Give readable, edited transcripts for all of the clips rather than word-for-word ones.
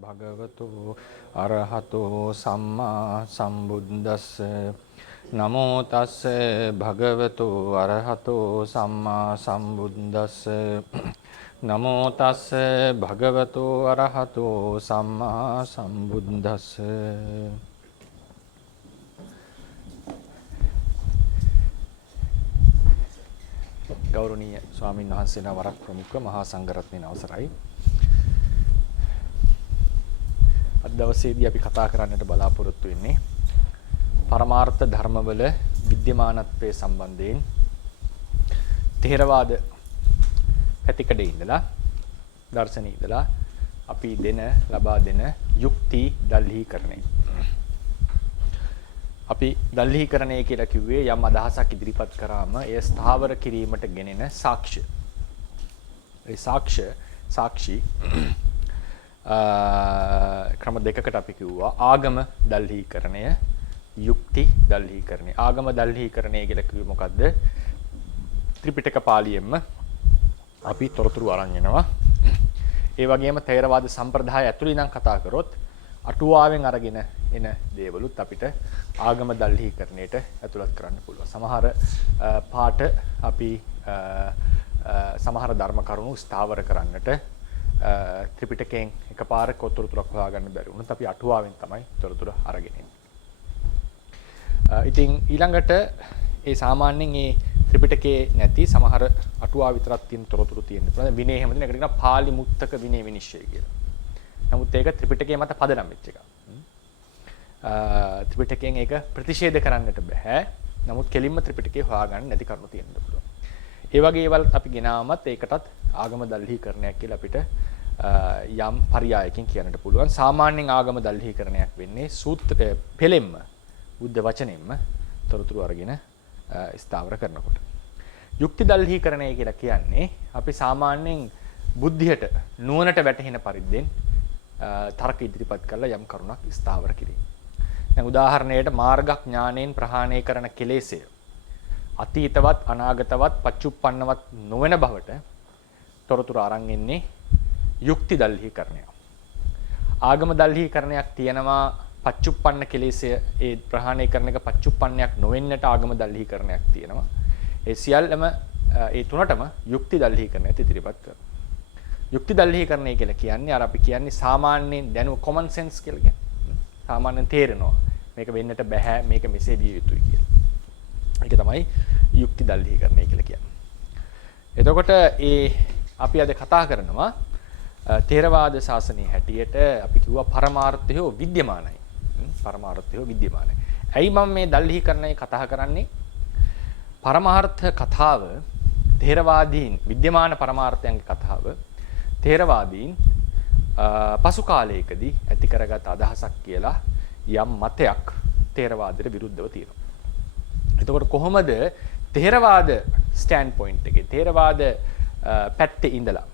භගවතු අරහතෝ සම්මා සම්බුද්දස්ස නමෝ තස්ස භගවතු අරහතෝ සම්මා සම්බුද්දස්ස නමෝ තස්ස භගවතු අරහතෝ සම්මා සම්බුද්දස්ස. ගෞරවනීය ස්වාමීන් වහන්සේලා වරක් ප්‍රමුඛ මහා සංඝරත්නයේ අවසරයි. අද දවසේදී අපි කතා කරන්නට බලාපොරොත්තු වෙන්නේ පරමාර්ථ ධර්මවල විද්‍යමානත්වයේ සම්බන්ධයෙන් ථේරවාද පැතිකඩේ ඉඳලා දර්ශනයේ ඉඳලා අපි ලබා දෙන යුක්ති දල්හීකරණය. අපි දල්හීකරණය කියලා කිව්වේ යම් අදහසක් ඉදිරිපත් කරාම එය ස්ථාවර කිරීමට ගෙනෙන සාක්ෂ්‍ය. ඒ සාක්ෂි ක්‍රම දෙකකට අපි කිව්වා ආගම දල්හීකරණය, යුක්ති දල්හීකරණය. ආගම දල්හීකරණය කියලා කිව්වේ මොකද්ද? ත්‍රිපිටක පාළියෙන්ම අපි තොරතුරු අරන් එනවා. ඒ වගේම ථේරවාද සම්ප්‍රදාය ඇතුළේ ඉඳන් කතා කරොත් අටුවාවෙන් අරගෙන එන දේවලුත් අපිට ආගම දල්හීකරණයට ඇතුළත් කරන්න පුළුවන්. සමහර පාට අපි සමහර ධර්ම කරුණු ස්ථාවර කරන්නට ත්‍රිපිටකයෙන් එකපාරක තොරතුරක් හොයාගන්න බැරි වුණත් අපි අටුවාවෙන් තමයි තොරතුරු අරගෙන එන්නේ. ඉතින් ඊළඟට ඒ සාමාන්‍යයෙන් මේ ත්‍රිපිටකේ නැති සමහර අටුවා විතරක් තියෙන තොරතුරු තියෙනවා. ඒත් විනය හැම දිනකට කියනවා පාලි මුත්තක විනය විනිශ්චය කියලා. නමුත් ඒක ත්‍රිපිටකයේ මත පදනම් වෙච්ච එකක්. ත්‍රිපිටකයෙන් ඒක ප්‍රතිෂේධ කරන්නට බෑ. නමුත් කෙලින්ම ත්‍රිපිටකේ හොයාගන්න නැති කරුණු තියෙන්න පුළුවන්. ඒ වගේ ඒවල් අපි ගෙනාවමත් ඒකටත් ආගම දල්හීකරණයක් කියලා අපිට යම් පරයයකින් කියන්නට පුළුවන්. සාමාන්‍යයෙන් ආගම දල්හීකරණයක් වෙන්නේ සූත්‍ර පෙළෙම්ම බුද්ධ වචනෙන්ම තොරතුරු අරගෙන ස්ථාවර කරනකොට. යුක්ති දල්හීකරණය කියලා කියන්නේ අපි සාමාන්‍යයෙන් බුද්ධියට නුවණට වැටහෙන පරිද්දෙන් තර්ක ඉදිරිපත් කරලා යම් කරුණක් ස්ථාවර කිරීම. දැන් උදාහරණයකට මාර්ගඥාණයෙන් ප්‍රහාණය කරන කෙලෙසය අතීතවත් අනාගතවත් පච්චුප්පන්නවත් නොවන බවට තොරතුරු අරන් ඉන්නේ යුක්ති දල්හීකරණය. ආගම දල්හීකරණයක් තියෙනවා පච්චුප්පන්න කෙලෙසය ඒ ප්‍රහාණය කරන එක පච්චුප්පන්නයක් නොවෙන්නට ආගම දල්හීකරණයක් තියෙනවා. ඒ සියල්ලම ඒ තුනටම යුක්ති දල්හීකරණයට ඉදිරිපත් කරනවා. යුක්ති දල්හීකරණය කියලා කියන්නේ අර අපි කියන්නේ සාමාන්‍යයෙන් දැනුම common sense කියලා කියන්නේ. සාමාන්‍යයෙන් තේරෙනවා මේක වෙන්නට බෑ මේක මෙසේ විය යුතුයි කියලා. ඒක තමයි යුක්ති දල්හීකරණය කියලා කියන්නේ. එතකොට අපි අද කතා කරනවා ථේරවාද ශාසනයේ හැටියට අපි කිව්වා පරමාර්ථය විද්‍යමානයි. පරමාර්ථය විද්‍යමානයි. ඇයි මම මේ දල්හීකරණය කතා කරන්නේ? පරමාර්ථ කතාව ථේරවාදීන් විද්‍යමාන පරමාර්ථයන්ගේ කතාව ථේරවාදීන් පසු කාලයකදී ඇති කරගත් අදහසක් කියලා යම් මතයක් ථේරවාදයට විරුද්ධව තියෙනවා. එතකොට කොහොමද ථේරවාද ස්ටෑන්ඩ් පොයින්ට් එකේ ථේරවාද පැත්තේ ඉඳලා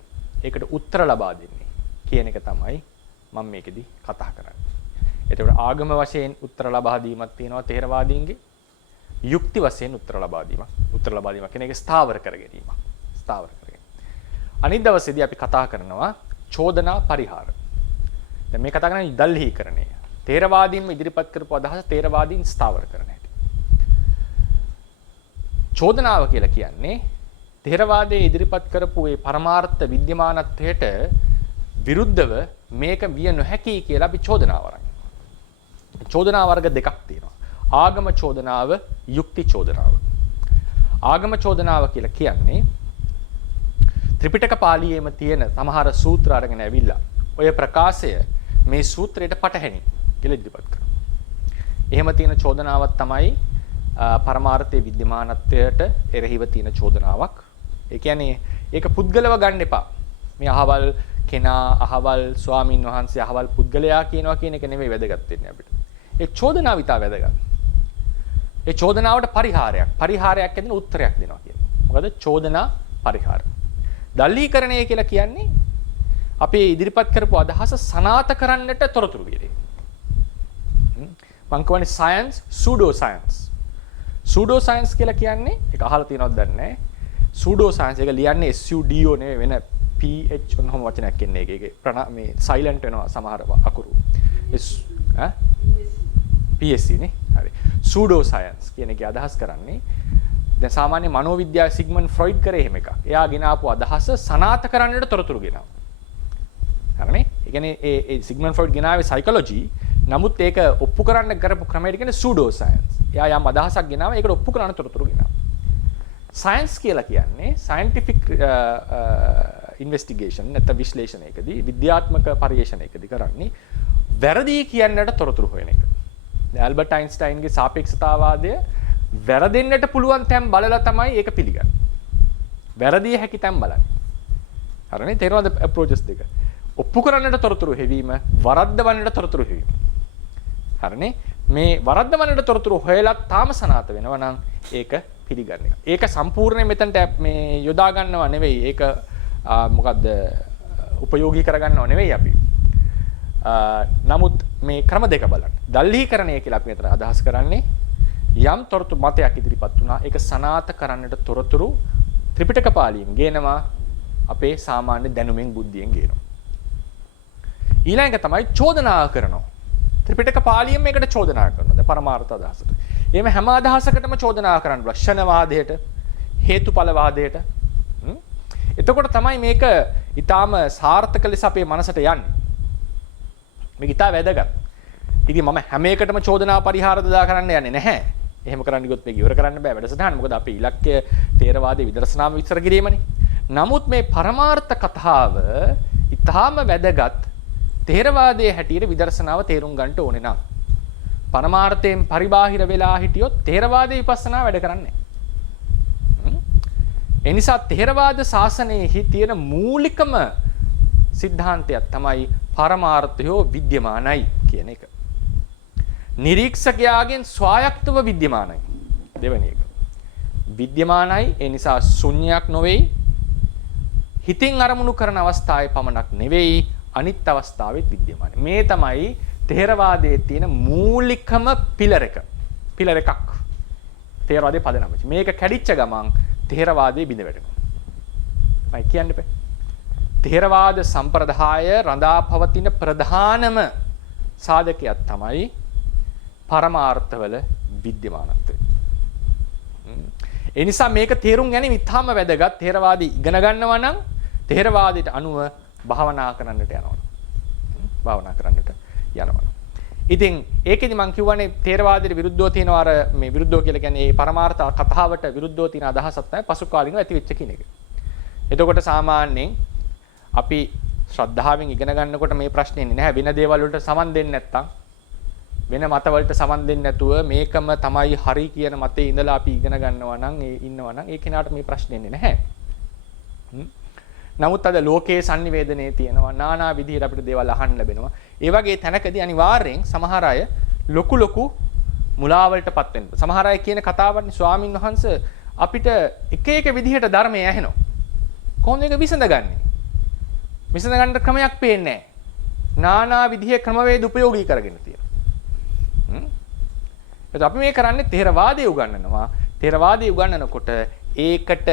ඒකට උත්තර ලබා දෙන්නේ කියන එක තමයි මම මේකෙදි කතා කරන්නේ. එතකොට ආගම වශයෙන් උත්තර ලබා දීමක් තියෙනවා ථේරවාදීන්ගේ. යුක්ති වශයෙන් උත්තර ලබා දීමක් කියන එක ස්ථාවර කර ගැනීමක්. අනිත් දවසේදී අපි කතා කරනවා චෝදනා පරිහාර. දැන් මේ කතා කරන්නේ දල්හීකරණය. ථේරවාදීන්ම ඉදිරිපත් කරපු අදහස ථේරවාදීන් ස්ථාවර කරන හැටි. චෝදනාව කියලා කියන්නේ ථේරවාදයේ ඉදිරිපත් කරපු ඒ පරමාර්ථ විද්‍යමානත්වයට විරුද්ධව මේක විය නොහැකි කියලා අපි චෝදනාව අරන්. චෝදනා වර්ග දෙකක් තියෙනවා. ආගම චෝදනාව, යුක්ති චෝදනාව. ආගම චෝදනාව කියලා කියන්නේ ත්‍රිපිටක පාළියේම තියෙන සමහර සූත්‍ර අරගෙන ඇවිල්ලා ඔය ප්‍රකාශය මේ සූත්‍රයට පටහැනි කියලා ඉදිරිපත් කරනවා. එහෙම තියෙන චෝදනාවක් තමයි පරමාර්ථයේ විද්‍යමානත්වයට එරෙහිව තියෙන චෝදනාවක්. ඒ කියන්නේ ඒක පුද්ගලව ගන්න එපා. මේ අහවල් කෙනා, අහවල් ස්වාමින් වහන්සේ, අහවල් පුද්ගලයා කියනවා කියන එක නෙමෙයි වැදගත් වෙන්නේ අපිට. ඒ චෝදනාව විතර වැදගත්. ඒ චෝදනාවට පරිහාරයක් ඇදින උත්තරයක් දෙනවා කියන්නේ. මොකද චෝදනා පරිහාර. දල්හීකරණය කියලා කියන්නේ අපි ඉදිරිපත් කරපු අදහස සනාථ කරන්නට තොරතුරු විදිහේ. මම කියන්නේ science, sudo science. Sudo science කියලා කියන්නේ ඒක අහලා තියෙනවද දන්නේ නැහැ. සූඩෝ සයන්ස් එක ලියන්නේ SUDO නෙවෙයි වෙන PH ඔන්නම වචනයක් එන්නේ ඒකේ මේ සයිලන්ට් වෙනවා සමහර අකුරු. PSC නේ. හරි. සූඩෝ සයන්ස් කියන එකේ අදහස් කරන්නේ දැන් සාමාන්‍ය මනෝවිද්‍යාව සිග්මන්ඩ් ෆ්‍රොයිඩ් කරේ එහෙම එකක්. එයා ගෙන ආපු අදහස සනාථ කරන්නට තොරතුරු ගෙනාවා. හරිනේ? ඒ කියන්නේ ඒ සිග්මන්ඩ් ෆ්‍රොයිඩ් ගෙනාවේ සයිකොලොජි. නමුත් ඒක ඔප්පු කරන්න කරපු ක්‍රමයට කියන්නේ සූඩෝ සයන්ස්. එයා යම් අදහසක් ගෙනාවා ඒකට ඔප්පු කරන්න තොරතුරු ගෙනාවා. සයන්ස් කියලා කියන්නේ සයන්ටිෆික් ඉන්වෙස්ටිගේෂන් නැත්නම් විශ්ලේෂණයකදී විද්‍යාත්මක පරිශීලනයකදී කරන්නේ වැරදි කියන්නට තොරතුරු හොයන එක. ඇල්බර්ට් අයින්ස්ටයින්ගේ සාපේක්ෂතාවාදය වැරදෙන්නට පුළුවන් තැන් බලලා තමයි ඒක පිළිගන්නේ. වැරදිය හැකි තැන් බලන්නේ. හරිනේ? තේරෙනවද අප්‍රෝචස් දෙක? ඔප්පු කරන්නට තොරතුරු හෙවීම, වරද්දවන්නට තොරතුරු හෙවීම. හරිනේ? මේ වරද්දවන්නට තොරතුරු හොයලා තාම සනාථ වෙනවා නම් ඒක පිළිගන්න එක. ඒක සම්පූර්ණයෙන් මෙතනට මේ යොදා ගන්නව නෙවෙයි. ඒක මොකද්ද? උපයෝගී කරගන්නව නෙවෙයි අපි. නමුත් මේ ක්‍රම දෙක බලන්න. දල්හීකරණය කියලා අපි මෙතන අදහස් කරන්නේ යම් තොරතුරු මතයක් ඉදිරිපත් වුණා ඒක සනාථ කරන්නට තොරතුරු ත්‍රිපිටක පාළියෙන් ගේනවා අපේ සාමාන්‍ය දැනුමෙන් බුද්ධියෙන් ගේනවා. ඊළඟ එක තමයි චෝදනා කරනවා. ත්‍රිපිටක පාළියෙන් මේකට චෝදනා කරනවා. දැන් පරමාර්ථ අදහසට. එහෙම හැම අදහසකටම චෝදනා කරන්න ක්ෂණවාදයට, හේතුඵලවාදයට. එතකොට තමයි මේක ඊටාම සාර්ථක ලෙස අපේ මනසට යන්නේ. මේක ඊටා වැදගත්. ඉතින් මම හැම එකටම චෝදනා පරිහාර දා කරන්න යන්නේ නැහැ. එහෙම කරන්න ගියොත් මේක ඉවර කරන්න බෑ වැඩසටහන. මොකද අපේ ඉලක්කය තේරවාදයේ විදර්ශනාව විස්තර කිරීමනේ. නමුත් මේ පරමාර්ථ කතාව ඊටාම වැදගත්. තේරවාදයේ හැටියට විදර්ශනාව තේරුම් ගන්නට ඕනේ නම් පරමාර්ථයෙන් පරිබාහිර වෙලා හිටියොත් තේරවාදයේ විපස්සනා වැඩ කරන්නේ නැහැ. ඒ නිසා තේරවාද ශාසනයේ තියෙන මූලිකම සිද්ධාන්තයක් තමයි පරමාර්ථය විද්‍යමානයි කියන එක. නිරීක්ෂකයාගෙන් ස්වායක්තව විද්‍යමානයි. දෙවෙනි එක. විද්‍යමානයි ඒ නිසා ශුන්‍යයක් නොවේයි. හිතින් අරමුණු කරන අවස්ථාවේ පමණක් නෙවෙයි අනිත් අවස්ථාවෙත් විද්‍යමානයි. මේ තමයි තේරවාදයේ තියෙන මූලිකම පිලර් එක. පිලර් එකක්. තේරවාදයේ පදනම. මේක කැඩිච්ච ගමන් තේරවාදයේ බිඳ වැටෙනවා. මම කියන්නේ තේරවාද සම්ප්‍රදාය රඳා පවතින ප්‍රධානම සාධකයක් තමයි පරමාර්ථවල විද්‍යමානත්වය. ඒ නිසා මේක තේරුම් ගැනීම ඉතාම වැදගත්. තේරවාදී ඉගෙන ගන්නවා නම් තේරවාදයට අනුව භාවනා කරන්නට යනවා. භාවනා කරන්නට යනවා. ඉතින් ඒකෙදි මම කියවනේ තේරවාදයට විරුද්ධව තියෙනවා අර මේ විරුද්ධව කියලා කියන්නේ මේ පරමාර්ථ කතාවට විරුද්ධව තියෙන අදහසක් තමයි පසු කාලිනව ඇති වෙච්ච කියන එක. එතකොට සාමාන්‍යයෙන් අපි ශ්‍රද්ධාවෙන් ඉගෙන ගන්නකොට මේ ප්‍රශ්නේ නැහැ. වෙන දේවල් වලට සමන් දෙන්නේ නැත්තම් වෙන මත වලට සමන් දෙන්නේ නැතුව මේකම තමයි හරි කියන මතේ ඉඳලා අපි ඉගෙන ගන්නවා නම් ඉන්නවා නම් ඒ කෙනාට මේ ප්‍රශ්නේ නැහැ. නමුත් අද ලෝකයේ sannivedanaya තියෙනවා নানা විදිහට අපිට දේවල් අහන්න ලැබෙනවා. ඒ වගේ තැනකදී අනිවාර්යෙන් සමහර අය ලොකු මුලාවලටපත් වෙනවා. සමහර අය කියන කතාවන්නේ ස්වාමින් වහන්සේ අපිට එක විදිහට ධර්මය ඇහෙනවා. කොහොමද ඒක විසඳගන්නේ? විසඳ ගන්න ක්‍රමයක් පේන්නේ නැහැ. নানা විදිහේ ක්‍රමවේද උපයෝගී කරගෙන තියෙනවා. අපි මේ කරන්නේ තේරවාදයේ උගන්වනවා. තේරවාදයේ උගන්වනකොට ඒකට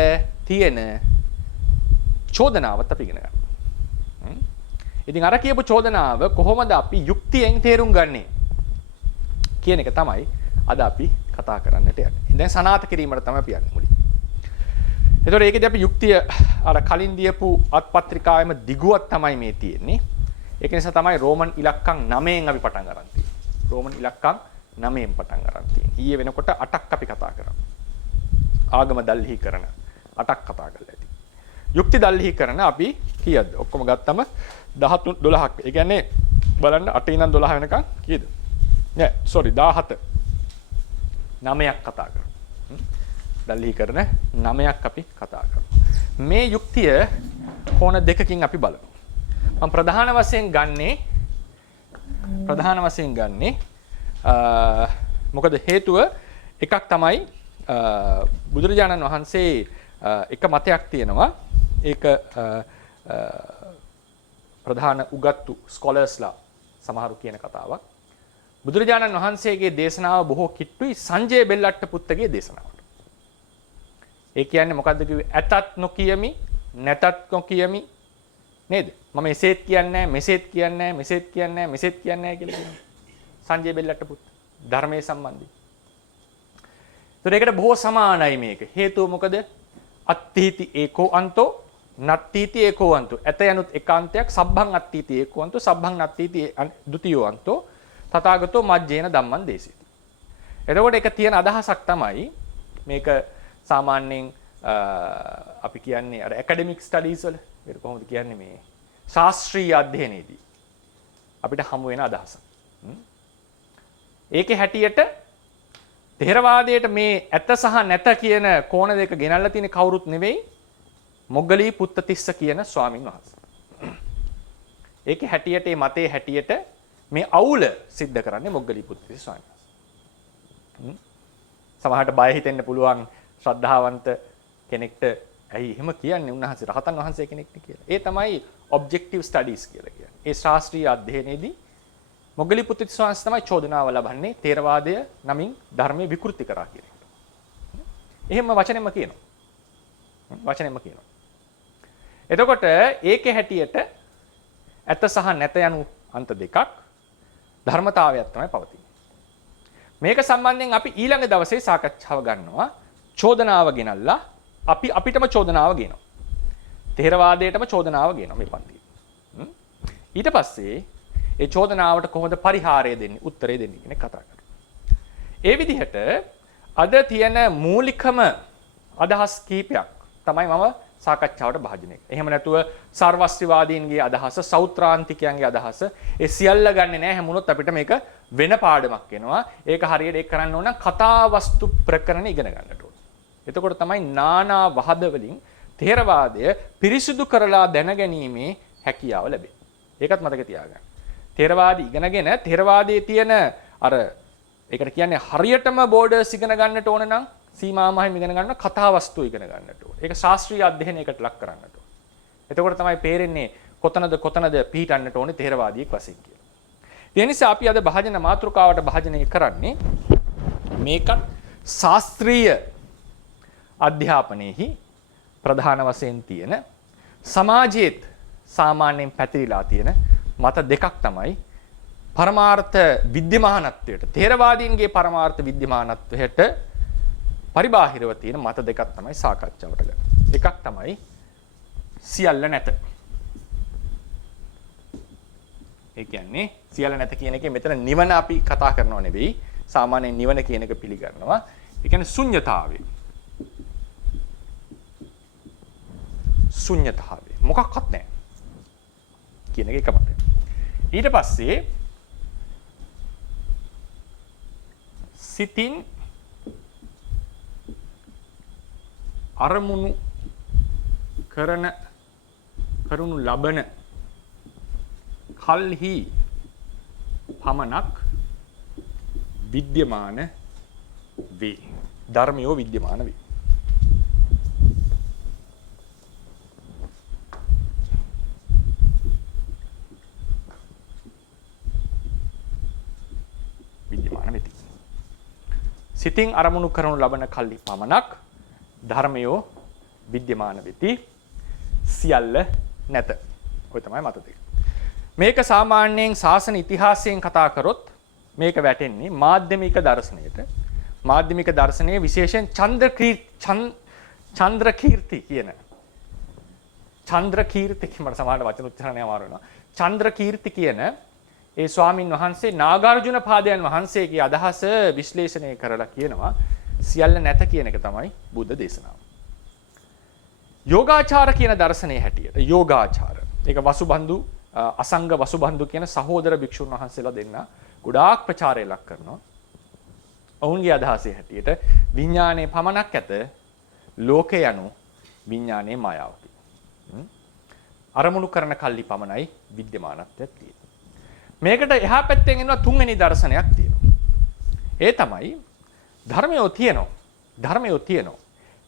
තියෙන චෝදනාවත් අපි ඉගෙන ගන්නවා. ඉතින් අර කියපු චෝදනාව කොහොමද අපි යුක්තියෙන් තේරුම් ගන්නේ කියන එක තමයි අද අපි කතා කරන්නට යන්නේ. දැන් සනාථ කිරීමට තමයි අපි යන්නේ මුලින්. එතකොට ඒකදී අපි යුක්තිය අර කලින් දීපු අත්පත්‍රිකාවෙම දිගුවක් තමයි මේ තියෙන්නේ. ඒක නිසා තමයි රෝමන් ඉලක්කම් 9න් අපි පටන් ගන්න තියෙන්නේ. රෝමන් ඉලක්කම් 9න් පටන් ගන්න තියෙන්නේ. ඊයේ වෙනකොට 8ක් අපි කතා කරා. ආගම දල්හීකරණ 8ක් කතා කරලා ඇති. යුක්ති දල්හීකරණ අපි කීයද? ඔක්කොම ගත්තම 13 12ක්. ඒ කියන්නේ බලන්න 8 ඉඳන් 12 වෙනකන් කීයද? නෑ sorry 17. 9ක් කතා කරා. දල්හීකරණ 9ක් අපි කතා කරමු. මේ යුක්තිය කොන දෙකකින් අපි බලමු. මම ප්‍රධාන වශයෙන් ගන්නේ මොකද හේතුව එකක් තමයි බුදුරජාණන් වහන්සේ එක මතයක් තියෙනවා. ඒක ප්‍රධාන උගත්තු ස්කොලර්ස්ලා සමහරු කියන කතාවක්. බුදුරජාණන් වහන්සේගේ දේශනාව බොහෝ කිට්ටුයි සංජය බෙල්ලට්ට පුත්තගේ දේශනාවට. ඒ කියන්නේ මොකද්ද කිව්වේ? ඇතත් නොකියමි, නැතත් නොකියමි, නේද? මම එසේත් කියන්නේ මෙසේත් කියන්නේ මෙසේත් කියන්නේ මෙසේත් කියන්නේ කියලා කියනවා. සංජය බෙල්ලට පුත් ධර්මයේ සම්බන්ධයි. ඒකට බොහෝ සමානයි මේක. හේතුව මොකද? අත්ථීති ඒකෝ අන්තෝ නත්ථීති ඒකෝ අන්තෝ. ඇත යනුත් එකාන්තයක් සබ්බං අත්ථීති ඒකෝ අන්තෝ සබ්බං නත්ථීති ဒ ුතියෝ අන්තෝ තථාගතෝ මජ්ජේන ධම්මං දේශේති. එතකොට ඒක තියෙන අදහසක් තමයි මේක සාමාන්‍යයෙන් අපි කියන්නේ අර ඇකඩමික් ස්ටඩීස් වල ඒක කොහොමද කියන්නේ මේ ශාස්ත්‍රීය අධ්‍යයනයේදී අපිට හමු වෙන අදහසක්. ඒකේ හැටියට තේරවාදයට මේ ඇත සහ නැත කියන කෝණ දෙක ගෙනල්ලා තියෙන කවුරුත් නෙවෙයි මොග්ගලී පුත්තතිස්ස කියන ස්වාමින් වහන්සේ. ඒකේ හැටියට මේ මතේ හැටියට මේ අවුල සිද්ධ කරන්නේ මොග්ගලී පුත්තතිස්ස ස්වාමීන් වහන්සේ. සමහරට බය හිතෙන්න පුළුවන් ශ්‍රද්ධාවන්ත කෙනෙක්ට ඇයි එහෙම කියන්නේ උන්වහන්සේ රහතන් වහන්සේ කෙනෙක්නේ කියලා. ඒ තමයි ඔබ්ජෙක්ටිව් ස්ටඩීස් කියලා කියන්නේ. ඒ ශාස්ත්‍රීය අධ්‍යයනයේදී මොග්ගලී පුත්තිස්ස වහන්සේ තමයි චෝදනාව ලබන්නේ ථේරවාදය නමින් ධර්මයේ විකෘති කරා කියන එක. එහෙම වචනෙන්ම කියනවා. වචනෙන්ම කියනවා. එතකොට ඒකේ හැටියට ඇත සහ නැත යනු අන්ත දෙකක් ධර්මතාවයක් තමයි පවතින්නේ. මේක සම්බන්ධයෙන් අපි ඊළඟ දවසේ සාකච්ඡාව ගන්නවා. චෝදනාව ගෙනල්ලා අපිටම චෝදනාව ගේනවා. ථේරවාදයටම චෝදනාව ගේනවා මේ පන්තියේ. ඊට පස්සේ ඒ චෝදනාවට කොහොමද පරිහාරය දෙන්නේ උත්තරේ දෙන්නේ කියන කතා කරනවා. ඒ විදිහට අද තියෙන මූලිකම අදහස් කීපයක් තමයි මම සාකච්ඡාවට භාජනය කරන්නේ. එහෙම නැතුව සර්වස්ත්‍රිවාදීන්ගේ අදහස, සෞත්‍රාන්තිකයන්ගේ අදහස ඒ සියල්ල ගන්නෙ නෑ. හැමුණොත් අපිට මේක වෙන පාඩමක් වෙනවා. ඒක හරියට ඒක කරන්න ඕන නම් කතාවස්තු ප්‍රකරණ ඉගෙන ගන්නට ඕන. එතකොට තමයි නානා වහද වලින් ථේරවාදය පිරිසිදු කරලා දැනගැනීමේ හැකියාව ලැබෙන්නේ. ඒකත් මතක තියාගන්න. ථේරවාදී ඉගෙනගෙන ථේරවාදයේ තියෙන අර ඒකට කියන්නේ හරියටම බෝඩර්ස් ඉගෙන ගන්නට ඕන නම් සීමා මහිම ඉගෙන ගන්න කතාවස්තු ඉගෙන ගන්නට ඕන. ඒක ශාස්ත්‍රීය අධ්‍යයනයකට ලක් කරන්නට ඕන. එතකොට තමයි පේරෙන්නේ කොතනද පිහිටන්නට ඕනේ ථේරවාදියෙක් වශයෙන් කියලා. ඒ නිසා අපි අද භාජන මාතෘකාවට භාජනය කරන්නේ මේකත් ශාස්ත්‍රීය අධ්‍යාපනයේහි ප්‍රධාන වශයෙන් තියෙන සමාජයේත් සාමාන්‍යයෙන් පැතිරිලා තියෙන මත දෙකක් තමයි පරමාර්ථ විද්‍යමානත්වයට ථේරවාදීන්ගේ පරමාර්ථ විද්‍යමානත්වයට පරිබාහිරව තියෙන මත දෙකක් තමයි සාකච්ඡාවට ගන්න. එකක් තමයි සියල්ල නැත. ඒ කියන්නේ සියල්ල නැත කියන එකේ මෙතන නිවන අපි කතා කරනව නෙවෙයි. සාමාන්‍යයෙන් නිවන කියන එක පිළිගන්නවා. ඒ කියන්නේ ශුන්්‍යතාවය. ශුන්්‍යතාවය. මොකක්වත් නැහැ. කියන එක එකමද. ඊට පස්සේ සිතින් අරමුණු කරනු ලබන කල්හි පමණක් විද්‍යමාන වේ. ධර්මයෝ විද්‍යමාන වේ. සිතින් අරමුණු කරනු ලබන කල්හි පමණක් ධර්මයෝ විද්‍යමාන වෙති. සියල්ල නැත. ඔය තමයි මත දෙක. මේක සාමාන්‍යයෙන් ශාසන ඉතිහාසයෙන් කතා කරොත් මේක වැටෙන්නේ මාධ්‍යමික දර්ශනයට. මාධ්‍යමික දර්ශනයේ විශේෂයෙන් චන්ද්‍රකීර්ති කියන මට සමහරවිට වචන උච්චාරණය අමාරු වෙනවා. චන්ද්‍රකීර්ති කියන ඒ ස්වාමින් වහන්සේ නාගාර්ජුන පාදයන් වහන්සේගේ අදහස විශ්ලේෂණය කරලා කියනවා සියල්ල නැත කියන එක තමයි බුද්ධ දේශනාව. යෝගාචාර කියන දර්ශනයේ හැටියට යෝගාචාර. ඒක වසුබන්දු අසංග වසුබන්දු කියන සහෝදර භික්ෂුන් වහන්සේලා දෙන්න ගොඩාක් ප්‍රචාරය ලක් කරනවා. ඔවුන්ගේ අදහසේ හැටියට විඥානයේ පමණක් ඇත ලෝකේ යනු විඥානයේ මායාවකි. අරමුණු කරන කල්ලි පමණයි විද්‍යමානත්වයක් තියෙන්නේ. මේකට එහා පැත්තෙන් එනවා තුන්වෙනි දර්ශනයක් තියෙනවා. ඒ තමයි ධර්මයෝ තියෙනවා.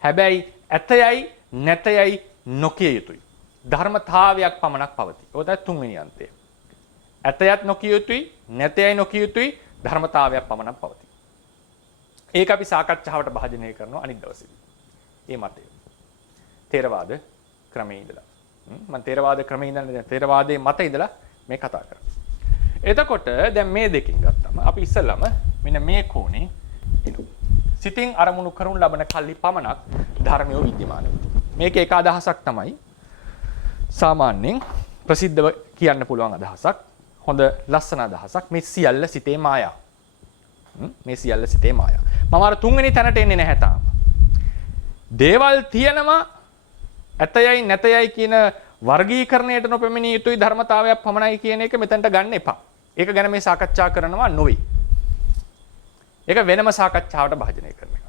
හැබැයි ඇතයයි නැතයයි නොකිය යුතුයි. ධර්මතාවයක් පමණක් පවතී. ඔය තමයි තුන්වෙනි අන්තය. ඇතයත් නොකිය යුතුයි, නැතයයි නොකිය යුතුයි, ධර්මතාවයක් පමණක් පවතී. ඒක අපි සාකච්ඡාවට භාජනය කරනවා අනිත් දවසේදී. මේ මතය. ථේරවාද ක්‍රමයේ ඉඳලා. මම තේරවාද ක්‍රමයේ ඉඳන් තේරවාදයේ මත ඉඳලා මේ කතා කරන්නේ. එතකොට දැන් මේ දෙකෙන් ගත්තම අපි ඉස්සෙල්ලාම මෙන්න මේ කෝණේ සිතින් අරමුණු කරනු ලබන කල්ලි පමණක් ධර්මය විද්‍යමාන වෙනවා. මේක එක අදහසක් තමයි සාමාන්‍යයෙන් ප්‍රසිද්ධව කියන්න පුළුවන් අදහසක්. හොඳ ලස්සන අදහසක්. මේ සියල්ල සිතේ මායා. මේ සියල්ල සිතේ මායා. මම අර තුන්වෙනි තැනට එන්නේ නැහැ තාම. දේවල් තියෙනවා ඇතයයි නැතයයි කියන වර්ගීකරණයට නොපැමිණිය යුතුයි ධර්මතාවයක් පමණයි කියන එක මෙතනට ගන්න එපා. ඒක ගැන මේ සාකච්ඡා කරනවා නොවේ. ඒක වෙනම සාකච්ඡාවට භාජනය කරන එක.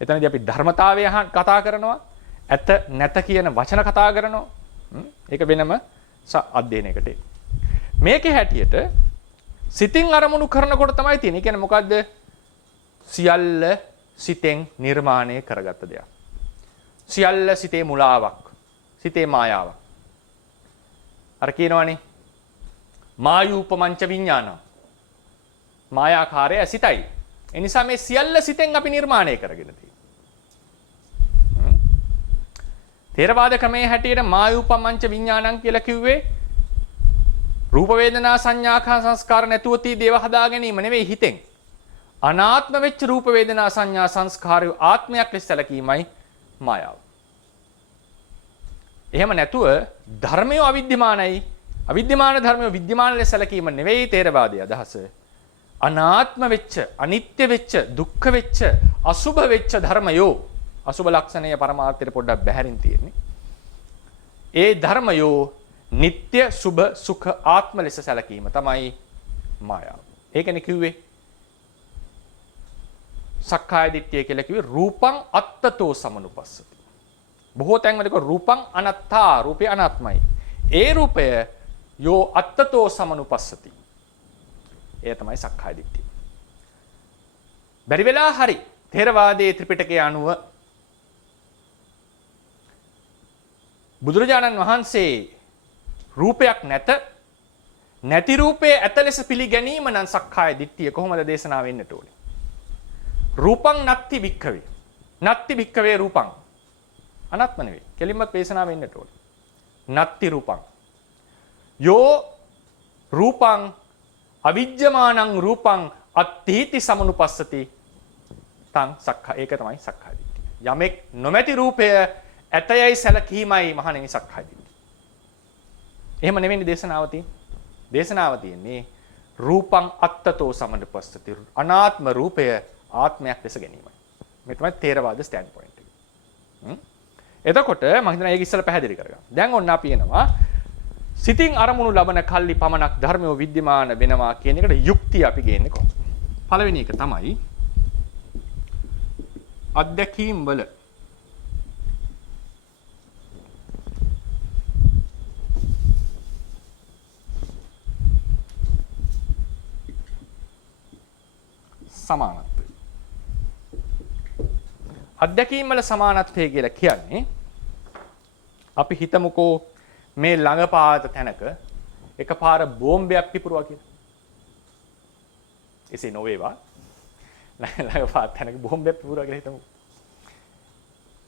එතනදී අපි ධර්මතාවය කතා කරනවා, ඇත නැත කියන වචන කතා කරනවා. ඒක වෙනම අධ්‍යයනයකට. මේකේ හැටියට සිතින් අරමුණු කරනකොට තමයි තියෙන්නේ. ඒ කියන්නේ මොකද්ද? සියල්ල සිතෙන් නිර්මාණය කරගත්ත දෙයක්. සියල්ල සිතේ මුලාවක්. සිතේ මායාවක්. අර කියනවනේ මායූපමංච විඥානං. මායාකාරය සිතයි. ඒ නිසා මේ සියල්ල සිතෙන් අපි නිර්මාණය කරගෙන තියෙනවා. තේරවාද ක්‍රමයේ හැටියට මායූපමංච විඥානං කියලා කිව්වේ රූප වේදනා සංඥා සංස්කාර නැතුව තී දේව හදා ගැනීම නෙවෙයි හිතෙන්. අනාත්ම වෙච්ච රූප වේදනා සංඥා සංස්කාරය ආත්මයක් ලෙස සැලකීමයි මායාව. එහෙම නැතුව ධර්මය අවිද්‍යමානයි. අවිද්‍යමාන ධර්මය විද්‍යමාන ලෙස සැලකීම නෙවෙයි තේරවාදයේ අදහස. අනාත්ම වෙච්ච, අනිත්‍ය වෙච්ච, දුක්ඛ වෙච්ච, අසුභ වෙච්ච ධර්මයෝ අසුභ ලක්ෂණය පරමාර්ථයට පොඩ්ඩක් බැහැරින් තියෙන්නේ. ඒ ධර්මයෝ නিত্য සුභ සුඛ ආත්ම ලෙස සැලකීම තමයි මායාව. ඒකනේ කිව්වේ සක්කාය දිට්ඨිය කියලා කිව්වේ රූපං අත්තතෝ සමනුපස්සති. බොහෝ තැන්වල කිව්ව රූපං අනත්තා, රූපේ අනාත්මයි. ඒ රූපය යෝ අත්තතෝ සමනුපස්සති. ඒ තමයි සක්කාය දිට්ඨිය. බැරි වෙලා හරි ථේරවාදයේ ත්‍රිපිටකය අනුව බුදුරජාණන් වහන්සේ රූපයක් නැති රූපයේ ඇත ලෙස පිළිගැනීම නම් සක්කාය දිට්ඨිය කොහොමද දේශනා වෙන්නට ඕනේ? රූපං නත්ති වික්ඛවේ. නත්ති වික්ඛවේ රූපං. අනාත්ම නෙවෙයි. කෙලින්ම දේශනා වෙන්නට ඕනේ. නත්ති රූපං. යෝ රූපං අවිජ්ජමානං රූපං අත්ථීති සමනුපස්සති තං සක්ඛා. ඒක තමයි සක්කාය දිට්ඨිය. යමෙක් නොමැති රූපය ඇතයයි සැලකීමයි මහණෙනි සක්කාය දිට්ඨිය. එහෙම නෙවෙයි දේශනාව තියෙන්නේ. දේශනාව තියෙන්නේ රූපං අත්තතෝ සමනුපස්සති. අනාත්ම රූපය ආත්මයක් ලෙස ගැනීමයි. මේ තමයි තේරවාද ස්ටෑන්ඩ් පොයින්ට් එක. එතකොට මම හිතනවා ඒක ඉස්සෙල්ලා පැහැදිලි කරගන්න. දැන් ඔන්න අපි එනවා සිතින් අරමුණු ලබන කල්ලි පමණක් ධර්මය විද්‍යමාන වෙනවා කියන එකට යුක්තිය අපි ගේන්නේ කොහොමද? පළවෙනි එක තමයි අත්දැකීම් වල සමානත්වය. අත්දැකීම් වල සමානත්වය කියලා කියන්නේ අපි හිතමුකෝ මේ ළඟපාත තැනක එකපාර බෝම්බයක් පිපුරුවා කියලා. එසේ නොවේවා. ළඟපාත තැනක බෝම්බයක් පිපුරුවා කියලා හිතමු.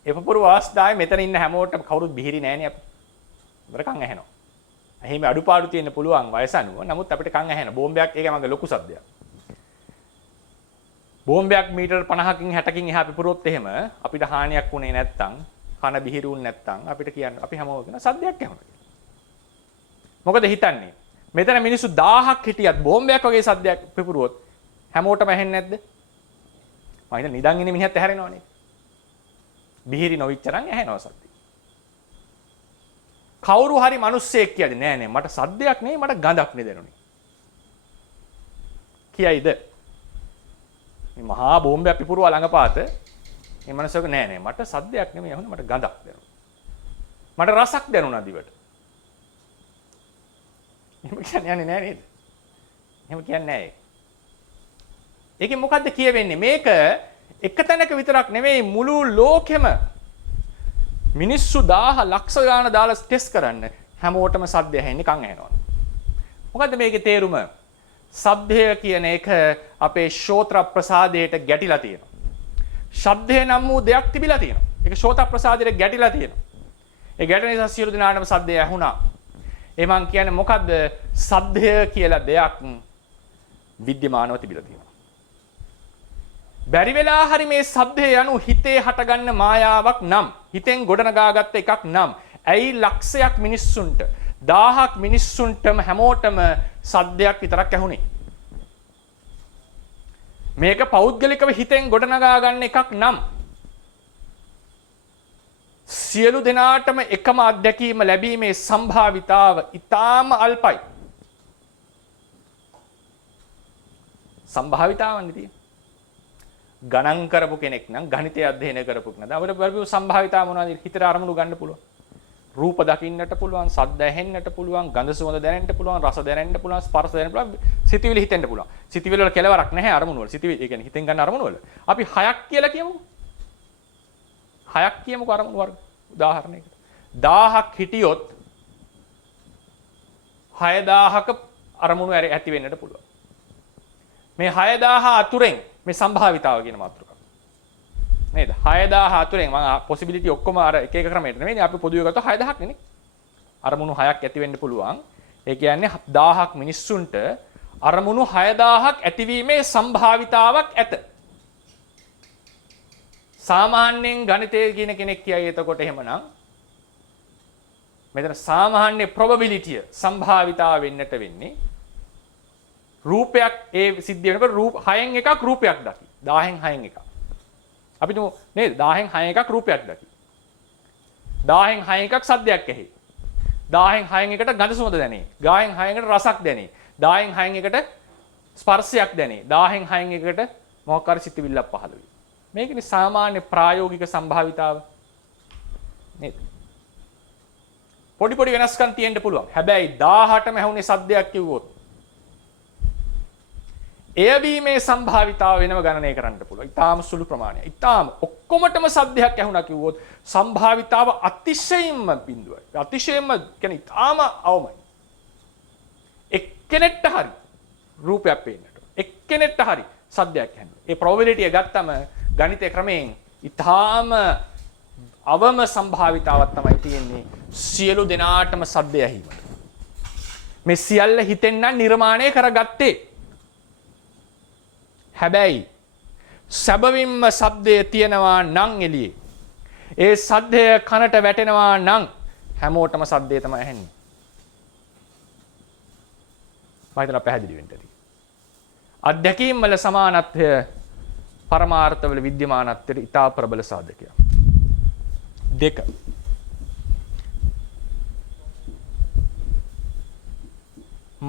ඒ පිපුරුව අවස්ථාවේ මෙතන ඉන්න හැමෝටම කවුරුත් බිහිරි නැහැනේ අපි. අපිට කන් ඇහෙනවා. එහෙම අඩුපාඩු තියෙන්න පුළුවන් වයස අනුව. නමුත් අපිට කන් ඇහෙන බෝම්බයක් ඒක මගේ ලොකු සද්දයක්. බෝම්බයක් මීටර් 50කින් 60කින් එහා පිපුරුවොත් එහෙම අපිට හානියක් වුණේ නැත්තම් කන බිහිරුන්නේ නැත්තම් අපිට කියන්න අපි හැමෝම කියන සද්දයක් ඇහුණා. මොකද හිතන්නේ? මෙතන මිනිස්සු 1000ක් හිටියත් බෝම්බයක් වගේ සද්දයක් පිපුරුවොත් හැමෝටම ඇහෙන්නේ නැද්ද? මම හිතන්නේ නිදන් ඉන්න මිනිහත් ඇහැරෙනවනේ. බිහිරි නොවිච්චරන් ඇහෙනවා සද්ද. කවුරු හරි මිනිස්සෙක් කියන්නේ නෑ මට සද්දයක් නෙවෙයි මට ගඳක් නේ දැනුනේ. කියයිද? මේ මහා බෝම්බයක් පිපුරුවා ළඟපාත මේ මනසක නෑ මට සද්දයක් නෙමෙයි අහුනේ මට ගඳක් දැනුණා. මට රසක් දැනුණා දිවට. එහෙම කියන්නේ නෑ නේද? එහෙම කියන්නේ නෑ. ඒකෙන් මොකද්ද කියවෙන්නේ? මේක එක තැනක විතරක් නෙමෙයි මුළු ලෝකෙම මිනිස්සු 1000 ලක්ෂ ගාන දාලා ටෙස්ට් කරන්න හැමෝටම සද්ද ඇහෙන්නේ කන් ඇහෙනවා. මොකද්ද මේකේ තේරුම? ශබ්දය කියන එක අපේ ශෝත ප්‍රසාදයට ගැටිලා තියෙනවා. ශබ්දය නම් වූ දෙයක් තිබිලා තියෙනවා. ඒක ශෝත ප්‍රසාදයට ගැටිලා තියෙනවා. ඒ ගැට නිසා සියලු දෙනාටම සද්දය ඇහුණා. ඒ මං කියන්නේ මොකද්ද? සද්දය කියලා දෙයක් විද්‍යමානව තිබිලා තියෙනවා. බැරි වෙලා හරි මේ සද්දය යනු හිතේ හටගන්න මායාවක් නම්, හිතෙන් ගොඩනගාගත්ත එකක් නම්, ඇයි ලක්ෂයක් මිනිස්සුන්ට 1000ක් මිනිස්සුන්ටම හැමෝටම සද්දයක් විතරක් ඇහුනේ? මේක පෞද්ගලිකව හිතෙන් ගොඩනගා ගන්න එකක් නම් සියලු දෙනාටම එකම අත්දැකීම ලැබීමේ සම්භාවිතාව ඊටාම අල්පයි. සම්භාවිතාවන්නේ තියෙන්නේ. ගණන් කරපු කෙනෙක් නම් ගණිතය අධ්‍යයනය කරපු කෙනෙක් නම් අපිට බලපු සම්භාවිතාව මොනවද? හිතට අරමුණු ගන්න පුළුවන්. රූප දකින්නට පුළුවන්, ශබ්ද ඇහෙන්නට පුළුවන්, ගඳ සුවඳ දැනෙන්න පුළුවන්, රස දැනෙන්න පුළුවන්, ස්පර්ශ දැනෙන්න පුළුවන්, සිතිවිලි හිතෙන්න පුළුවන්. සිතිවිලි වල කෙලවරක් නැහැ අරමුණු වල. සිතිවිලි ඒ කියන්නේ හිතෙන් ගන්න අරමුණු වල. අපි 6ක් කියලා කියමුකෝ. 6ක් කියමුකෝ අරමුණු වර්ග. උදාහරණයකට. 1000ක් හිටියොත් 6000ක අරමුණු ඇති වෙන්නට පුළුවන්. මේ 6000 අතුරෙන් මේ සම්භාවිතාව කියන මාතෘකාව. නේද? 6000 අතුරෙන් මම possibility ඔක්කොම අර එක එක ක්‍රමයට නෙමෙයි අපි පොදුවේ ගත්තොත් 6000ක් නේ. අරමුණු 6ක් ඇති වෙන්න පුළුවන්. ඒ කියන්නේ 1000ක් මිනිස්සුන්ට අරමුණු 6000ක් ඇතිවීමේ සම්භාවිතාවක් ඇත. සාමාන්‍යයෙන් ගණිතයේ කියන කෙනෙක් කියයි එතකොට එහෙමනම් මෙතන සාමාන්‍ය probability සම්භාවිතාව වෙන්නට වෙන්නේ රූපයක් ඒ සිද්ධ වෙනකොට රූප 6න් එකක් රූපයක් දකි. 1000න් 6න් එකක්. අපි තුමු නේද 1000න් 6න් එකක් රූපයක් දකි. 1000න් 6න් එකක් සද්දයක් ඇහි. 1000න් 6න් එකට ගඳ සුවඳ දැනේ. 1000න් 6න් එකට රසක් දැනේ. 1000න් 6න් එකට ස්පර්ශයක් දැනේ. 1000න් 6න් එකට මොකක් හරි සිතිවිල්ලක් පහළ වෙයි. මේකනේ සාමාන්‍ය ප්‍රායෝගික සම්භාවිතාව නේද? පොඩි පොඩි වෙනස්කම් තියෙන්න පුළුවන්. හැබැයි 1000ටම ඇහුනේ සද්දයක් කිව්වොත් එයවීමේ සම්භාවිතාව වෙනම ගණනය කරන්න පුළුවන්. ඊටාම සුළු ප්‍රමාණයක්. ඊටාම ඔක්කොමටම සද්දයක් ඇහුණා කිව්වොත් සම්භාවිතාව අතිශයින්ම බිඳුවයි. අතිශයින්ම කියන්නේ ඊටාම අවමයි. එක්කෙනෙක්ට හරි රූපයක් පේන්නට. එක්කෙනෙක්ට හරි සද්දයක් ඇහෙන්න. ඒ probability එක ගත්තම ගණිතය ක්‍රමයෙන් ඊටාම අවම සම්භාවිතාවක් තමයි තියෙන්නේ සියලු දෙනාටම සද්දය ඇහිීමට. මේ සියල්ල හිතෙන් නම් නිර්මාණය කරගත්තේ. හැබැයි සැබවින්ම ශබ්දය තියෙනවා නම් එළියේ ඒ ශබ්දය කනට වැටෙනවා නම් හැමෝටම ශබ්දය තමයි ඇහෙන්නේ. මම හිතනවා පැහැදිලි වෙන්න ඇති. අධ්‍යක්ීම් වල සමානත්වය පරමාර්ථ වල විද්‍යමානත්වයට ඉතා ප්‍රබල සාධකයක්. 2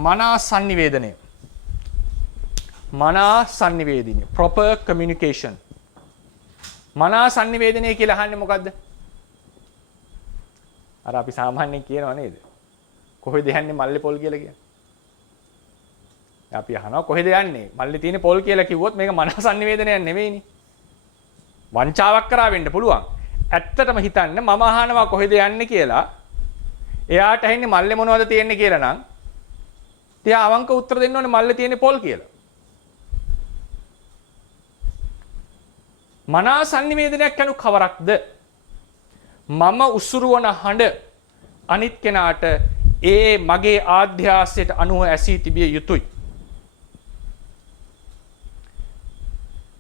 මනා සංනිවේදනය. මනා සංනිවේදනය proper communication. මනා සංනිවේදනය කියලා අහන්නේ මොකද්ද? අර අපි සාමාන්‍යයෙන් කියනවා නේද? කොහෙද යන්නේ මල්ලේ පොල් කියලා කියන්නේ. අපි අහනවා කොහෙද යන්නේ? මල්ලේ තියෙන පොල් කියලා කිව්වොත් මේක මනා සංනිවේදනයක් නෙවෙයිනේ. වංචාවක් කරා වෙන්න පුළුවන්. ඇත්තටම හිතන්න මම අහනවා කොහෙද යන්නේ කියලා. එයාට ඇහෙන්නේ මල්ලේ මොනවද තියෙන්නේ කියලා නම් තියා අවංක උත්තර දෙන්න ඕනේ මල්ලේ තියෙන පොල් කියලා. මනා සංනිවේදනයක් යනු කවරක්ද? මම උසුරුවන හඬ අනිත් කෙනාට ඒ මගේ ආධ්‍යාසයට අනුව ඇසී තිබිය යුතුයි.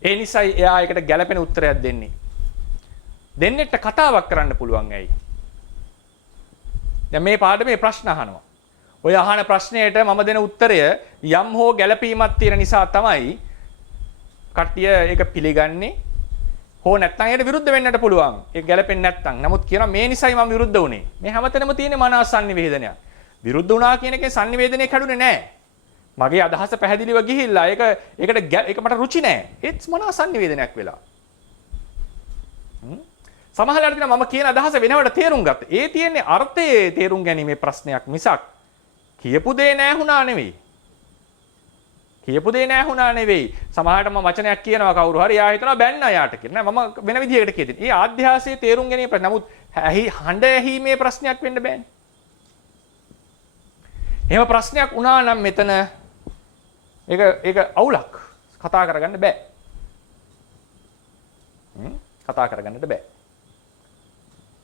ඒ නිසායි එයා ඒකට ගැළපෙන උත්තරයක් දෙන්නේ. දෙන්නෙක්ට කතාවක් කරන්න පුළුවන් ඇයි? දැන් මේ පාඩමේ ප්‍රශ්න අහනවා. ඔය අහන ප්‍රශ්නයට මම දෙන උත්තරය යම් හෝ ගැළපීමක් තියෙන නිසා තමයි කට්ටිය ඒක පිළිගන්නේ. හෝ නැත්නම් ඒකට විරුද්ධ වෙන්නට පුළුවන්. ඒක ගැළපෙන්නේ නැත්නම්. නමුත් කියනවා මේ නිසයි මම විරුද්ධ වුනේ. මේ හැමතැනම තියෙන මනා සංනිවේදනයක්. විරුද්ධ වුණා කියන එකේ සංනිවේදනය කැඩුනේ නැහැ. මගේ අදහස පැහැදිලිව ගිහිල්ලා ඒක මට රුචි නැහැ. ඒත් මනා සංනිවේදනයක් වෙලා. සමහරවිට මම කියන අදහස වෙනවට තේරුම් ගත්තා. ඒ තියෙන්නේ අර්ථයේ තේරුම් ගැනීමේ ප්‍රශ්නයක් මිසක් කියපු දේ නැහුණා නෙවෙයි. කියපු දේ නැහුණා නෙවෙයි. සමහරවිට මම වචනයක් කියනවා කවුරු හරි යා හිතනවා බැන්නා යාට කියලා. නෑ මම වෙන විදිහකට කියතින්. ඒ ආධ්‍යාසයේ තේරුම් ගැනීම ප්‍රශ්න. නමුත් හඬ ඇහිීමේ ප්‍රශ්නයක් වෙන්න බෑනේ. එහෙම ප්‍රශ්නයක් වුණා නම් මෙතන ඒක අවුලක්. කතා කරගන්න බෑ. කතා කරගන්නට බෑ.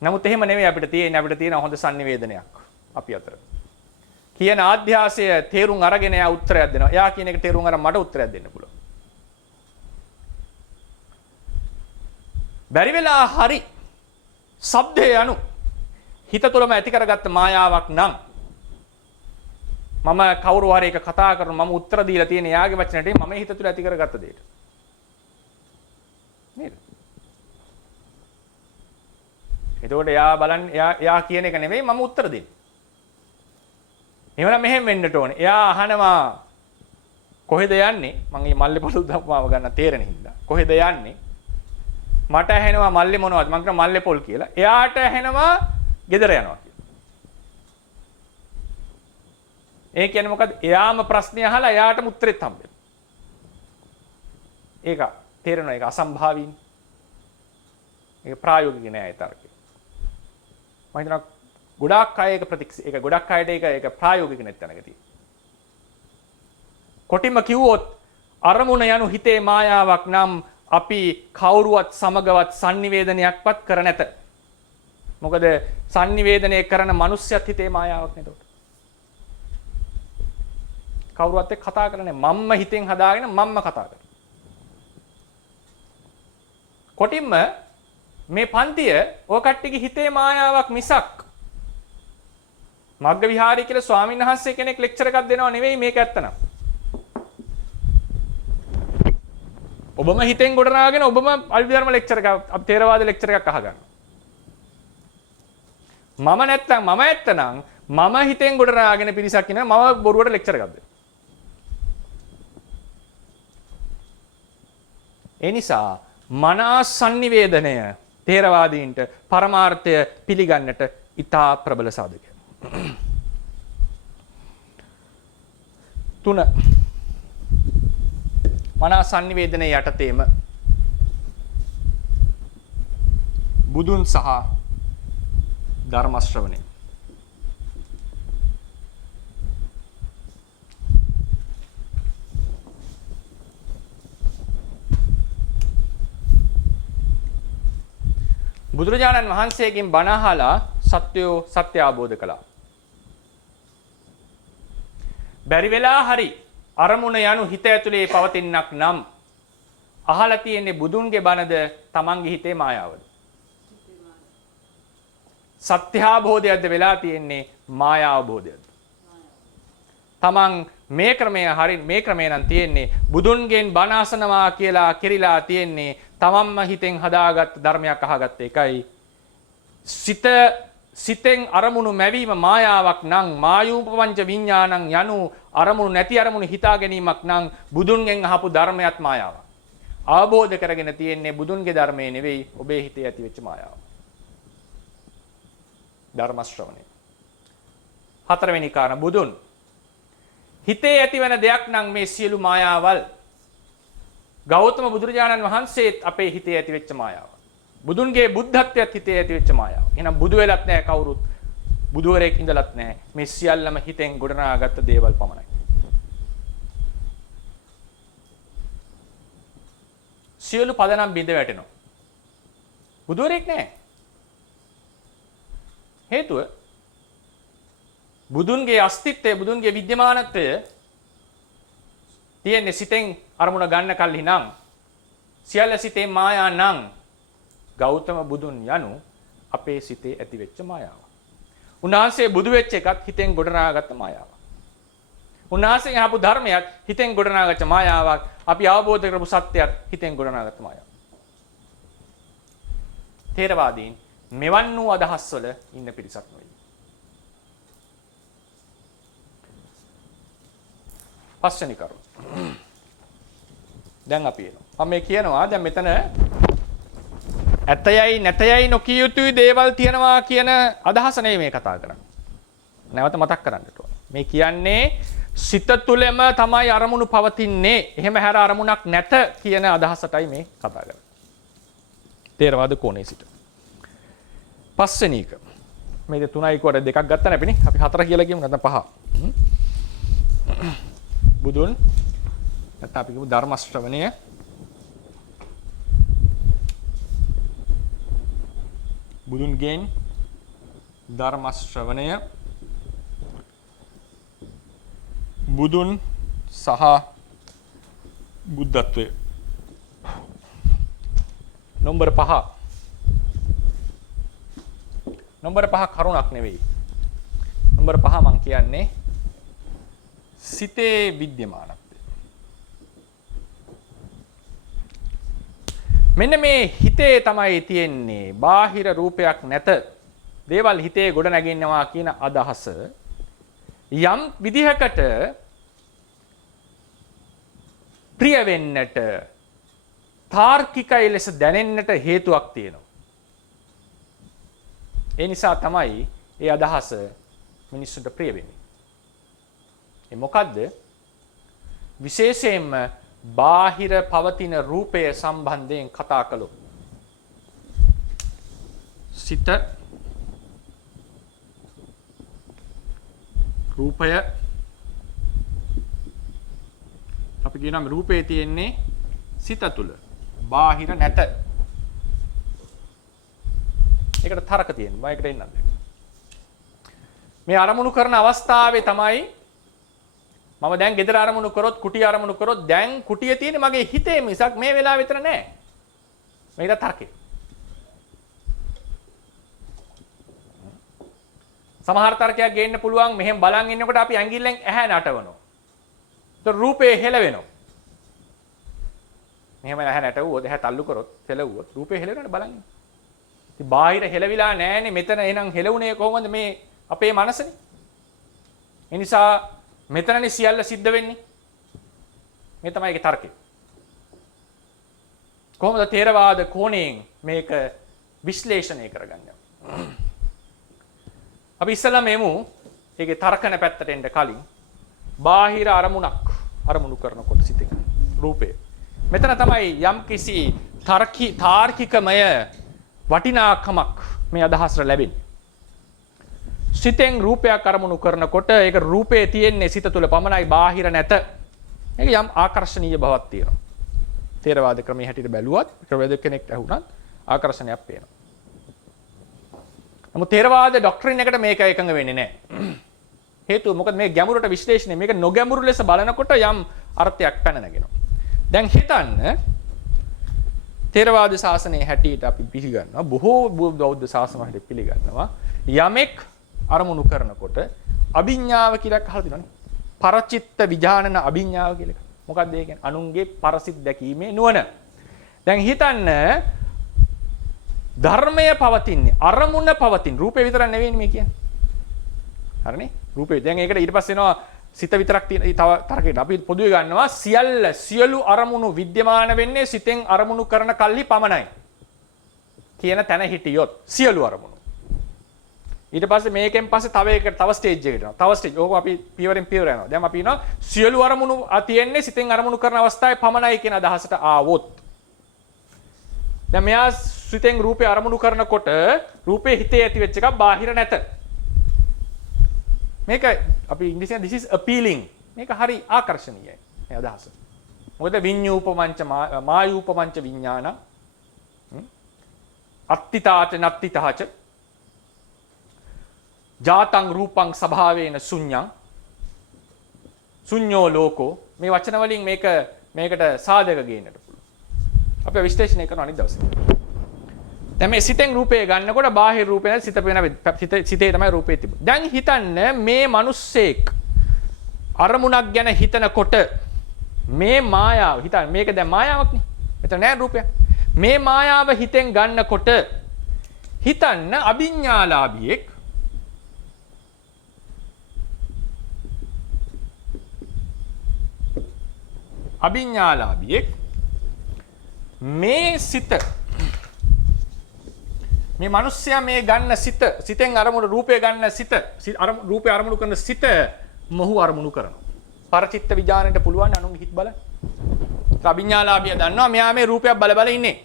නමුත් එහෙම නෙමෙයි අපිට තියෙන හොඳ sannivedanayak අපි අතර. කියන ආධ්‍යාසය තේරුම් අරගෙන එයා උත්තරයක් දෙනවා. එයා කියන එක තේරුම් අරන් මට උත්තරයක් දෙන්න පුළුවන්. බැරි වෙලා හරි ශබ්දය anu හිත තුළම ඇති කරගත්ත මායාවක් නම් මම කවුරු හරි එක කතා කරන මම උත්තර දීලා තියෙන එයාගේ වචනට මම හිත තුළ ඇති කරගත්ත දෙයට. නේද? එතකොට එයා බලන්නේ එයා කියන එක නෙමෙයි මම උත්තර දෙන්නේ. එහෙනම් මෙහෙම වෙන්නට ඕනේ. එයා අහනවා කොහෙද යන්නේ? මම මේ මල්ලේ පොළු දම්මාව ගන්න තේරෙන හින්දා. කොහෙද යන්නේ? මට ඇහෙනවා මල්ලේ මොනවද? මම කියන මල්ලේ පොල් කියලා. එයාට ඇහෙනවා ගෙදර යනවා කියලා. ඒ කියන්නේ මොකද්ද? එයාම ප්‍රශ්නේ අහලා එයාටම උත්තරෙත් හම්බෙනවා. ඒක තේරෙනවා ඒක අසම්භාවීන්. ඒක ප්‍රායෝගික නෑ ඒ තර්කය. මම හිතනවා ගොඩාක් අය ඒක ගොඩක් අයට ඒක ප්‍රායෝගික නැත්නම්ක තියෙනවා. කොටිම කිව්වොත් අරමුණ යනු හිතේ මායාවක් නම් අපි කවුරුවත් සමගවත් sannivedanayaක්වත් කර නැත. මොකද sannivedanaya කරන මිනිස්සුත් හිතේ මායාවක් නේද? කවුරුවත් එක්ක කතා කරන්නේ මම්ම හිතෙන් හදාගෙන මම්ම කතා කරනවා. කොටින්ම මේ පන්තිය ඔය කට්ටියගේ හිතේ මායාවක් මිසක් මග්ග විහාරී කියලා ස්වාමීන් වහන්සේ කෙනෙක් ලෙක්චර් එකක් දෙනව නෙවෙයි මේක ඇත්තනම්. ඔබම හිතෙන් ගොඩනගාගෙන ඔබම අල්විධර්ම ලෙක්චර් එකක් තේරවාද ලෙක්චර් එකක් අහගන්න. මම ඇත්තනම් මම හිතෙන් ගොඩනගාගෙන පිරිසක් ඉන්නවා මම බොරුවට ලෙක්චර් එකක් දෙනවා. ඒ නිසා මනස sannivedanය තේරවාදීන්ට පරමාර්ථය පිළිගන්නට ඉතා ප්‍රබල සාධකයක්. 3 මනස sannivedanය යටතේම බුදුන් සහ ධර්ම ශ්‍රවණය. බුදුරජාණන් වහන්සේගෙන් බණ අහලා සත්‍ය අවබෝධ කළා. බැරි වෙලා හරි අරමුණ යනු හිත ඇතුලේ පවතිනක් නම් අහලා තියෙන්නේ බුදුන්ගේ බණද තමන්ගේ හිතේ මායාවද? සත්‍ය අවබෝධයක්ද වෙලා තියෙන්නේ මායා අවබෝධයක්ද? තමන් මේ ක්‍රමය නම් තියෙන්නේ බුදුන්ගෙන් බණ අසනවා කියලා කිරිලා තියෙන්නේ තමන්ම හිතෙන් හදාගත් ධර්මයක් අහගත්ත එකයි. සිතෙන් අරමුණු මැවීම මායාවක් නම් මායූපවංච විඥානං යනු අරමුණු නැති අරමුණු හිතා ගැනීමක් නම් බුදුන්ගෙන් අහපු ධර්මයක් මායාවක්. අවබෝධ කරගෙන තියෙන්නේ බුදුන්ගේ ධර්මයේ නෙවෙයි ඔබේ හිතේ ඇති වෙච්ච මායාව. ධර්ම ශ්‍රවණය. 4 වෙනි කාරණා බුදුන් හිතේ ඇතිවන දෙයක් නම් මේ සියලු මායාවල් ගෞතම බුදුරජාණන් වහන්සේත් අපේ හිතේ ඇති වෙච්ච මායාව. බුදුන්ගේ බුද්ධත්වයට හිතේ ඇති වෙච්ච මායාව. එහෙනම් බුදු වෙලත් නැහැ කවුරුත්. බුදුවරයෙක් ඉඳලත් නැහැ. මේ සියල්ලම හිතෙන් ගොඩනගාගත්ත දේවල් පමණයි. සියලු පදනම් බිඳ වැටෙනවා. බුදුවරයෙක් නැහැ. හේතුව බුදුන්ගේ අස්තිත්වය බුදුන්ගේ විද්‍යමානත්වය තියෙන්නේ සිතෙන් අරමුණ ගන්න කල්හි නම් සියල්ල සිතේ මායා නම් ගෞතම බුදුන් යනු අපේ සිතේ ඇති වෙච්ච මායාව. උන්වහන්සේ බුදු වෙච්ච එකත් හිතෙන් ගොඩනගාගත්ත මායාවක්. උන්වහන්සේ අහපු ධර්මයක් හිතෙන් ගොඩනගාගත්ත මායාවක්. අපි අවබෝධ කරපු සත්‍යයක් හිතෙන් ගොඩනගාගත්ත මායාවක්. තේරවාදීන් මෙවන් වූ අදහස්වල ඉන්න පිරිසක් නෙවෙයි. පස්වෙනි කරුණ. දැන් අපි එනවා. මම මේ කියනවා දැන් මෙතන ඇතයයි නැතයයි නොකිය යුතුයි දේවල් තියනවා කියන අදහස නෙවෙයි මේ කතා කරන්නේ. නැවත මතක් කරන්නට ඕන. මේ කියන්නේ සිත තුළම තමයි අරමුණු පවතින්නේ. එහෙම හැර අරමුණක් නැත කියන අදහසටයි මේ කතා කරන්නේ. තේරවාද කෝණේ සිට. පස්වෙනි එක. මේ 3යි කොට 2ක් ගත්තා නැපිනේ. අපි 4 කියලා කියමු නැත්නම් 5. බුදුන් නැත්නම් අපි කියමු ධර්ම ශ්‍රවණය. බුදුන්ගෙන් ධර්ම ශ්‍රවණය බුදුන් සහ බුද්ධත්වය. නම්බර 5. නම්බර 5 කරුණක් නෙවෙයි. නම්බර 5 මං කියන්නේ සිතේ විද්‍යමානත්වය. මෙන්න මේ හිතේ තමයි තියෙන්නේ බාහිර රූපයක් නැත දේවල් හිතේ ගොඩ නැගින්නවා කියන අදහස යම් විදිහකට ප්‍රිය වෙන්නට තාර්කිකයි ලෙස දැනෙන්නට හේතුවක් තියෙනවා. ඒ නිසා තමයි ඒ අදහස මිනිස්සුන්ට ප්‍රිය වෙන්නේ. ඒ මොකද්ද? විශේෂයෙන්ම බාහිර පවතින රූපය සම්බන්ධයෙන් කතා කළොත් සිත රූපය අපි කියනවා රූපේ තියෙන්නේ සිත තුල බාහිර නැත. ඒකට තරක තියෙනවා. මම ඒකට එන්නම්. මේ අරමුණු කරන අවස්ථාවේ තමයි මම දැන් ගෙදර අරමුණු කරොත් කුටි අරමුණු කරොත් දැන් කුටිය තියෙන්නේ මගේ හිතේ මිසක් මේ වෙලාව විතර නෑ. මේක තර්කේ. සමහර තර්කයක් ගේන්න පුළුවන් මෙහෙම බලන් ඉන්නකොට අපි ඇඟිල්ලෙන් ඇහැ නටවනවා. ඒතර රූපේ හෙලවෙනවා. මෙහෙම ඇහැ නටවුවොත් ඇහැ තල්ලු කරොත් හෙලවුවොත් රූපේ හෙලවෙනවනේ බලන් ඉන්න. ඉතින් බාහිර හෙලවිලා නෑනේ මෙතන එහෙනම් හෙලුනේ කොහොමද මේ අපේ මනසනේ. ඒ නිසා මෙතනනේ සියල්ල සිද්ධ වෙන්නේ. මේ තමයි ඒකේ තර්කය. කොහොමද තේරවාද කෝණයෙන් මේක විශ්ලේෂණය කරගන්නේ? අපි ඉස්සලා මෙමු ඒකේ තර්කන පැත්තට එන්න කලින් බාහිර අරමුණු කරනකොට සිතේ රූපය. මෙතන තමයි යම් කිසි තාර්කිකමය වටිනාකමක් මේ අදහසට ලැබෙන්නේ. සිතෙන් රූපයක් අරමුණු කරනකොට ඒක රූපේ තියෙන්නේ සිත තුළ පමණයි බාහිර නැත. ඒක යම් ආකර්ෂණීය බවක් තියෙනවා. තේරවාද ක්‍රමයේ හැටියට බැලුවත් ත්‍රිවේද කෙනෙක්ට ඇහුණත් ආකර්ෂණයක් පේනවා. නමුත් තේරවාද ඩොක්ට්‍රින් එකට මේක එකඟ වෙන්නේ නැහැ. හේතුව මොකද මේ ගැඹුරට විශ්ලේෂණය මේක නොගැඹුරු ලෙස බලනකොට යම් අර්ථයක් පැන නැගෙනවා. දැන් හිතන්න තේරවාද ශාසනයේ හැටියට අපි පිළිගන්නවා බොහෝ බෞද්ධ ශාසන හැටියට පිළිගන්නවා යමෙක් අරමුණු කරනකොට අභිඥාව කියලා අහලා තියෙනවනේ. පරචිත්ත විඥානන අභිඥාව කියලා එකක්. මොකක්ද ඒ කියන්නේ? අනුන්ගේ පරසිත දැකීමේ නුවණ. දැන් හිතන්න ධර්මය පවතින්නේ අරමුණ පවතින රූපේ විතරක් නෙවෙයි මේ කියන්නේ. හරිනේ? රූපේ දැන් ඒකට ඊට පස්සේ එනවා සිත විතරක් තියෙන තව තරකයට අපි පොදුවේ ගන්නවා සියලු අරමුණු විද්‍යමාන වෙන්නේ සිතෙන් අරමුණු කරන කල්හි පමණයි. කියන තැන හිටියොත් සියලු අරමුණු ඊට පස්සේ මේකෙන් පස්සේ තව ස්ටේජ් එකකට යනවා. තව ස්ටේජ්. ඕක අපි පියවරෙන් පියවර යනවා. දැන් අපි ඉනවා සියලු අරමුණු තියෙන්නේ සිතෙන් අරමුණු කරන අවස්ථාවේ පමණයි කියන අදහසට ආවොත්. දැන් මෙයා සිතෙන් රූපේ අරමුණු කරනකොට රූපේ හිතේ ඇති වෙච්ච එකක් බාහිර නැත. මේක අපි ඉංග්‍රීසියෙන් this is appealing. මේක හරි ආකර්ෂණීයයි. මේ අදහස. මොකද විඤ්ඤූපමංච මායූපමංච විඥාන අත්තිතාච නත්තිතාච ජාතං රූපං ස්වභාවේන ශුඤ්ඤං ශුඤ්ඤෝ ලෝකෝ මේ වචන වලින් මේකට සාධක ගේන්නට පුළුවන්. අපි විශ්ලේෂණය කරනවා අනිත් දවසේ. දැන් මේ සිතෙන් රූපය ගන්නකොට බාහිර රූපේ නැති සිතේ තමයි රූපේ තිබුනේ. දැන් හිතන්න මේ මිනිස්සෙක් අරමුණක් ගැන හිතනකොට මේ මායාව හිතන්න මේක දැන් මායාවක් නේ. මෙතන නෑ රූපයක්. මේ මායාව හිතෙන් ගන්නකොට හිතන්න අභිඥාලාභියෙක් මේ සිත මේ මිනිස්සයා මේ ගන්න සිතෙන් අරමුණු රූපය ගන්න රූපය අරමුණු කරන සිත මොහු අරමුණු කරනවා. පරචිත්ත විඥාණයට පුළුවන් අනුන්ගේ හිත බලන්න. අභිඥාලාභිය දන්නවා මෙයා මේ රූපයක් බල ඉන්නේ.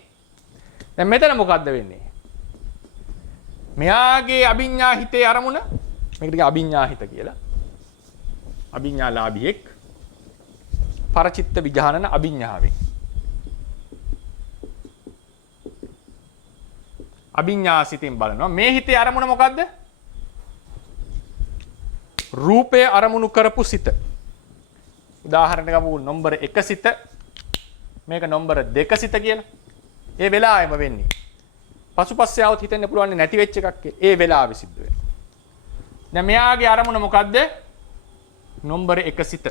දැන් මෙතන මොකද්ද වෙන්නේ? මෙයාගේ අභිඥා හිතේ අරමුණ මේකට කියන අභිඥා හිත කියලා. අභිඥාලාභියෙක් පරචිත්ත විඥානන අභිඥාවෙන් අභිඥා සිතින් බලනවා. මේ හිතේ අරමුණ මොකද්ද? රූපය අරමුණු කරපු සිත. උදාහරණයක් ගමු නම්බර 1 සිත මේක නම්බර 2 සිත කියලා. ඒ වෙලාවෙම වෙන්නේ. පසුපස්සේ આવත් හිතෙන්න පුළුවන් නැති වෙච්ච එකක් ඒ වෙලාවෙ සිද්ධ වෙනවා. දැන් මෙයාගේ අරමුණ මොකද්ද? නම්බර 1 සිත.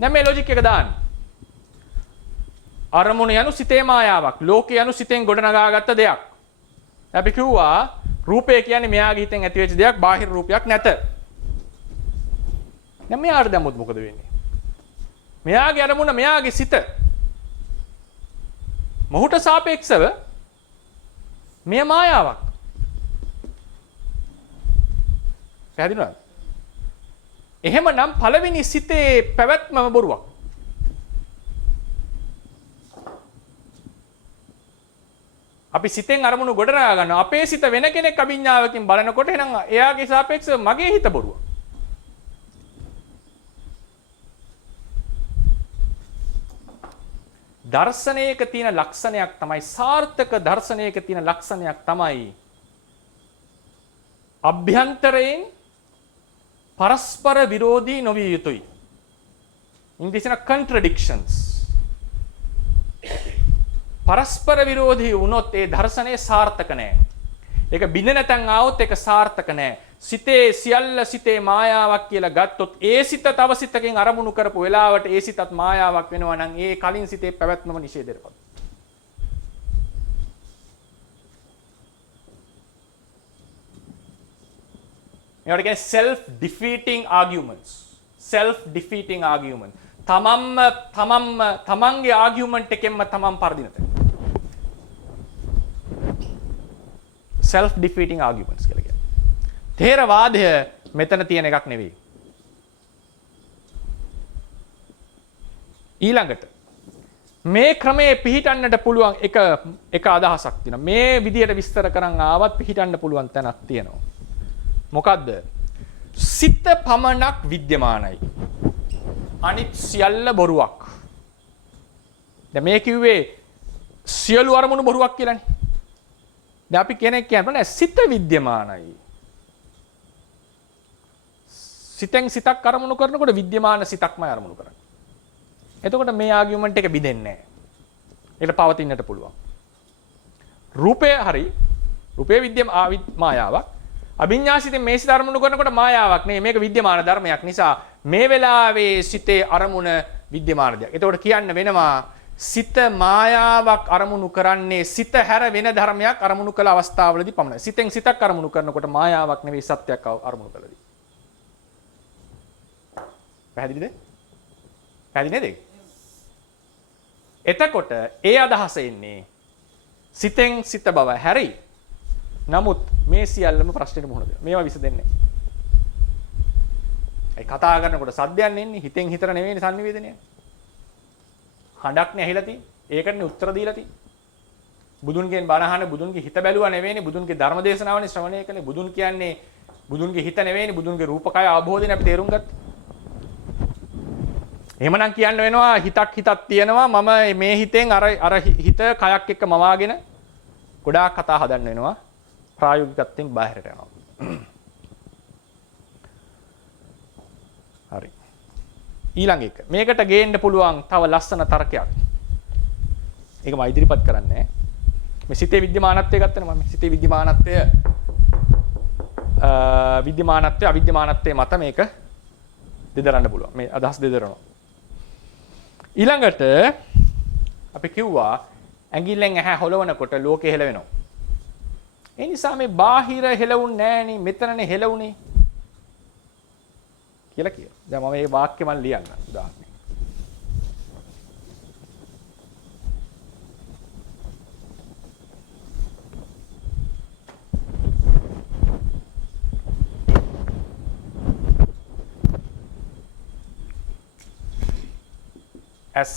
දැන් මේ ලොජික් එක දාන්න. අරමුණ යනු සිතේ මායාවක්. ලෝකේ යනු සිතෙන් ගොඩනගාගත්ත දෙයක්. අපි කිව්වා රූපය කියන්නේ මෙයාගේ හිතෙන් ඇති වෙච්ච දෙයක්, බාහිර රූපයක් නැත. දැන් මෙයාට දැම්මොත් මොකද වෙන්නේ? මෙයාගේ අරමුණ මෙයාගේ සිත. මොහුට සාපේක්ෂව මෙය මායාවක්. පැහැදිලිවද? එහෙමනම් පළවෙනි සිතේ පැවැත්මම බොරුවක්. අපි සිතෙන් අරමුණු ගොඩනගා ගන්නවා. අපේ සිත වෙන කෙනෙක් අභිඥාවකින් බලනකොට එහෙනම් එයාගේ සාපේක්ෂව මගේ හිත බොරුවක්. දර්ශනයක තියෙන ලක්ෂණයක් තමයි සාර්ථක දර්ශනයක තියෙන ලක්ෂණයක් තමයි අභ්‍යන්තරයෙන් පරස්පර විරෝධී නොවිය යුතුයි. ඉංග්‍රීසියෙන් contradictions. පරස්පර විරෝධී වුණොත් ඒ දර්ශනය සාර්ථක නැහැ. ඒක බිඳ නැතන් ආවොත් ඒක සාර්ථක නැහැ. සිතේ සියල්ල සිතේ මායාවක් කියලා ගත්තොත් ඒ සිත තව සිතකින් අරමුණු කරපු වෙලාවට ඒ සිතත් මායාවක් වෙනවා නම් ඒ කලින් සිතේ පැවැත්මම නිෂේධයටපත්. මේවට කියන්නේ self defeating arguments. self defeating argument. තමන්ගේ ආගියුමන්ට් එකෙන්ම තමන් පරදින තැන. self defeating arguments කියලා කියන්නේ. ථේරවාදය මෙතන තියෙන එකක් නෙවෙයි. ඊළඟට මේ ක්‍රමයේ පිහිටන්නට පුළුවන් එක අදහසක් තියෙනවා. මේ විදියට විස්තර කරන් ආවත් පිහිටන්න පුළුවන් තැනක් තියෙනවා. මොකද්ද? සිත පමණක් විද්‍යමානයි. අනිත් සියල්ල බොරුවක්. දැන් මේ කිව්වේ සියලු අරමුණු බොරුවක් කියලානේ. දැන් අපි කෙනෙක් කියනවා සිත විද්‍යමානයි. සිතෙන් සිතක් අරමුණු කරනකොට විද්‍යමාන සිතක්මයි අරමුණු කරන්නේ. එතකොට මේ ආගියුමන්ට් එක බිඳෙන්නේ නැහැ. ඒකට පවතින්නට පුළුවන්. රූපය හරි රූපේ මායාවක්. අභිඥාසිතෙන් මේ සිත අරමුණු කරනකොට මායාවක් නෙවෙයි. මේක විද්‍යමාන ධර්මයක් නිසා මේ වෙලාවේ සිතේ අරමුණ විද්‍යමාන දෙයක්. එතකොට කියන්න වෙනවා සිත මායාවක් අරමුණු කරන්නේ සිත හැර වෙන ධර්මයක් අරමුණු කළ අවස්ථාවලදී පමණයි. සිතෙන් සිතක් අරමුණු කරනකොට මායාවක් නෙවෙයි සත්‍යයක් අරමුණු කළදී. පැහැදිලිද? පැහැදිලි නේද? එතකොට ඒ අදහස එන්නේ සිතෙන් සිත බව හැරි. නමුත් මේ සියල්ලම ප්‍රශ්නෙට මුහුණ දෙනවා. මේවා විසඳෙන්නේ නැහැ. ඒ කතා කරනකොට සද්දයන් එන්නේ හිතෙන් හිතර නෙවෙයි සංනිවේදනය. හඬක්නේ ඇහිලා තියෙන්නේ. ඒකටනේ උත්තර දීලා තියෙන්නේ. බුදුන්ගෙන් බණ අහන බුදුන්ගේ හිත බැලුවා නෙවෙයිනේ බුදුන්ගේ ධර්ම දේශනාවනේ ශ්‍රවණය කළේ. බුදුන් කියන්නේ බුදුන්ගේ හිත නෙවෙයිනේ බුදුන්ගේ රූපකය අවබෝධයෙන් අපි තේරුම් ගත්තා. එහෙමනම් කියන්න වෙනවා හිතක් තියෙනවා මම මේ හිතෙන් අර හිත කයක් එක්ක මවාගෙන ගොඩාක් කතා හදන්න වෙනවා. ප්‍රායෝගිකත්වයෙන් බාහිරට යනවා. හරි. ඊළඟ එක. මේකට ගේන්න පුළුවන් තව ලස්සන තර්කයක්. ඒක මම ඉදිරිපත් කරන්නේ. මේ සිතේ විද්‍යමානත්වය ගත්තනේ මම. සිතේ විද්‍යමානත්වය අවිද්‍යමානත්වය මත මේක දෙදරන්න පුළුවන්. මේ අදහස් දෙදරනවා. ඊළඟට අපි කිව්වා ඇඟිල්ලෙන් ඇහැ හොලවනකොට ලෝකෙ හෙලවෙනවා. ඒ නිසා මේ බාහිර හෙලවුන්නේ නෑනේ මෙතනනේ හෙලවුනේ කියලා කියනවා. දැන් මම මේ වාක්‍ය මම ලියන්න උදාහරණයක්. ඇස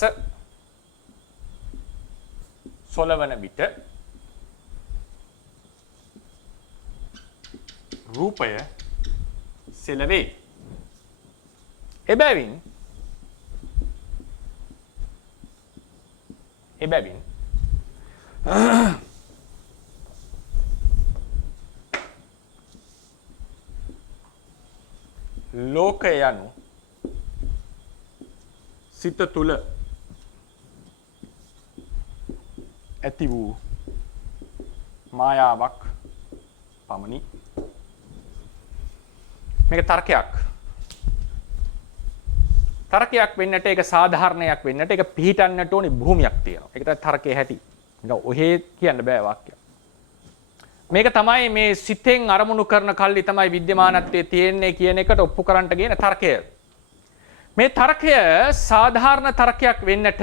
සොලවන විට රූපය සෙලවේ. එබැවින් ලෝකය යනු සිත තුල ඇති වූ මායාවක් පමණි. මේක තර්කයක්. තර්කයක් වෙන්නට ඒක සාධාරණයක් වෙන්නට ඒක පිළිටන්නට ඕනි භූමියක් තියෙනවා. ඒක තමයි තර්කයේ හැටි. නිකන් ඔහේ කියන්න බෑ වාක්‍යයක්. මේක තමයි මේ සිතෙන් අරමුණු කරන කල්ලි තමයි විද්‍යමානත්වයේ තියෙන්නේ කියන එකට ඔප්පු කරන්නට ගේන තර්කය. මේ තර්කය සාධාරණ තර්කයක් වෙන්නට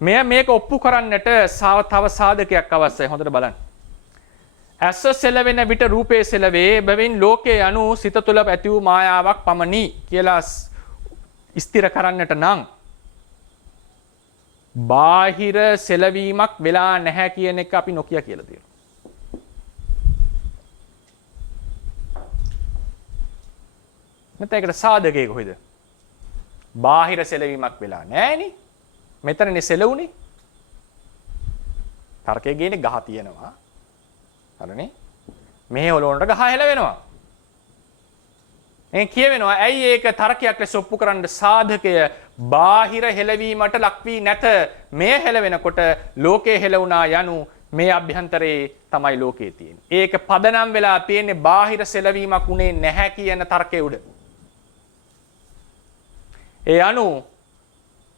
මේක ඔප්පු කරන්නට තව සාධකයක් අවශ්‍යයි. හොඳට බලන්න. ඇස සෙලවෙන විට රූපේ සෙලවේ බැවින් ලෝකේ යනු සිත තුළ ඇති වූ මායාවක් පමණි කියලා ස්ථිර කරන්නට නම් බාහිර සෙලවීමක් වෙලා නැහැ කියන එක අපි නොකිය කියලා තියෙනවා. නැත්නම් ඒකට සාධකයේ කොහෙද? බාහිර සෙලවීමක් වෙලා නැහෙනි. මෙතනනේ සෙලවුනේ. තර්කයේ ගේනේ ගහ තියෙනවා. හරිනේ. මෙහෙ ඔලොන්ට ගහ හෙලවෙනවා. මේ කියවෙනවා ඇයි ඒක තර්කයක් ලෙස ඔප්පු කරන්න සාධකය බාහිර හෙලවීමට ලක් වී නැත. මේ හෙලවෙනකොට ලෝකේ හෙලුණා යනු මේ අභ්‍යන්තරයේ තමයි ලෝකේ තියෙන්නේ. ඒක පදනම් වෙලා තියෙන්නේ බාහිර සෙලවීමක් උනේ නැහැ කියන තර්කයේ උඩ. ඒ අනු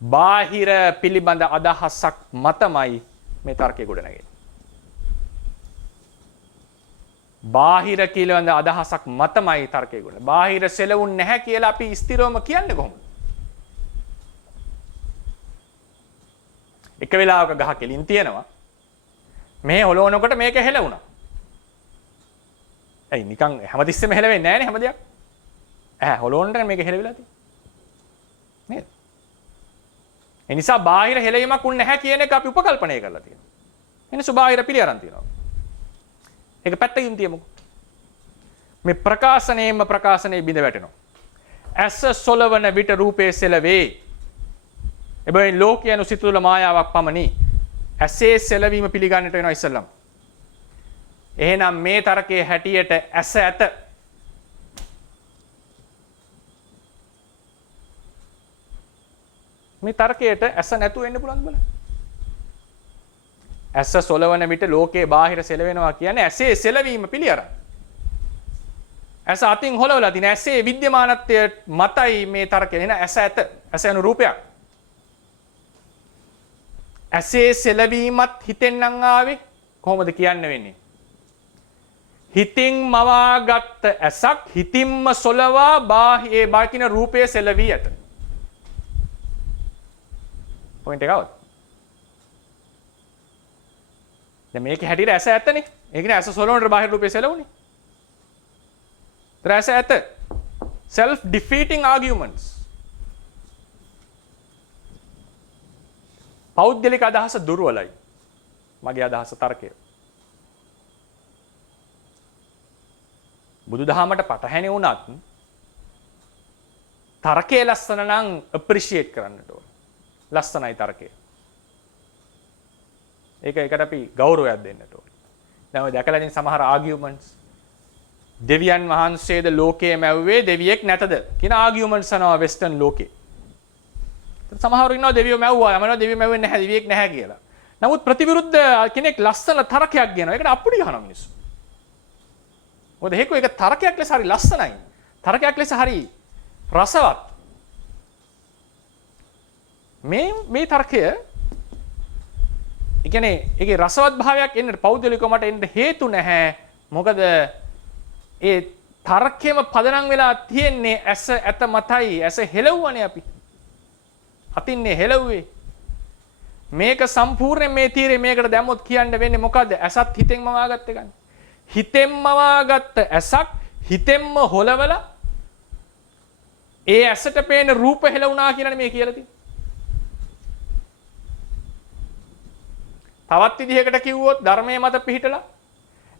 බාහිර පිළිබඳ අදහසක් මතමයි මේ තර්කයේ ගොඩ නැගෙන්නේ. බාහිර පිළිබඳ අදහසක් මතමයි තර්කයේ ගොඩ. බාහිර සෙලවුන් නැහැ කියලා අපි ස්ථිරවම කියන්නේ කොහොමද? එක වෙලාවක ගහ කෙලින් තියෙනවා. මේ හොලවනකොට මේක හෙලවුණා. ඇයි නිකන් හැමතිස්සෙම හෙලවෙන්නේ නැහැ නේ හැම දෙයක්. හොලවනට මේක හෙලවිලා තියෙන්නේ. නේද? ඒ නිසා බාහිර හෙලීමක් උන් නැහැ කියන එක අපි උපකල්පනය කරලා තියෙනවා. එනිසා බාහිර පිළි අරන් තියෙනවා. ඒක පැත්තකින් තියමුකෝ. මේ ප්‍රකාශනයේ බිඳ වැටෙනවා. ඇස සොලවන විට රූපේ සෙලවේ. එබැවින් ලෝකයන්ු සිත තුළ මායාවක් පමණි. ඇසේ සෙලවීම පිළිගන්නට වෙනවා ඉස්සෙල්ලම. එහෙනම් මේ තරකයේ හැටියට ඇස ඇත. මේ තර්කයට ඇස නැතුව එන්න පුළුවන්ද බලන්න. ඇස සොලවන විට ලෝකේ බාහිර සෙලවෙනවා කියන්නේ ඇසේ සෙලවීම පිළිඅරන්. ඇස අතින් හොලවලා තියෙන ඇසේ විද්‍යමානත්වය මතයි මේ තර්කය. එන ඇස ඇත. ඇස යන රූපයක්. ඇසේ සෙලවීමත් හිතෙන් නම් ආවේ කොහොමද කියන්න වෙන්නේ? හිතින් මවාගත් ඇසක් හිතින්ම සොලවා බාහිර බාකින රූපයේ සෙලවී ඇත. පොයින්ට් එක આવද? දැන් මේකේ හැටියට ඇස ඇත්තනේ. ඒ කියන්නේ ඇස සොලවනට බාහිර රූපේ සෙලවුනේ. ඇස ඇත. self defeating arguments. පෞද්ගලික අදහස දුර්වලයි. මගේ අදහස තර්කය. බුදුදහමට පටහැනි වුණත් තර්කයේ ලස්සන නම් appreciate කරන්නට ඕන. ලස්සනයි තර්කය. ඒකට අපි ගෞරවයක් දෙන්නට ඕන. දැන් ඔය දැකලා ඉන්න සමහර ආගියුමන්ට්ස් දෙවියන් වහන්සේද ලෝකයේ මැව්වේ දෙවියෙක් නැතද කියන ආගියුමන්ට්ස් අනවා වෙස්ටර්න් ලෝකේ. සමහරව ඉන්නවා දෙවියෝ මැව්වා යමනවා දෙවියෝ මැව්වේ නැහැ දෙවියෙක් නැහැ කියලා. නමුත් ප්‍රතිවිරුද්ධ කෙනෙක් ලස්සන තර්කයක් ගෙනවා. ඒකට අප්පුඩි ගහනවා මිනිස්සු. මොකද හේකෝ ඒක තර්කයක් ලෙස හරි ලස්සනයි. තර්කයක් ලෙස හරි රසවත්. මේ තර්කය ඒ කියන්නේ ඒකේ රසවත් භාවයක් එන්නට පෞද්ගලිකවමට එන්න හේතු නැහැ. මොකද ඒ තර්කයේම පදනම් වෙලා තියෙන්නේ ඇස ඇත මතයි. ඇස හෙලවුවනේ අපි. අතින්නේ හෙලවුවේ. මේක සම්පූර්ණයෙන් මේ තීරේ මේකට දැම්මොත් කියන්න වෙන්නේ මොකද්ද? ඇසත් හිතෙන්ම වවාගත්ත එකනේ. හිතෙන්ම වවාගත්ත ඇසක් හිතෙන්ම හොලවලා ඒ ඇසට පේන රූප හෙලවුණා කියලානේ මේ කියලා තියෙන්නේ. තවත් විදිහකට කිව්වොත් ධර්මයේ මත පිහිටලා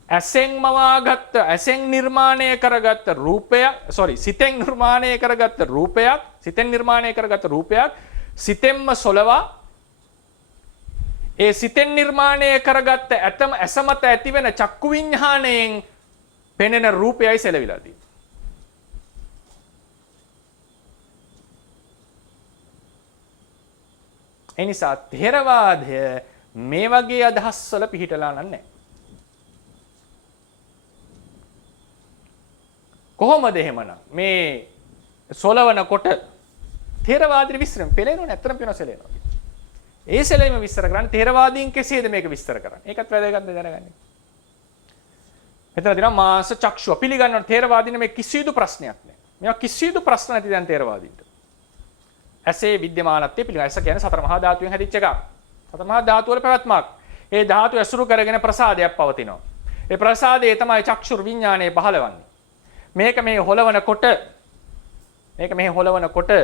ඇසෙන් මවාගත්ත ඇසෙන් නිර්මාණය කරගත්ත රූපයක් සිතෙන් නිර්මාණය කරගත්ත රූපයක් සිතෙන්ම සොලවා ඒ සිතෙන් නිර්මාණය කරගත්ත ඇතම ඇස මත ඇතිවෙන චක්කු විඤ්ඤාණයෙන් පෙනෙන රූපයයි සැලවිලා තියෙන්නේ. ඒ නිසා ථේරවාදය මේ වගේ අදහස් වල පිහිටලා නැහැ. කොහොමද එහෙමනම් මේ සොලවනකොට ථේරවාදී විස්තර පෙළෙනවනේ ඇත්තටම පේනවා සෙලෙනවා. ඒ සෙලීම විස්තර කරන්නේ ථේරවාදීන් කෙසේද මේක විස්තර කරන්නේ. ඒකත් වැදගත් දැනගන්න. මෙතන තියෙනවා මාංශ චක්ෂුව පිළිගන්නවට ථේරවාදීන් මේ කිසිදු ප්‍රශ්නයක් නැහැ. මේවා කිසිදු ප්‍රශ්න නැති දැන් ථේරවාදීන්ට. ඇසේ විද්‍යමානත්වයේ පිළිගන්න. ඇස කියන්නේ සතර මහා ධාතුන් හැදිච්ච එකක්. සතර මහා ධාතු වල පැවැත්මක්. ඒ ධාතු ඇසුරු කරගෙන ප්‍රසාදයක් පවතිනවා. ඒ ප්‍රසාදයේ තමයි චක්ෂුර් විඥානය පහළවන්නේ. මේක මේ හොලවනකොට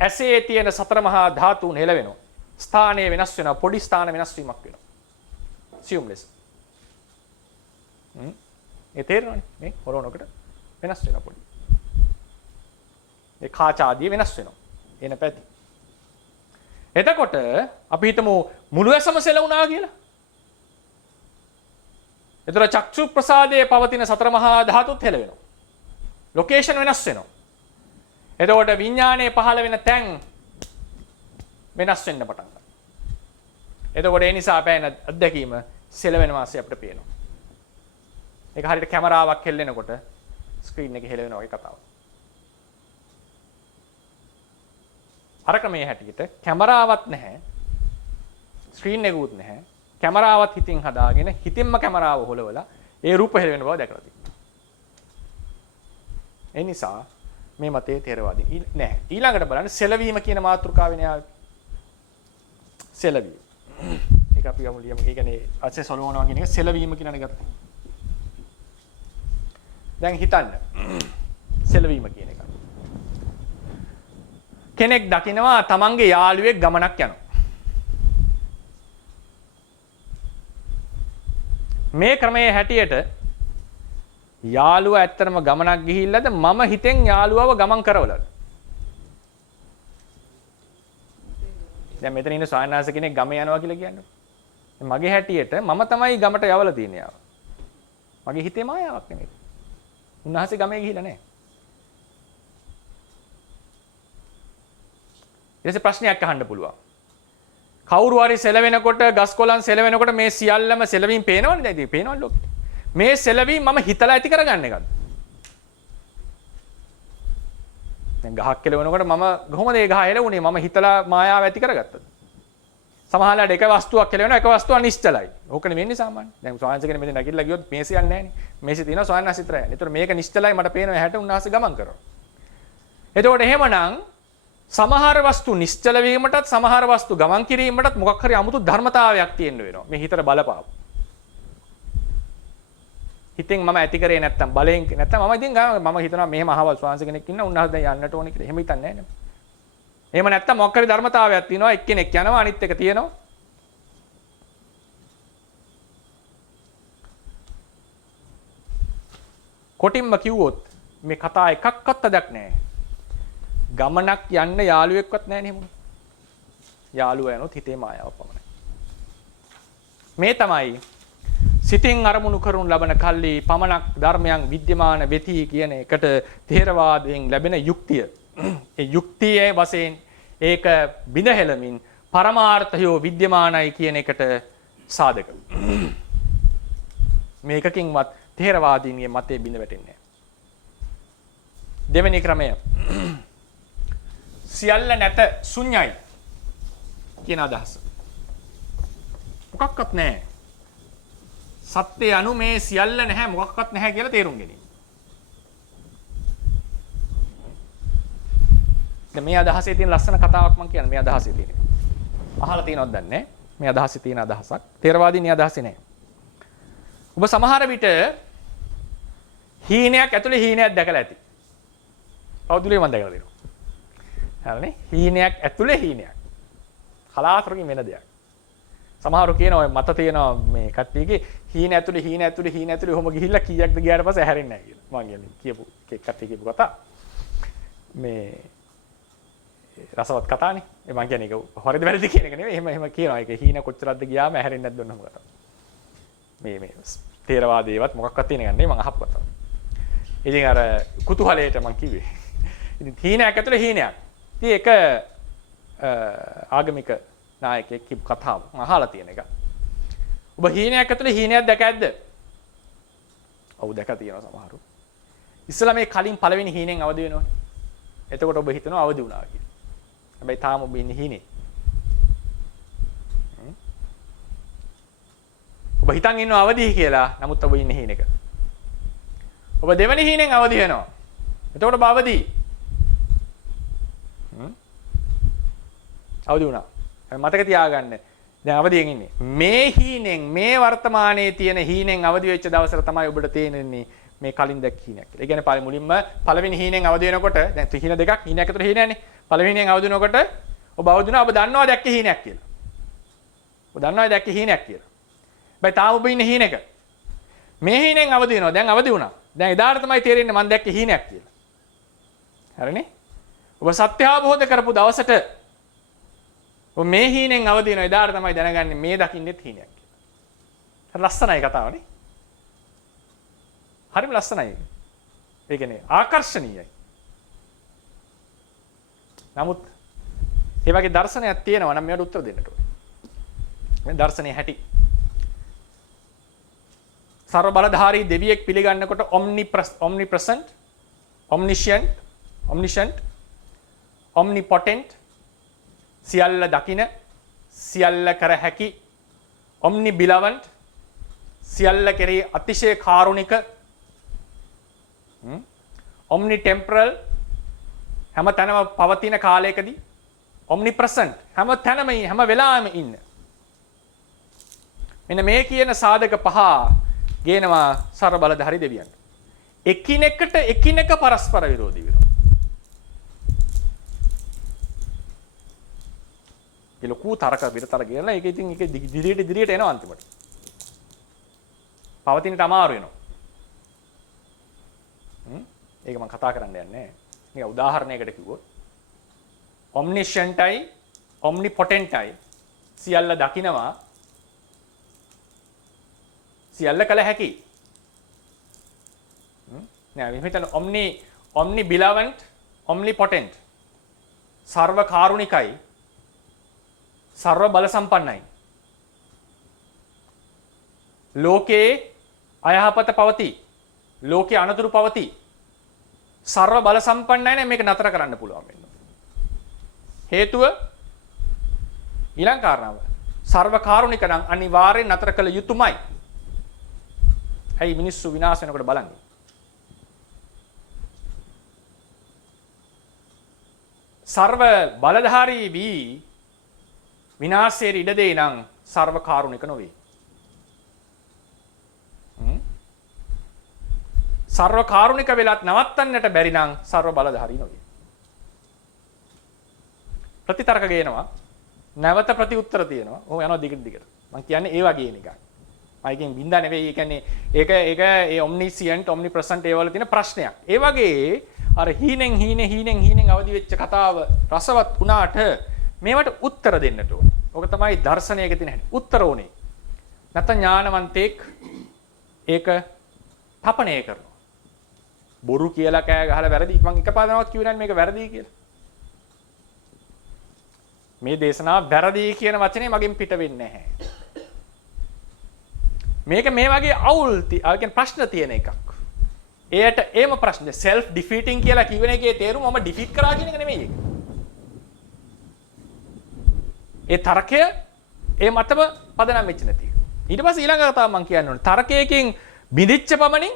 ඇසේ තියෙන සතර මහා ධාතුන් හෙලවෙනවා. ස්ථානයේ වෙනස් වෙනවා. පොඩි ස්ථාන වෙනස් වීමක් වෙනවා. assume less. ඒ තේරෙනවනේ මේ හොලවනකොට වෙනස් වෙනවා පොඩි. ඒ කාච ආදී වෙනස් වෙනවා. එන පැති. එතකොට අපි හිතමු මුළු ඇසම සෙලවුණා කියලා. එතකොට චක්ෂු ප්‍රසාදයේ පවතින සතර මහා ධාතුත් හෙලවෙනවා. ලොකේෂන් වෙනස් වෙනවා. එතකොට විඥානයේ පහළ වෙන තැන් වෙනස් වෙන්න පටන් ගන්නවා. එතකොට ඒ නිසා අපේන අත්දැකීම සෙලවෙන වාසිය අපිට පේනවා. ඒක හරියට කැමරාවක් හෙල්ලෙනකොට ස්ක්‍රීන් එකේ හෙලවෙන වගේ කතාවක්. අර ක්‍රමයේ හැටියට කැමරාවක් නැහැ. ස්ක්‍රීන් එකකුත් නැහැ. කැමරාවත් හිතින් හදාගෙන හිතින්ම කැමරාව හොලවලා ඒ රූප හෙලවෙන බව දැකලා තියෙනවා. ඒ නිසා මේ මතයේ ථේරවාදී නෑ. ඊළඟට බලන්න සෙලවීම කියන මාතෘකාවෙන් ආවේ. සෙලවීම. ඒක අපි යමු ලියමු. ඒ කියන්නේ අසේ සොලවනවා කියන එක සෙලවීම කියන එක ගත්තා. දැන් හිතන්න. සෙලවීම කියන එක. කෙනෙක් දකිනවා තමන්ගේ යාළුවෙක් ගමනක් යනවා. මේ ක්‍රමයේ හැටියට යාළුවා ඇත්තටම ගමනක් ගිහිල්ලාද මම හිතෙන් යාළුවව ගමන් කරවලද? දැන් මෙතන ඉන්න ස්වාමීනාස කෙනෙක් ගම යනවා කියලා කියන්නේ. මගේ හැටියට මම තමයි ගමට යවලා තියෙන්නේ යාව. මගේ හිතේ මායාවක් නෙමෙයි. උන්වහන්සේ ගමේ ගිහිල්ලා නැහැ. ඊටසේ ප්‍රශ්නයක් අහන්න පුළුවන්. කවුරු හරි සෙලවෙනකොට ගස් කොළන් සෙලවෙනකොට මේ සියල්ලම සෙලවීම පේනවනේ දැන් ඉතින් පේනවනේ ලෝකෙට. මේ සෙලවීම මම හිතලා ඇති කරගන්න එකද? දැන් ගහක් කෙලවෙනකොට මම කොහොමද ඒ ගහ එළවුනේ? මම හිතලා මායාව ඇති කරගත්තද? සමහරවිට එක වස්තුවක් කෙලවෙනවා එක වස්තුවක් නිශ්චලයි. ඕකනේ වෙන්නේ සාමාන්‍යයෙන්. දැන් ස්වාමීන් වහන්සේ මෙතන නැගිටලා ගියොත් මේසෙ යන්නේ නැහනේ. මේසෙ තියෙනවා ස්වාමීන් වහන්සේ විතරයි. ඒතර මේක නිශ්චලයි මට පේනවා එහාට උන්වහන්සේ ගමන් කරනවා. එතකොට එහෙමනම් සමහර වස්තු නිශ්චල වීමටත් සමහර වස්තු ගමන් කිරීමටත් මොකක් හරි 아무තු ධර්මතාවයක් තියෙන්න වෙනවා. මේ හිතට බලපාව. හිතෙන් මම ඇති කරේ නැත්තම් බලෙන් නැත්තම් මම ඉතින් මම හිතනවා මෙහෙම අහවල් ස්වාංශ කෙනෙක් ඉන්න උන්වහන්සේ දැන් යන්නට ඕනේ කියලා. එහෙම හිතන්නේ නැහැ නේ. එහෙම නැත්තම් මොකක් හරි ධර්මතාවයක් තියෙනවා එක්කෙනෙක් යනවා අනිත් එක තියෙනවා. කොටින්ම කිව්වොත් මේ කතා එකක්වත් අදක් නැහැ. ගමනක් යන්න යාළුවෙක්වත් නැහැ නේ මොකද? යාළුවා යනොත් හිතේ මායාව පමණයි. මේ තමයි සිතින් අරමුණු කරනු ලබන කල්ලි පමණක් ධර්මයන් විද්‍යමාන වෙති කියන එකට ථේරවාදයෙන් ලැබෙන යුක්තිය. ඒ යුක්තියේ වශයෙන් ඒක බිඳහෙලමින් පරමාර්ථය විද්‍යමානයි කියන එකට සාධක. මේකකින්වත් ථේරවාදීන්ගේ මතේ බිඳ වැටෙන්නේ නැහැ. දෙවෙනි ක්‍රමය සියල්ල නැත ශුන්‍යයි කියන අදහස. මොකක්වත් නැහැ. සත්‍ය anu මේ සියල්ල නැහැ මොකක්වත් නැහැ කියලා තේරුම් ගැනීම. දැන් මේ අදහසේ තියෙන ලස්සන කතාවක් මම කියන්නේ මේ අදහසේ තියෙන. අහලා තියෙනවද දන්නේ නැහැ. මේ අදහසේ තියෙන අදහසක්. ථේරවාදීන් අදහසේ නැහැ. ඔබ සමහර විට හීනයක් ඇතුලේ හීනයක් දැකලා ඇති. කවුදුලේ මම දැකලා තියෙනවා. හරිනේ? හීනයක් ඇතුලේ හීනයක්. කලාතුරකින් වෙන දෙයක්. සමහරව කියනවා මත තියෙනවා මේ කට්ටියගේ හීන ඇතුලේ ඔහොම ගිහිල්ලා කීයක්ද ගියාට පස්සේ හැරෙන්නේ නැහැ කියලා. මම කියන්නේ කියපු කට්ටිය කියපු කතා. මේ රසවත් කතානේ. ඒ මම කියන්නේ ඒක හරිද වැරදිද කියන එක නෙවෙයි. එහෙම කියනවා. ඒක හීන කොච්චරක්ද ගියාම හැරෙන්නේ නැද්ද ඔන්නම කතාව. මේ තේරවාදේවත් මොකක්වත් තියෙන එක නෙවෙයි මම අහපු කතාව. ඉතින් අර කුතුහලයට මම කිව්වේ. ඉතින් හීනයක් ඇතුලේ හීනයක්. ඉතින් ඒක ආගමික නායකයෙක් කිව් කතාව අහලා තියෙන එක. ඔබ හීනයක් ඇතුලේ හීනයක් දැක ඇද්ද? ඔව් දැක තියෙනවා සමහරු. ඉස්සලා මේ කලින් පළවෙනි හීනෙන් අවදි වෙනවනේ. එතකොට ඔබ හිතනවා අවදි වුණා කියලා. හැබැයි තාම ඔබ ඉන්නේ හීනේ. ඔබ හිතන් ඉන්නවා අවදි කියලා. නමුත් ඔබ ඉන්නේ හීනෙක. ඔබ දෙවෙනි හීනෙන් අවදි වෙනවා. එතකොට ඔබ අවදි. අවදි වුණා. මතක තියාගන්න. දැන් අවදියෙන් ඉන්නේ. මේ හීනෙන් මේ වර්තමානයේ තියෙන හීනෙන් අවදි වෙච්ච දවසට තමයි ඔබට තේරෙන්නේ මේ කලින් දැක්ක හීනයක් කියලා. ඒ කියන්නේ මුලින්ම පළවෙනි හීනෙන් අවදි වෙනකොට දැන් හීන දෙකක් හීනයක් අතර හීනයනේ. පළවෙනියෙන් අවදි වෙනකොට ඔබ අවදි වුණා ඔබ දන්නවා දැක්ක හීනයක් කියලා. ඔබ දන්නවා දැක්ක හීනයක් කියලා. බයි තාම ඔබ ඉන්නේ හීනෙක. මේ හීනෙන් අවදි වෙනවා. දැන් අවදි වුණා. දැන් එදාට තමයි තේරෙන්නේ මම දැක්ක හීනයක් කියලා. හරිනේ? ඔබ සත්‍ය අවබෝධ කරපු දවසට ඔබ මේ හීනෙන් අවදි වෙනවා. එදාට තමයි දැනගන්නේ මේ දකින්නෙත් හීනයක් කියලා. හරි ලස්සනයි කතාවනේ. හරිම ලස්සනයි. ඒ කියන්නේ ආකර්ෂණීයයි. නමුත් ඒ වගේ දර්ශනයක් තියෙනවා නම් මේකට උත්තර දෙන්නට ඕනේ. මේ දර්ශනේ හැටි. සර්ව බලධාරී දෙවියෙක් පිළිගන්නකොට omnipresent, omniscient, omnipotent, සියල්ල දකින, සියල්ල කර හැකි, omnibenevolent, සියල්ල කෙරෙහි අතිශය කාරුණික, omnitemporal, හැම තැනම පවතින කාලයකදී, omnipresent, හැම තැනම හැම වෙලාවෙම ඉන්න. මෙන්න මේ කියන සාධක පහ ගේනවා සර්ව බලධාරී දෙවියන්ට. එකිනෙකට එකිනෙක පරස්පර විරෝධී වෙනවා. ඒ ලොකු තරක විතර ගියලා ඒක ඉතින් ඒක දිගට එනවා අන්තිමට. පවතිනට අමාරු වෙනවා. ඒක මම කතා කරන්න යන්නේ නැහැ. නික උදාහරණයකට කිව්වොත් omniscientයි omnipotentයි සියල්ල දකිනවා සියල්ල කළ හැකි. නෑ මේ හිතන omnibenevolent omnipotent සර්ව කාරුණිකයි සර්ව බල සම්පන්නයි. ලෝකේ අයහපත පවතී. ලෝකේ අනතුරු පවතී. සර්ව බල සම්පන්නයි නේ මේක නතර කරන්න පුළුවන් වෙන්න. හේතුව ඊළඟ කාරණාව සර්ව කාරුණික නම් අනිවාර්යෙන් නතර කළ යුතුමයි. ඇයි මිනිස්සු විනාශ වෙනකොට බලන්නේ? සර්ව බලධාරී වී විනාශයේ ඉඩ දෙයි නම් සර්ව කාරුණික නොවේ. සර්ව කාරුණික වෙලත් නවත්තන්නට බැරි නම් සර්ව බලධාරී නොවේ. ප්‍රතිතරක ගේනවා. නැවත ප්‍රතිඋත්තර තියෙනවා. ඔහොම යනවා දිගට. මම කියන්නේ ඒ වගේ නිකන්. මයිකෙන් බින්දා නෙවෙයි. ඒ කියන්නේ ඒක ඒ omniscient omnipresent ඒ වල තියෙන ප්‍රශ්නයක්. ඒ වගේ අර හීනෙන් අවදි වෙච්ච කතාව රසවත් වුණාට මේවට උත්තර දෙන්නට ඕනේ. ඕක තමයි දර්ශනයක තියෙන හැටි. උත්තර ඕනේ. නැත්නම් ඥානවන්තෙක් ඒක තපණය කරනවා. බොරු කියලා කෑ ගහලා වැරදි මම එකපාරටවත් කිව්වේ නැහැ මේක වැරදි කියලා. මේ දේශනාව වැරදි කියන වචනේ මගෙන් පිට වෙන්නේ නැහැ. මේක මේ වගේ අවුල් කියන්නේ ප්‍රශ්න තියෙන එකක්. එයට ඒම ප්‍රශ්න self defeating කියලා කියවෙන එකේ තේරුම මම ඩිෆීට් කරා කියන එක නෙමෙයි ඒක. ඒ තර්කය ඒ මතම පදනම් වෙච්ච නැති. ඊට පස්සේ ඊළඟ කතාව මම කියන්න ඕනේ. තර්කයකින් බිඳිච්ච පමණින්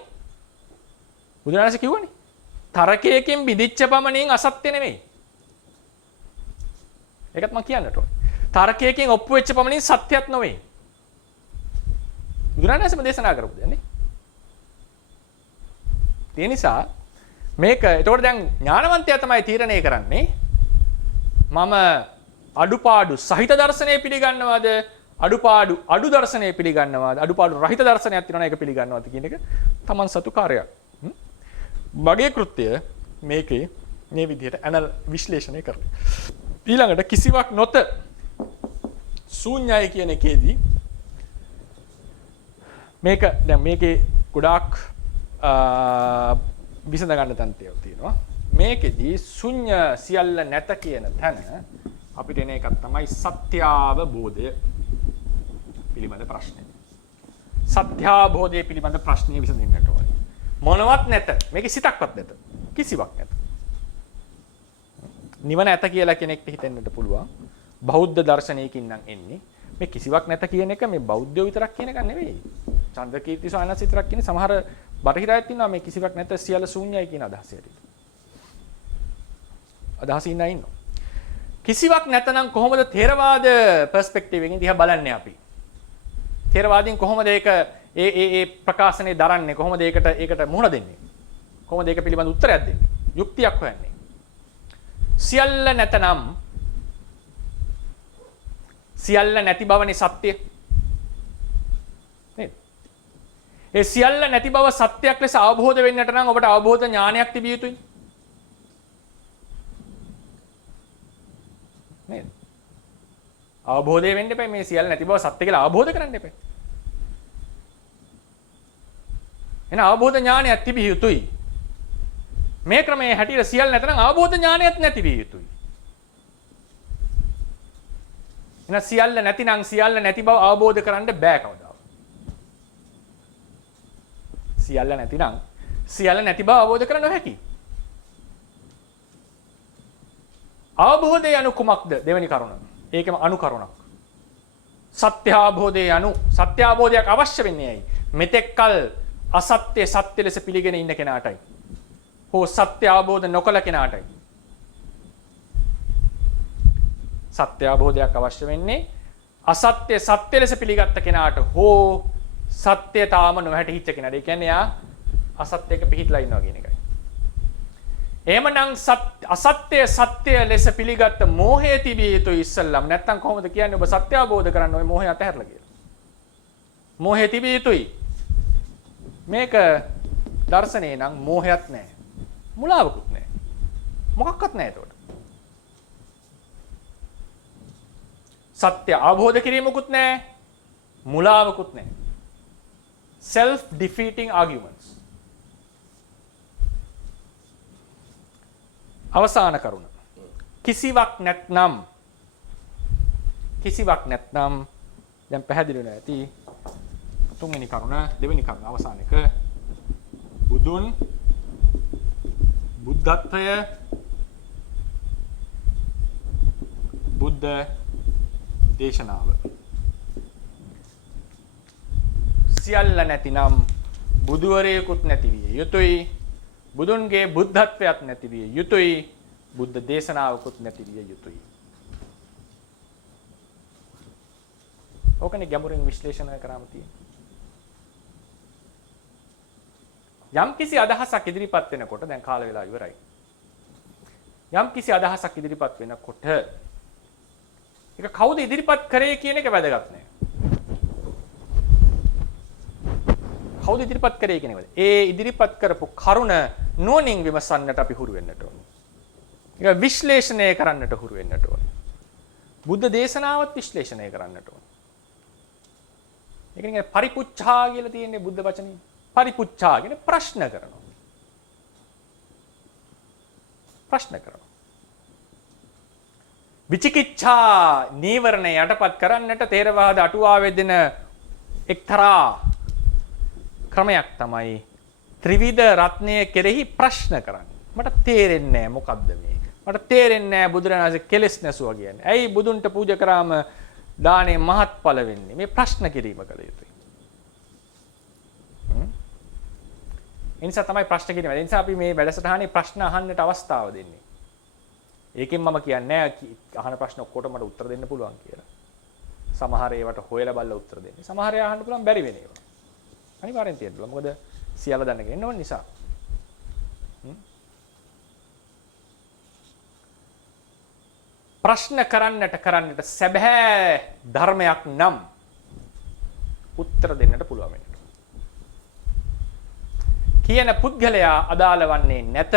බුදුරජාණන්සේ කිව්වනේ. තර්කයකින් බිඳිච්ච පමණින් අසත්‍ය නෙමෙයි. ඒකත් මම කියන්නට ඕනේ. තර්කයකින් ඔප්පු වෙච්ච පමණින් සත්‍යයක් නොවේ. බුදුරජාණන්සේම දේශනා කරපු දෙයක් නේ. ඒ නිසා මේක ඒතකොට දැන් ඥානවන්තයා තමයි තීරණය කරන්නේ මම අඩුපාඩු සහිත දර්ශනය පිළිගන්නවද අඩු දර්ශනය පිළිගන්නවද අඩුපාඩු රහිත දර්ශනයක් තියෙනවා ඒක පිළිගන්නවද කියන එක තමන් සතු කාර්යයක්. මගේ කෘත්‍යය මේකේ මේ විදිහට විශ්ලේෂණය කරන්නේ. ඊළඟට කිසිවක් නොත ශූන්‍යයි කියන එකේදී මේක දැන් මේකේ ගොඩාක් විසඳ ගන්න තන්තියක් තියෙනවා. මේකෙදී ශුන්‍ය සියල්ල නැත කියන තැන අපිට එන එකක් තමයි සත්‍යාවබෝධය පිළිබඳ ප්‍රශ්නය. සත්‍යාවබෝධය පිළිබඳ ප්‍රශ්නය විසඳෙන්නට ඕනේ. මොනවත් නැත. මේකේ සිතක්වත් නැත. කිසිවක් නැත. නිවන ඇත කියලා කෙනෙක්ට හිතෙන්නට පුළුවන්. බෞද්ධ දර්ශනයකින් නම් එන්නේ. මේ කිසිවක් නැත කියන එක මේ බෞද්ධයෝ විතරක් කියන එක නෙවෙයි. චන්ද්‍රකීර්ති සානස් විතරක් කියන්නේ සමහර බටහිර අයත් ඉන්නවා මේ කිසිවක් නැත සියල්ල ශූන්‍යයි කියන අදහසට. අදහසින් ඉන්නවා. කිසිවක් නැතනම් කොහොමද ථේරවාද පර්ස්පෙක්ටිව් එකෙන් දිහා බලන්නේ අපි? ථේරවාදීන් කොහොමද ඒක ඒ ප්‍රකාශනේ දරන්නේ? කොහොමද ඒකට මුහුණ දෙන්නේ? කොහොමද ඒක පිළිබඳ උත්තරයක් දෙන්නේ? යුක්තියක් හොයන්නේ. සියල්ල නැතනම් සියල්ල නැති බවනේ සත්‍ය. නේද? ඒ සියල්ල නැති බව සත්‍යයක් ලෙස අවබෝධ වෙන්නට නම් ඔබට අවබෝධ ඥානයක් තිබිය යුතුයි. නේද? අවබෝධය වෙන්න එපා මේ සියල්ල නැති බව සත්‍ය කියලා අවබෝධ කරන්න එපා. එන අවබෝධ ඥානයක් තිබිය යුතුයි. මේ ක්‍රමයේ හැටියට සියල්ල නැතනම් අවබෝධ ඥානයක් නැති විය යුතුයි. එන සියල්ල නැතිනම් සියල්ල නැති බව අවබෝධ කරන්න බෑ කවදාවත්. සියල්ල නැතිනම් සියල්ල නැති බව අවබෝධ කරන්න නොහැකි. අවබෝධය anu කුමක්ද? දෙවෙනි කරුණ. ඒකම අනුකරුණක්. සත්‍යාවබෝධය anu සත්‍යාවබෝධයක් අවශ්‍ය වෙන්නේ ඇයි? මෙතෙක්කල් අසත්‍ය සත්‍ය ලෙස පිළිගෙන ඉන්න කෙනාටයි. හෝ සත්‍ය අවබෝධ නොකළ කෙනාටයි. සත්‍ය අවබෝධයක් අවශ්‍ය වෙන්නේ අසත්‍ය සත්‍ය ලෙස පිළිගත්ත කෙනාට හෝ සත්‍යතාවම නොහැටිච්ච කෙනාට. ඒ කියන්නේ යා අසත්‍යයක පිහිටලා ඉන්නවා කියන එකයි. එහෙමනම් අසත්‍ය සත්‍ය ලෙස පිළිගත්ත මෝහය තිබිය යුතුයි ඉස්සල්ලාම. නැත්තම් කොහොමද කියන්නේ ඔබ සත්‍ය අවබෝධ කරන්න ඔය මෝහය අතහැරලා කියලා. මෝහය තිබිය යුතුයි. මේක දර්ශනේ නම් මෝහයක් නැහැ. මුලාවකුත් නැහැ. මොකක්වත් නැහැ ඒතකොට. සත්‍ය අවබෝධ කිරීමකුත් නැහැ. මුලාවකුත් නැහැ. self defeating arguments. අවසාන කරුණ. කිසිවක් නැත්නම් දැන් පැහැදිලි වෙනවා ඇති. තුන්වෙනි කරුණ, දෙවෙනි කරුණ අවසාන එක. බුදුන් බුද්ධත්වය බුද්ධ දේශනාව සියල්ල නැතිනම් බුදුවරයෙකුත් නැති විය යුතුයි. බුදුන්ගේ බුද්ධත්වයක් නැති විය යුතුයි. බුද්ධ දේශනාවකුත් නැති විය යුතුයි. ඕකනේ ගැඹුරින් විශ්ලේෂණය කරාම තියෙන්නේ. යම් කිසි අදහසක් ඉදිරිපත් වෙනකොට දැන් කාල වේලාව ඉවරයි. යම් කිසි අදහසක් ඉදිරිපත් වෙනකොට ඒක කවුද ඉදිරිපත් කරේ කියන එක වැදගත් නෑ. කවුද ඉදිරිපත් කරේ කියන එක. ඒ ඉදිරිපත් කරපු කරුණ නුවණින් විමසන්නට අපි හුරු වෙන්නට ඕනේ. ඒක විශ්ලේෂණය කරන්නට හුරු වෙන්නට ඕනේ. බුද්ධ දේශනාවත් විශ්ලේෂණය කරන්නට ඕනේ. ඒක නිකන් පරිපුච්ඡා කියලා තියෙන්නේ බුද්ධ වචනේ. පරිපුච්ඡා කියන්නේ ප්‍රශ්න කරනවා. ප්‍රශ්න කරනවා. විචිකිච්ඡා නීවරණ යටපත් කරන්නට තේරවාද අටුවාවේ දෙන එක්තරා ක්‍රමයක් තමයි ත්‍රිවිධ රත්නය කෙරෙහි ප්‍රශ්න කරන්නේ. මට තේරෙන්නේ නැහැ මොකද්ද මේ? මට තේරෙන්නේ නැහැ බුදුරණාහි කෙලෙස් නැසුවා කියන්නේ. ඇයි බුදුන්ට පූජා කරාම දානේ මහත්ඵල වෙන්නේ? මේ ප්‍රශ්න කිරීම කළ යුතුයි. ඒ නිසා තමයි ප්‍රශ්න කිරීම. ඒ නිසා අපි මේ වැඩසටහනේ ප්‍රශ්න අහන්නට අවස්ථාව දෙන්නේ. ඒකෙන් මම කියන්නේ අහන ප්‍රශ්න ඔක්කොටම මට උත්තර දෙන්න පුළුවන් කියලා. සමහර ඒවාට හොයලා බලලා උත්තර දෙන්නේ. සමහර ඒවා අහන්න පුළුවන් බැරි වෙන ඒවා. අනිවාර්යෙන් තියෙනවා. මොකද සියල්ල දැනගෙන ඉන්න ඕන නිසා. ප්‍රශ්න කරන්නට සැබෑ ධර්මයක් නම් උත්තර දෙන්නට පුළුවන් වෙනවා. කියන පුද්ගලයා අදාළ වන්නේ නැත.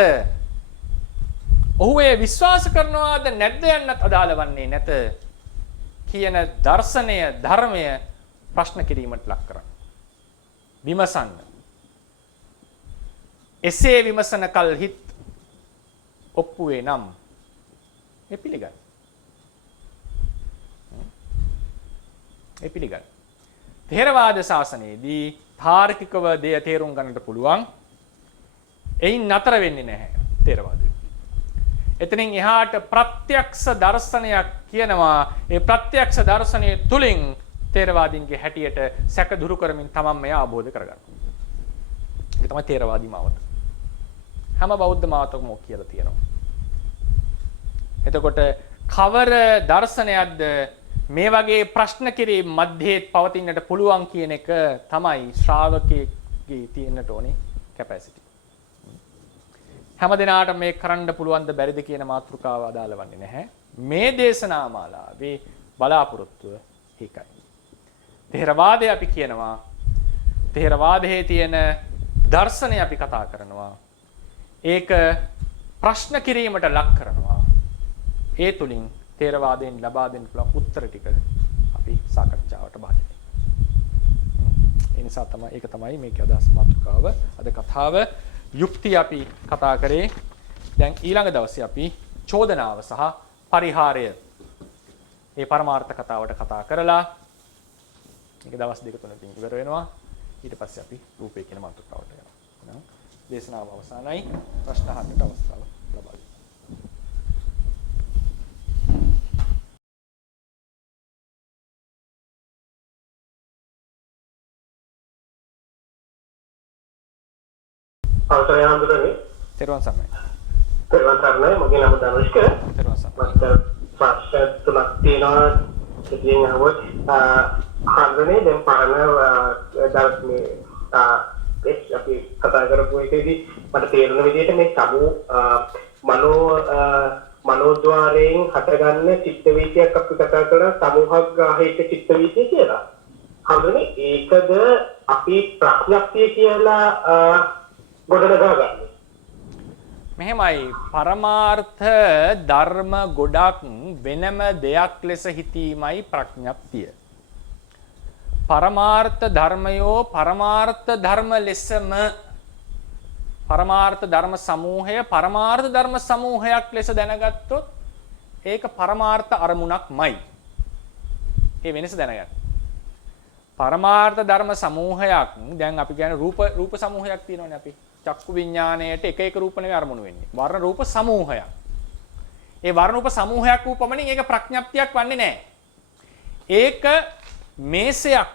ඔහු ඒ විශ්වාස කරනවාද නැද්ද යන්නත් අදාළ වන්නේ නැත. කියන දර්ශනය ධර්මය ප්‍රශ්න කිරීමට ලක් කරන්න. විමසන්න. එසේ විමසන කල් හිත් ඔප්පුවේ නම් මේ පිළිගන්න. ඒ පිළිගන්න. ථේරවාද ශාසනයේදී තාර්කිකව දෙය තේරුම් ගන්නට පුළුවන්. එයින් නතර වෙන්නේ නැහැ ථේරවාදය. එතනින් එහාට ප්‍රත්‍යක්ෂ දර්ශනයක් කියනවා. ඒ ප්‍රත්‍යක්ෂ දර්ශනය තුලින් ථේරවාදීන්ගේ හැටියට සැක දුරු කරමින් තමන් මෙය අවබෝධ කරගන්න. ඒක තමයි ථේරවාදී මාවත. හැම බෞද්ධ මාවතකම ඔක් කියලා තියෙනවා. එතකොට කවර දර්ශනයක්ද මේ වගේ ප්‍රශ්න කිරීම මැදේ පවතින්නට පුළුවන් කියන එක තමයි ශ්‍රාවකයෙක්ගේ තියෙන්නට ඕනේ කැපැසිටි. හැම දිනාට මේ කරන්න පුළුවන්ද බැරිද කියන මාතෘකාව අදාළ වන්නේ නැහැ. මේ දේශනා මාලාවේ බලාපොරොත්තුව ඒකයි. ථේරවාදය අපි කියනවා. ථේරවාදයේ තියෙන දර්ශනය අපි කතා කරනවා. ඒක ප්‍රශ්න කිරීමට ලක් කරනවා. ඒ තුලින් ථේරවාදයෙන් ලබා දෙන්න පුළුවන් උත්තර ටික අපි සාකච්ඡාවට භාජනය. ඒ නිසා තමයි ඒක තමයි මේකේ අදහස් මාතෘකාව. අද කතාව යුක්තිය අපි කතා කරේ. දැන් ඊළඟ දවසේ අපි චෝදනාව සහ පරිහාරය මේ පරමාර්ථ කතාවට කතා කරලා මේක දවස් දෙක තුනකින් ඉවර වෙනවා. ඊට පස්සේ අපි රූපේ කියන මාතෘකාවට යනවා. එහෙනම් දේශනාව අවසానයි. ප්‍රශ්න අහන්නට අවස්ථාව ලබා දෙන්න. අවසරය හඳුනන්නේ තෙරුවන් සරණයි. තෙරුවන් සරණයි. මගේ නම ධනුෂ්ක. තෙරුවන් සරණයි. මට ප්‍රශ්න තුනක් තියෙනවා. ඉතින් අහුවත් හඳුනන්නේ දැන් පරණ දර්ශනේ අපි කතා කරපු එකේදී මට තේරුණ විදිහට මේ සමු මනෝද්වාරයෙන් හටගන්න චිත්ත වීතියක් අපි කතා කරන සමූහග්‍රාහීක චිත්ත වීතිය කියලා. හඳුනන්නේ ඒකද අපි ප්‍රඥප්තිය කියලා මෙහෙමයි පරමාර්ථ ධර්ම ගොඩක් වෙනම දෙයක් ලෙස හිතීමයි ප්‍රඥප්තිය. පරමාර්ථ ධර්මයෝ පරමාර්ථ ධර්ම ලෙසම පරමාර්ථ ධර්ම සමූහය පරමාර්ථ ධර්ම සමූහයක් ලෙස දැනගත්තොත් ඒක පරමාර්ථ අරමුණක්මයි. ඒ වෙනස දැනගන්න. පරමාර්ථ ධර්ම සමූහයක් දැන් අපි කියන්නේ රූප සමූහයක් තියෙනවනේ අපි. චක්කු විඥාණයට එක එක රූප නෙවෙයි අරමුණු වෙන්නේ. වර්ණ රූප සමූහයක්. ඒ වර්ණ රූප සමූහයක් වූ පමණින් ඒක ප්‍රඥප්තියක් වන්නේ නැහැ. ඒක මේසයක්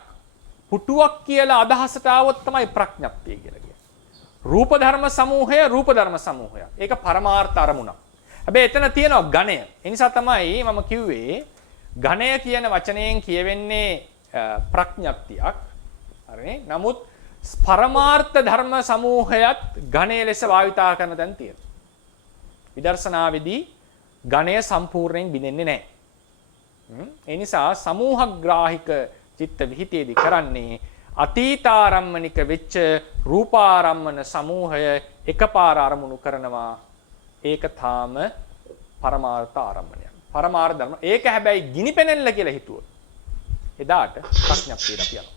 පුටුවක් කියලා අදහසට ආවොත් තමයි ප්‍රඥප්තිය කියලා කියන්නේ. රූප ධර්ම සමූහය රූප ධර්ම සමූහයක්. ඒක පරමාර්ථ අරමුණක්. හැබැයි එතන තියෙනවා ඝණය. ඒ නිසා තමයි මම කිව්වේ ඝණය කියන වචනයෙන් කියවෙන්නේ ප්‍රඥප්තියක්. හරිනේ? නමුත් පරමාර්ථ ධර්ම සමූහයත් ඝණය ලෙස භාවිතා කරන තැන් තියෙනවා. විදර්ශනාවේදී ඝණය සම්පූර්ණයෙන් බිඳෙන්නේ නැහැ. ඒ නිසා සමූහග්‍රාහික චිත්ත විහිතියේදී කරන්නේ අතීතාරම්මනික වෙච්ච රූපාරම්මන සමූහය එකපාර අරමුණු කරනවා. ඒක තාම පරමාර්ථ ආරම්මණයක්. පරමාර්ථ ධර්ම. ඒක හැබැයි ගිනිපෙනෙල්ල කියලා හිතුවොත් එදාට ප්‍රඥප්තියට අපි යනවා.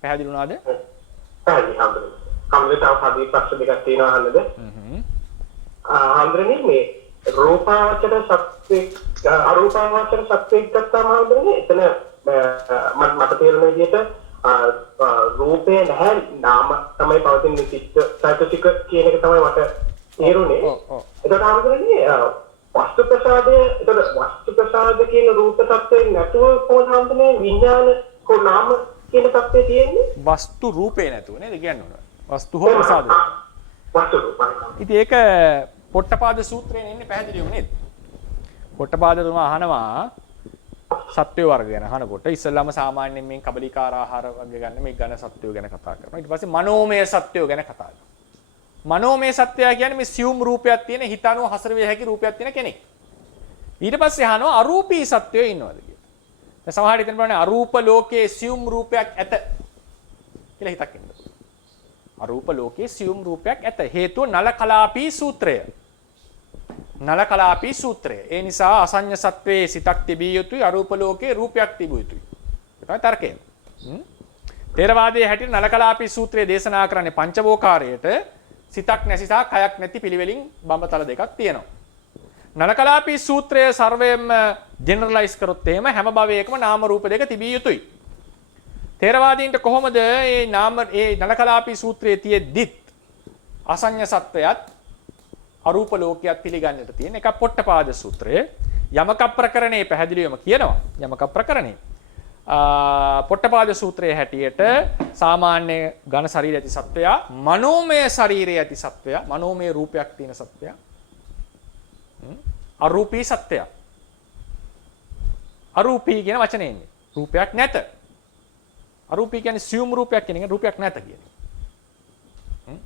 පැහැදිලි වුණාද? හම්බුනේ ප්‍රශ්න දෙකක් තියෙනවා අහන්නද? හම්බුනේ මේ රූපාවචර ශක්තිය අරූපාවචර ශක්තිය ගත්තාම හම්බුනේ එතන මට තේරෙන විදිහට රූපේ නැහැ නාම තමයි පවතින චිත්ත සායිතික කියන එක තමයි මට තේරුනේ. ඒකට හම්බුනේ වස්තු ප්‍රසාද කියන රූප සත්‍යයෙන් නැතුව කොහොමද හම්බුනේ විඥාන කො නාම කියන සත්‍යය තියෙන්නේ? වස්තු රූපේ නැතුව නේද කියන්නේ? වස්තු හෝ ප්‍රසාද. වස්තු රූපයි. ඉතින් ඒක පොට්ටපාද සූත්‍රයෙන් ඉන්නේ පැහැදිලිවම නේද? පොට්ටපාද තුමා අහනවා සත්‍ය වර්ග ගැන අහනකොට ඉස්සෙල්ලාම සාමාන්‍යයෙන් මේ කබලිකාර ආහාර වර්ග ගන්න මේ ඝන සත්‍යය ගැන කතා කරනවා. ඊට පස්සේ මනෝමය සත්‍යය ගැන කතා කරනවා. මනෝමය සත්‍යය කියන්නේ මේ සියුම් රූපයක් තියෙන හිතano හසරවිය හැකි රූපයක් තියෙන කෙනෙක්. ඊට පස්සේ අහනවා අරූපී සත්‍යය ඉන්නවද කියලා. දැන් සමහර හිතන බලන්නේ අරූප ලෝකයේ සියුම් රූපයක් ඇත කියලා හිතක් ඉන්නවා. අරූප ලෝකයේ සියුම් රූපයක් ඇත. හේතුව නල කලාපී සූත්‍රය. නල කලාපී සූත්‍රය. ඒ නිසා අසඤ්ඤ සත්වයේ සිතක් තිබිය යුතුයි අරූප ලෝකයේ රූපයක් තිබිය යුතුයි. ඒක තමයි තර්කය. ථේරවාදයේ හැටියට නල කලාපී සූත්‍රය දේශනා කරන්නේ පංචවෝකාරයට සිතක් නැසිසා කයක් නැති පිළිවෙලින් බඹතල දෙකක් තියෙනවා. නලකලාපී සූත්‍රය සර්වයෙන්ම ජෙනරලයිස් කරොත් එහෙම හැම භවයකම නාම රූප දෙක තිබිය යුතුයි. තේරවාදීන්ට කොහොමද මේ නලකලාපී සූත්‍රයේ තියෙද්දිත් අසඤ්ඤ සත්වයත් අරූප ලෝකයක් පිළිගන්නට තියෙන එක පොට්ටපාද සූත්‍රයේ යමක ප්‍රකරණේ පැහැදිලිවම කියනවා. යමක ප්‍රකරණේ පොට්ටපාද සූත්‍රයේ හැටියට සාමාන්‍ය ඝන ශරීරය ඇති සත්වයා මනෝමය ශරීරය ඇති සත්වයා මනෝමය රූපයක් තියෙන සත්වයා අරූපී සත්වයා අරූපී කියන වචනේ එන්නේ රූපයක් නැත අරූපී කියන්නේ සියුම් රූපයක් කියන එක රූපයක් නැත කියන එක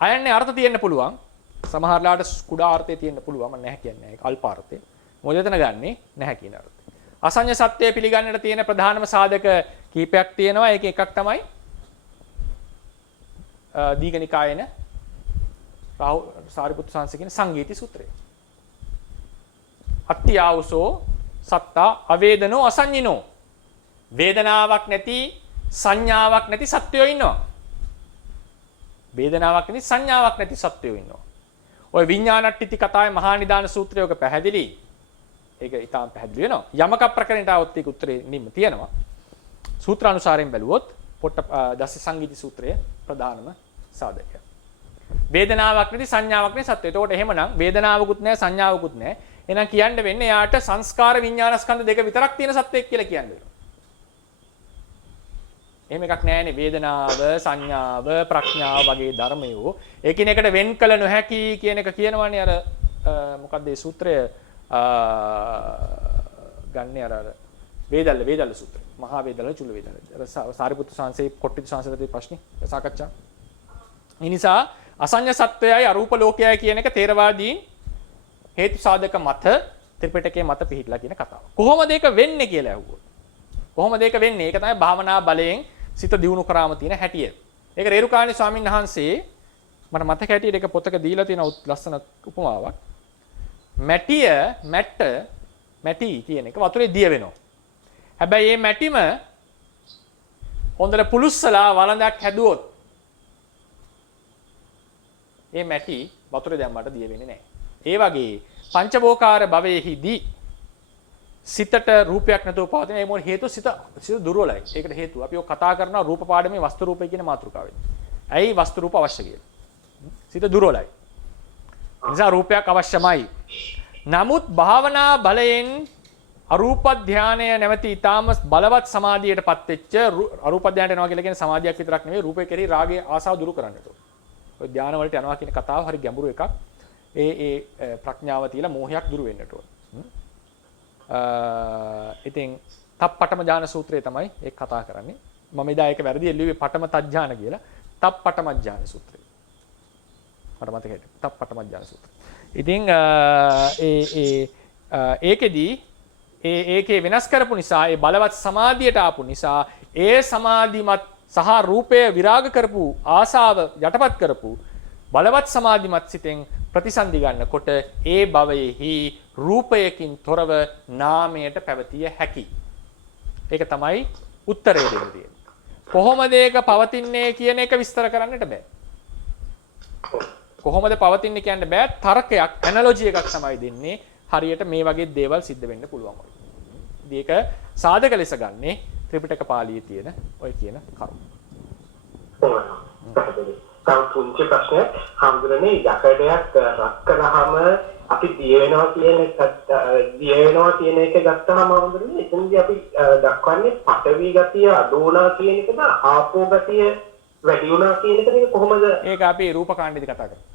අයන්නේ අර්ථ තියෙන්න පුළුවන් සමහරලාට කුඩා අර්ථය තියෙන්න පුළුවන් මම නැහැ කියන්නේ ඒක අල්ප අර්ථය මොකද එතන ගන්නෙ නැහැ කියන අර්ථය අසඤ්ඤ සත්‍යය පිළිගන්නට තියෙන ප්‍රධානම සාධක කීපයක් තියෙනවා. ඒකේ එකක් තමයි දීඝනිකායන සාරිපුත්තු සාංශ කියන සංගීති සූත්‍රය. අත්ති ආවසෝ සත්තා අවේදනෝ අසඤ්ඤිනෝ. වේදනාවක් නැති සංඥාවක් නැති සත්වයෝ ඉන්නවා. වේදනාවක් නැති සංඥාවක් නැති සත්වයෝ ඉන්නවා. ඔය විඥානට්ඨිති කතාවේ මහා නිදාන සූත්‍රයක පැහැදිලි ඒක ඊටාම් පැහැදිලි වෙනවා. යමක ප්‍රකරණයට આવත් ඒක උත්තරේ නිම්ම තියෙනවා. සූත්‍රානුසාරයෙන් බැලුවොත් දස සංගීති සූත්‍රය ප්‍රධානම සාධකය. වේදනාවක් නැති සංඥාවක් නැති සත්‍යය. එතකොට එහෙමනම් වේදනාවකුත් නැහැ සංඥාවකුත් නැහැ. එහෙනම් කියන්න වෙන්නේ යාට සංස්කාර විඥානස්කන්ධ දෙක විතරක් තියෙන සත්‍යයක් කියලා කියන්න වෙනවා. එහෙම එකක් නැහැනේ වේදනාව සංඥාව ප්‍රඥාව වගේ ධර්මයෝ එකිනෙකට වෙන් කළ නොහැකි කියන එක කියනවනේ අර මොකක්ද ඒ සූත්‍රය ගන්නේ අර වේදල්ල සූත්‍රය මහා වේදල්ල චුල්ල වේදල්ල අර සාරිපුත්තු සාංශේ කොට්ටිතු සාංශලදී ප්‍රශ්නේ සාකච්ඡා. ඒ නිසා අසඤ්ඤ සත්වයයි අරූප ලෝකයයි කියන එක තේරවාදීන් හේතු සාධක මත ත්‍රිපිටකයේ මත පිහිටලා කියන කතාව. කොහොමද ඒක වෙන්නේ කියලා ඇහුවොත්. කොහොමද ඒක වෙන්නේ? ඒක තමයි භාවනා බලයෙන් සිත දියුණු කරාම තියෙන හැටිය. ඒක රේරුකාණේ ස්වාමීන් වහන්සේ මට මතක හැටියට ඒක පොතක දීලා තියෙන ලස්සන උපමාවක්. මැටි කියන එක වතුරේ දිය වෙනවා. හැබැයි මේ මැටිම හොඳට පුලුස්සලා වළඳක් හැදුවොත් මේ මැටි වතුරේ දැම්මට දිය වෙන්නේ නැහැ. ඒ වගේ පංචවෝකාර භවයේදී සිතට රූපයක් නැතුව පවතින ඒ මොන හේතුව සිත දුර්වලයි. ඒකට හේතුව අපි ඔය කතා කරනවා රූප පාඩමේ වස්තු රූපය කියන මාතෘකාවෙන්. ඇයි වස්තු රූප අවශ්‍ය කියලා? සිත දුර්වලයි. නිසා රූපයක් අවශ්‍යමයි. නමුත් භාවනා බලයෙන් අරූප ධානය නැවති ඊටාම බලවත් සමාධියටපත් වෙච්ච අරූප ධානයට යනවා කියලා කියන සමාධියක් විතරක් නෙවෙයි රූපේ කෙරෙහි රාගයේ ආසාව දුරු කරන්නට. ඔය ධාන වලට යනවා කියන කතාව හරි ගැඹුරු එකක්. ඒ ප්‍රඥාව තියලා මෝහයක් දුරු වෙන්නට ඕන. ඉතින් තප්පටම ඥාන සූත්‍රය තමයි ඒක කතා කරන්නේ. මම එදා ඒක වැරදි එල්ලුවේ පටම තඥාන කියලා. තප්පටම ඥාන සූත්‍රය. මට මතක හිටියේ. තප්පටම ඥාන සූත්‍රය. ඉතින් ඒකෙදී ඒකේ වෙනස් කරපු නිසා ඒ බලවත් සමාධියට ආපු නිසා ඒ සමාධිමත් සහ රූපය විරාග කරපු ආසාව යටපත් කරපු බලවත් සමාධිමත් සිතෙන් ප්‍රතිසන්දි ගන්නකොට ඒ භවයේහි රූපයකින් තොරව නාමයට පැවතිය හැකි. ඒක තමයි උත්තරය දෙන්න තියෙන්නේ. කොහොමද ඒක පවතින්නේ කියන එක විස්තර කරන්නට බෑ. කොහොමද පවතින්නේ කියන්න බෑ. තර්කයක් ඇනලොජි එකක් තමයි දෙන්නේ. හරියට මේ වගේ දේවල් සිද්ධ වෙන්න පුළුවන්. ඒක සාධක ලෙස ගන්නේ ත්‍රිපිටක පාළියේ තියෙන ඔය කියන කරුණ. තව පුංචි ප්‍රශ්නයක් හම්දුරනේ යකඩයක් රත් කළාම අපි දිය වෙනවා කියන එක ගත්තාම හම්දුරනේ එතනදී අපි දක්වන්නේ පඨවි ගතිය අඩු වුණා කියන එකද ආපෝ ගතිය වැඩි වුණා කියන එකද කොහොමද? ඒක අපි රූපකාණ්ඩෙදි කතා කරමු.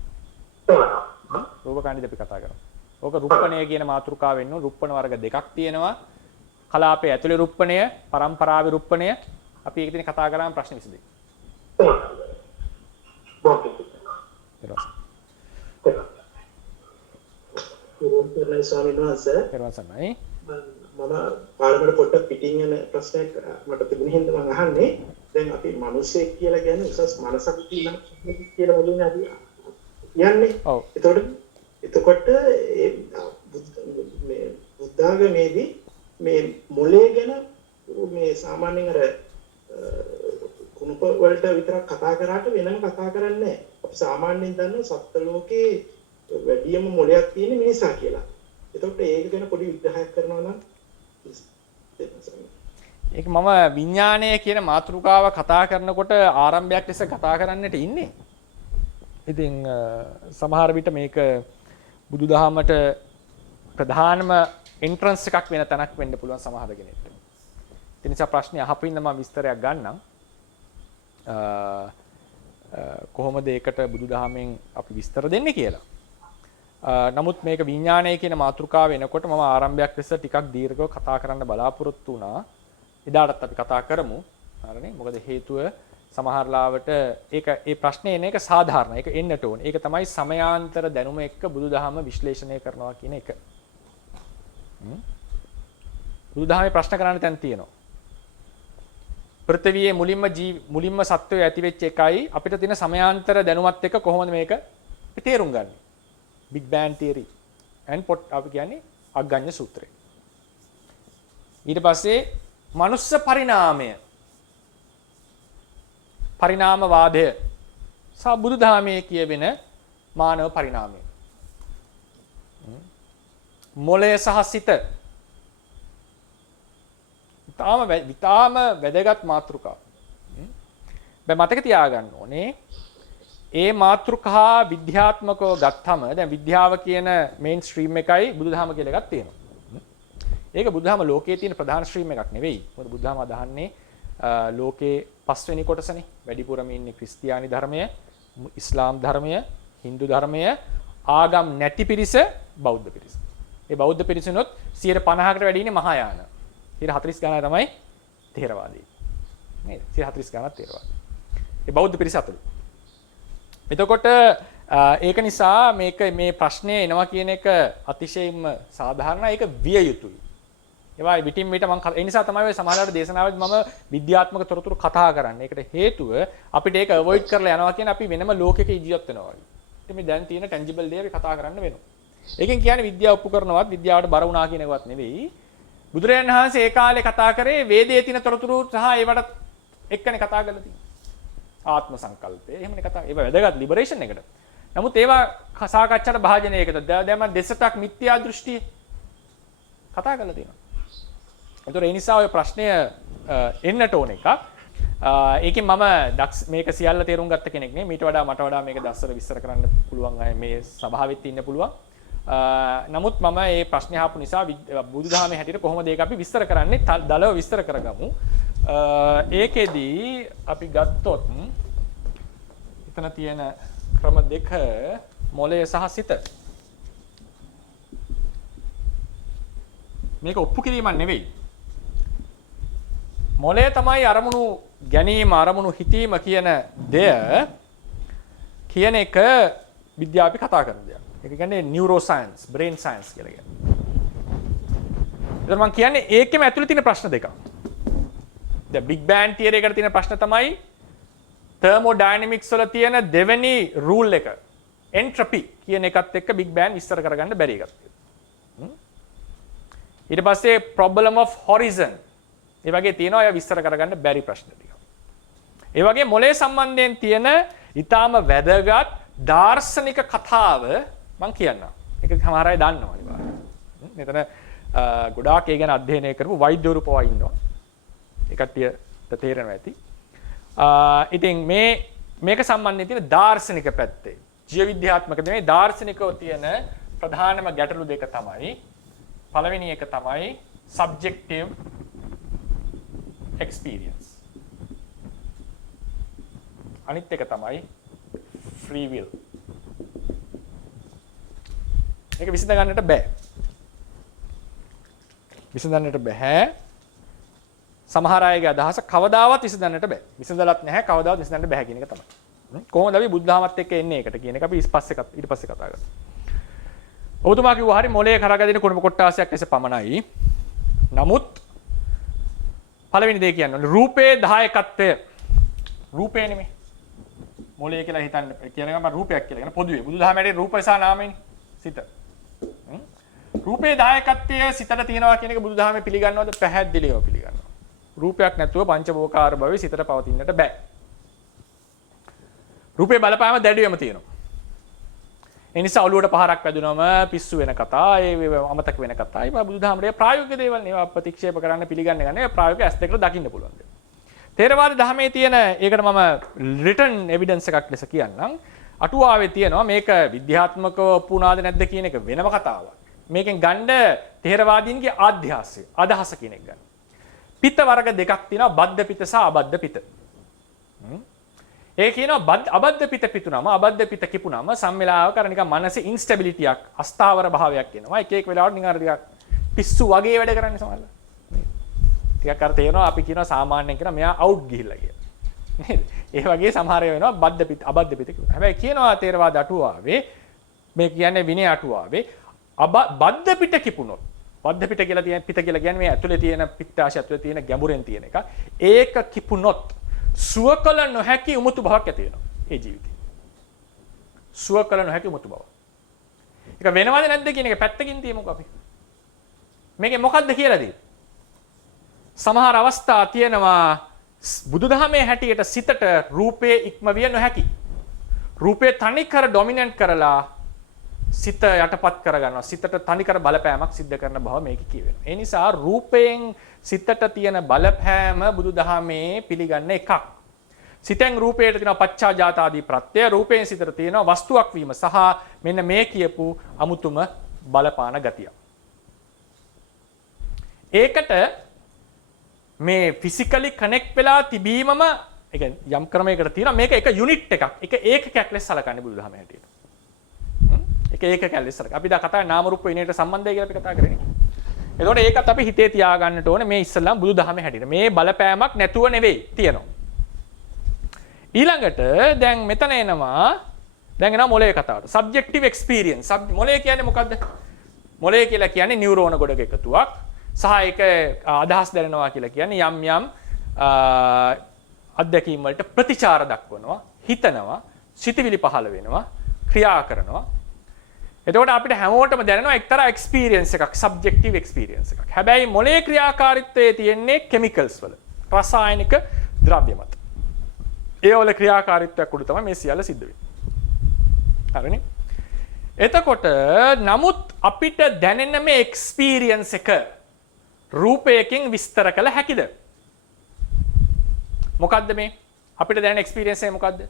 රූපකාණ්ඩෙදි අපි කතා කරමු. ඕක රුප්පණය කියන මාතෘකාවෙන් නෝ රුප්පණ වර්ග දෙකක් තියෙනවා. කලාපයේ ඇතුලේ රුප්පණය, පරම්පරාවේ රුප්පණය. අපි ඒක දින කතා කරාම ප්‍රශ්න විසඳෙයි. ඉරෝන්තරයි ස්වාමීන් වහන්සේ. පෙරවසන්නයි. මම පාඩමට පොඩ්ඩක් පිටින් යන ප්‍රශ්නයක් මට තිබුණ හින්දා මම අහන්නේ. දැන් අපි මිනිස්සෙක් කියලා කියන්නේ උසස් මනසක් තියෙන කියලා මුලින් අපි කියන්නේ. ඔව්. එතකොට මේ බුද්ධාගමේදී මේ මොලේ ගැන මේ සාමාන්‍යයෙන් අර කුණප වලට විතරක් කතා කරාට වෙනම කතා කරන්නේ නැහැ. අපි සාමාන්‍යයෙන් දන්නවා සත්ත්ව ලෝකේ වැඩියම මොලයක් තියෙන මිනිසා කියලා. එතකොට ඒක ගැන පොඩි විග්‍රහයක් කරනවා නම් ඒක මම විඥානය කියන මාතෘකාව කතා කරනකොට ආරම්භයක් ලෙස කතා කරන්නට ඉන්නේ. ඉතින් සමහර විට මේක බුදුදහමට ප්‍රධානම එන්ට්‍රන්ස් එකක් වෙන තැනක් වෙන්න පුළුවන් සමහර කෙනෙක්ට. ඒ නිසා ප්‍රශ්නේ අහපින්න මම විස්තරයක් ගන්නම්. කොහොමද ඒකට බුදුදහමෙන් අපි විස්තර දෙන්නේ කියලා. නමුත් මේක විඥානය කියන මාතෘකාව එනකොට මම ආරම්භයක් ලෙස ටිකක් දීර්ඝව කතා කරන්න බලාපොරොත්තු වුණා. එදාටත් අපි කතා කරමු. හරිනේ? මොකද හේතුව සමහර ලාවට ඒක ඒ ප්‍රශ්නේ එන එක සාධාරණයි. ඒක එන්නට ඕනේ. ඒක තමයි සමයාන්තර දැනුම එක්ක බුදුදහම විශ්ලේෂණය කරනවා කියන එක. බුදුදහමේ ප්‍රශ්න කරන්න තැන් තියෙනවා. පෘථිවියේ මුලින්ම සත්වය ඇති වෙච්ච එකයි අපිට තියෙන සමයාන්තර දැනුමත් එක්ක කොහොමද මේක අපි තේරුම් ගන්නේ? Big Bang Theory and අපි කියන්නේ අග්ගඤ්ඤ සූත්‍රය. ඊට පස්සේ මනුස්ස පරිණාමවාදය සහ බුදුදහමේ කියවෙන මානව පරිණාමය. මොළය සහ සිත. විතාම වැදගත් මාතෘකාව. මතක තියාගන්න ඕනේ ඒ මාතෘකා විද්‍යාත්මකව ගත්තම දැන් විද්‍යාව කියන මේන් ස්ට්‍රීම් එකයි බුදුදහම කියලා එකක් තියෙනවා. ඒක බුදුදහම ලෝකයේ තියෙන ප්‍රධාන ස්ට්‍රීම් එකක් නෙවෙයි. මොකද බුදුදහම අදහන්නේ ලෝකේ පස්වෙනි කොටසනේ. වැඩිපුරම ඉන්නේ ක්‍රිස්තියානි ධර්මය, ඉස්ලාම් ධර්මය, හින්දු ධර්මය, ආගම් නැති පිරිස, බෞද්ධ පිරිස. ඒ බෞද්ධ පිරිසනොත් 50%කට වැඩි ඉන්නේ මහායාන. 40 ගණන් තමයි තේරවාදී. නේද? 40 ගණන් තේරවාදී. ඒ බෞද්ධ පිරිස අතර. එතකොට ඒක නිසා මේ ප්‍රශ්නේ එනවා කියන එක අතිශයින්ම සාධාරණයි. ඒක විය යුතුයි. ඒවා විටින් විට මම ඒ නිසා තමයි ඔය සමහරවිට දේශනාවේදී මම විද්‍යාත්මක තොරතුරු කතා කරන්නේ. ඒකට හේතුව අපිට ඒක අවොයිඩ් කරලා යනවා කියන අපි වෙනම ලෝකයක ජීවත් වෙනවා වගේ. ඉතින් මේ දැන් තියෙන ටැන්ජිබල් දේ අපි කතා කරන්න වෙනවා. ඒකෙන් කියන්නේ විද්‍යාව ඔප්පු කරනවත් විද්‍යාවට බර වුණා කියන එකවත් නෙවෙයි. බුදුරජාණන් වහන්සේ ඒ කාලේ කතා කරේ වේදයේ තියෙන තොරතුරු සහ ඒවට එක්කනේ කතා කරලා තියෙන්නේ. ආත්ම සංකල්පය. එහෙමනේ කතා. ඒව වැදගත් ලිබරේෂන් එකට. නමුත් ඒවා සාකච්ඡාට භාජනයකට දැන් මම දෙසටක් මිත්‍යා දෘෂ්ටිය කතා කරලා තියෙනවා. ඒතර ඒ නිසා ඔය ප්‍රශ්නය එන්නට ඕන එකක්. ඒකෙන් මම මේක සියල්ල තේරුම් ගත්ත කෙනෙක් නෙමෙයි. මීට වඩා මට වඩා මේක දස්සර විස්තර කරන්න පුළුවන් අය මේ සභාවෙත් ඉන්න පුළුවන්. නමුත් මම මේ ප්‍රශ්නේ අහපු නිසා බුදුදහමේ හැටියට කොහොමද ඒක අපි විස්තර කරන්නේ? දලව විස්තර කරගමු. ඒකෙදී අපි ගත්තොත් එතන තියෙන ක්‍රම දෙක මොළය සහ සිත. මේක ඔප්පු කිරීමක් නෙවෙයි. මොළය තමයි අරමුණු ගැනීම, අරමුණු හිතීම කියන එක විද්‍යාව අපි කතා කරන දෙයක්. ඒක කියන්නේ නියුරෝ සයන්ස්, බ්‍රේන් සයන්ස් කියලා කියන්නේ. ඒතර මම කියන්නේ ඒකෙම ඇතුලේ තියෙන ප්‍රශ්න දෙකක්. The Big Bang Theory එකට තියෙන ප්‍රශ්න තමයි thermodynamics වල තියෙන දෙවෙනි රූල් එක entropy කියන එකත් එක්ක Big Bang විස්තර කරගන්න බැරි එකක්. ඊට පස්සේ problem of horizon. ඒ වගේ තියෙනවා ඒවා විස්තර කරගන්න බැරි ප්‍රශ්න ටික. ඒ වගේ මොළයේ සම්බන්ධයෙන් තියෙන ඊටාම වැදගත් දාර්ශනික කතාව මම කියන්නම්. ඒක සමහර අය දන්නවා අනිවාර්යයෙන්. මෙතන ගොඩාක් ඒ ගැන අධ්‍යයනය කරපු වෛද්‍යවරු පවා ඉන්නවා. ඒ කට්ටියට තේරෙනවා ඇති. ඉතින් මේක සම්බන්ධයෙන් තියෙන දාර්ශනික පැත්තේ ජීව විද්‍යාත්මක නෙමෙයි දාර්ශනිකව තියෙන ප්‍රධානම ගැටලු දෙක තමයි පළවෙනි එක තමයි subjective experience. අනිත් එක තමයි free will. ඒක විසඳ ගන්නට බෑ. විසඳන්නට බෑ. සමහර අයගේ අදහස කවදාවත් විසඳන්නට බෑ. විසඳලත් නැහැ කවදාවත් විසඳන්න බෑ කියන එක තමයි. කොහොමද අපි බුද්ධාමත් එක්ක එන්නේ ඒකට කියන එක අපි ඊට පස්සේ කතා කරමු. ඔබතුමා කිව්වා හරි මොළයේ කරගදින කුණප කොටාසයක් ලෙස පමණයි. නමුත් පළවෙනි දේ කියන්නේ රූපේ දායකත්වය. රූපේ නෙමෙයි. මොළය කියලා හිතන්න කියන එක මම රූපයක් කියලා කියන පොදුවේ. බුදුදහමේ රූප නිසා නාමයෙන් සිත. රූපේ දායකත්වය සිතට තියනවා කියන එක බුදුදහමේ පිළිගන්නවද? පැහැදිලිවම පිළිගන්නවා. රූපයක් නැතුව පංචභෝකාර භවයේ සිතට පවතින්නට බෑ. රූපේ බලපෑම දැඩිවම තියෙනවා. ඒ නිසා ඔළුවට පහරක් වැදුනම පිස්සු වෙන කතා, ඒ අමතක වෙන කතා. ඒ බුදුදහමේ ප්‍රායෝගික දේවල් නේ. ඒවා ප්‍රතික්ෂේප කරන්න පිළිගන්නේ නැහැ. ඒ ප්‍රායෝගික ඇස් දෙකට දකින්න පුළුවන් දේ. තේරවාද දහමේ තියෙන ඒකට මම රිටන් එවිඩන්ස් එකක් ලෙස කියන්නම්. අටුවාවේ තියෙනවා මේක විද්‍යාත්මකව පුණාද නැද්ද කියන එක වෙනම කතාවක්. මේකෙන් ගන්න තේරවාදීන්ගේ ආධ්‍යාසය අදහස කියන එක ගන්න. පිත වර්ග දෙකක් තියෙනවා බද්ධ පිත සහ අබද්ධ පිත. ඒ කියනවා අබද්ධ පිත පිතුනම අබද්ධ පිත කිපුනම සම්මෙලාව කර නිකන් මනසේ ඉන්ස්ටැබිලිටියක් අස්ථාවර භාවයක් එනවා. එක එක වෙලාවට නිකන් අර ටිකක් පිස්සු වගේ වැඩ කරන්නේ සමහරවල්. ටිකක් අර තේරෙනවා අපි කියනවා සාමාන්‍යයෙන් කියනවා මෙයා අවුට් ගිහිල්ලා කියලා. නේද? ඒ වගේ සමහර ඒවා වෙනවා බද්ධ පිත අබද්ධ පිත කියනවා. හැබැයි කියනවා තේරවාද අටුවාවේ මේ කියන්නේ විනය අටුවාවේ බද්ධ පිට කිපුණොත් බද්ධ පිට කියලා තියෙන පිට කියලා කියන්නේ මේ ඇතුලේ තියෙන පිත්තාශය ඇතුලේ තියෙන ගැඹුරෙන් තියෙන එක. ඒක කිපුණොත් සුවකල නොහැකි උමුතු බවක් ඇති වෙනවා ඒ ජීවිතේ. සුවකල නොහැකි උමුතු බව. ඒක වෙනවද නැද්ද කියන එක පැත්තකින් තියමුකෝ අපි. මේකේ මොකද්ද කියලා දෙන්න. සමහර අවස්ථා තියෙනවා බුදුදහමේ හැටියට සිතට රූපේ ඉක්මවිය නොහැකි. රූපේ තනිකර ඩොමිනන්ට් කරලා සිත යටපත් කරගන්නවා. සිතට තනිකර බලපෑමක් සිද්ධ කරන බව මේක කියවෙනවා. ඒ නිසා රූපයෙන් සිතට තියෙන බලපෑම බුදුදහමේ පිළිගන්න එකක්. සිතෙන් රූපයට තියෙන පච්චාජාත ආදී ප්‍රත්‍ය රූපයෙන් සිතට තියෙන වස්තුවක් වීම සහ මෙන්න මේ කියපු අමුතුම බලපාන ගතිය. ඒකට මේ ෆිසිකලි කනෙක්ට් වෙලා තිබීමම ඒ කියන්නේ යම් ක්‍රමයකට තියෙනවා මේක එක යුනිට් එකක්. එක ඒකකයක් ලෙස සලකන්නේ බුදුදහමේ හැටියට. එක ඒකකයක් ලෙස සලක. අපි දැන් කතා නාම රූප විනයට සම්බන්ධය කියලා අපි කතා කරන්නේ. එතකොට ඒකත් අපි හිතේ තියාගන්නට ඕනේ මේ ඉස්සල්ලාම බුදුදහමේ හැටියට. මේ බලපෑමක් නැතුව නෙවෙයි තියෙනවා. ඊළඟට දැන් මෙතන එනවා මොලේ කතාවට. Subjective experience. මොලේ කියන්නේ මොකද්ද? මොලේ කියලා කියන්නේ නියුරෝන ගොඩක එකතුවක්. සහ ඒක අදහස් දැනෙනවා කියලා කියන්නේ යම් අත්දැකීම් වලට ප්‍රතිචාර දක්වනවා, හිතනවා, සිතවිලි පහළ වෙනවා, ක්‍රියා කරනවා. එතකොට අපිට හැමෝටම දැනෙනවා එක්තරා එක්ස්පීරියන්ස් එකක්, සබ්ජෙක්ටිව් එක්ස්පීරියන්ස් එකක්. හැබැයි මොලේ ක්‍රියාකාරීත්වයේ තියෙන්නේ කෙමිකල්ස් වල, රසායනික ද්‍රව්‍ය මත. ඒ වල ක්‍රියාකාරීත්වයක් උඩ තමයි මේ සියල්ල සිද්ධ වෙන්නේ. හරිනේ? එතකොට නමුත් අපිට දැනෙන මේ එක්ස්පීරියන්ස් එක රූපයකින් විස්තර කළ හැකිද? මොකද්ද මේ? අපිට දැනෙන එක්ස්පීරියන්ස් එක මොකද්ද?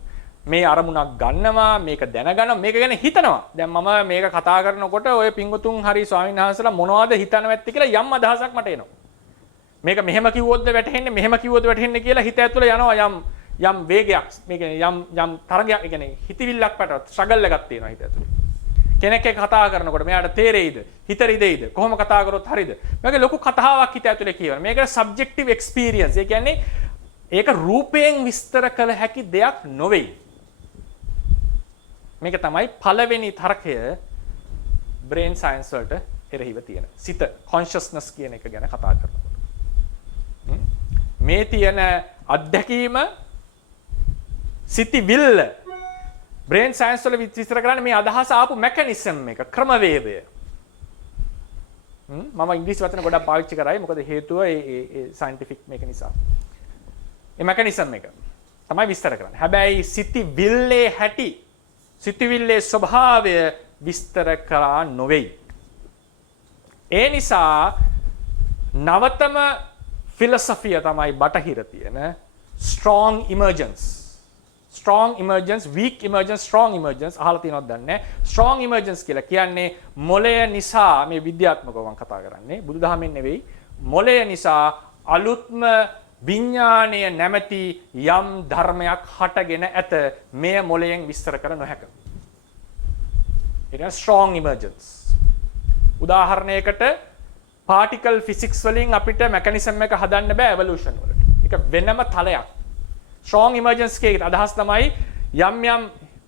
මේ අරමුණක් ගන්නවා, මේක දැනගන්නවා, මේක ගැන හිතනවා. දැන් මම මේක කතා කරනකොට ඔය පිංගුතුන් හරි ස්වාමීන් වහන්සේලා මොනවද හිතනව ඇත්තේ කියලා යම් අදහසක් මට එනවා. මේක මෙහෙම කිව්වොත්ද වැටහෙන්නේ, මෙහෙම කිව්වොත් වැටහෙන්නේ කියලා හිත ඇතුලේ යනවා යම් වේගයක්. මේක යම් තරගයක්, ඒ කියන්නේ හිතවිල්ලක් පැටව ස්ට්‍රගල් එකක් තියෙනවා හිත ඇතුලේ. කෙනෙක් එක්ක කතා කරනකොට මෙයාට තේරෙයිද? හිත රිදෙයිද? කොහොම කතා කරොත් හරිද? මේක ලොකු කතාවක් හිත ඇතුලේ කියවන. මේක සබ්ජෙක්ටිව් එක්ස්පීරියන්ස්. ඒ කියන්නේ ඒක රූපයෙන් විස්තර කළ හැකි දෙයක් නොවේ. මේක තමයි පළවෙනි තර්කය බ්‍රේන් සයන්ස් වලට එරෙහිව තියෙන. සිත කොන්ෂස්නස් කියන එක ගැන කතා කරනකොට. මේ තියෙන අත්දැකීම සිතිවිල්ල බ්‍රේන් සයන්ස් වල විස්තර කරන්නේ මේ අදහස ආපු මෙකැනිසම් එක, ක්‍රමවේදය. මම ඉංග්‍රීසි වචන ගොඩක් පාවිච්චි කරයි මොකද හේතුව ඒ සයන්ටිෆික් මේක නිසා. ඒ මෙකැනිසම් එක තමයි විස්තර කරන්නේ. හැබැයි සිතිවිල්ලේ හැටි, සිතිවිල්ලේ ස්වභාවය විස්තර කරා නොවේ. ඒ නිසා නවතම ෆිලොසොෆිය තමයි බටහිර තියෙන strong emergence. Strong emergence, weak emergence, strong emergence අහලා තියෙනවද දන්නේ නැහැ. Strong emergence කියලා කියන්නේ මොළය නිසා, මේ විද්‍යාත්මකව මම කතා කරන්නේ බුදුදහමෙන් නෙවෙයි. මොළය නිසා අලුත්ම විඥාණය නැමැති යම් ධර්මයක් හටගෙන ඇත. මෙය මොළයෙන් විස්තර කර නොහැක. ඒක strong emergence. උදාහරණයකට particle physics වලින් අපිට mechanism එක හදන්න බෑ evolution වලට. ඒක වෙනම තලයක්. strong emergence එකේ අදහස් තමයි යම්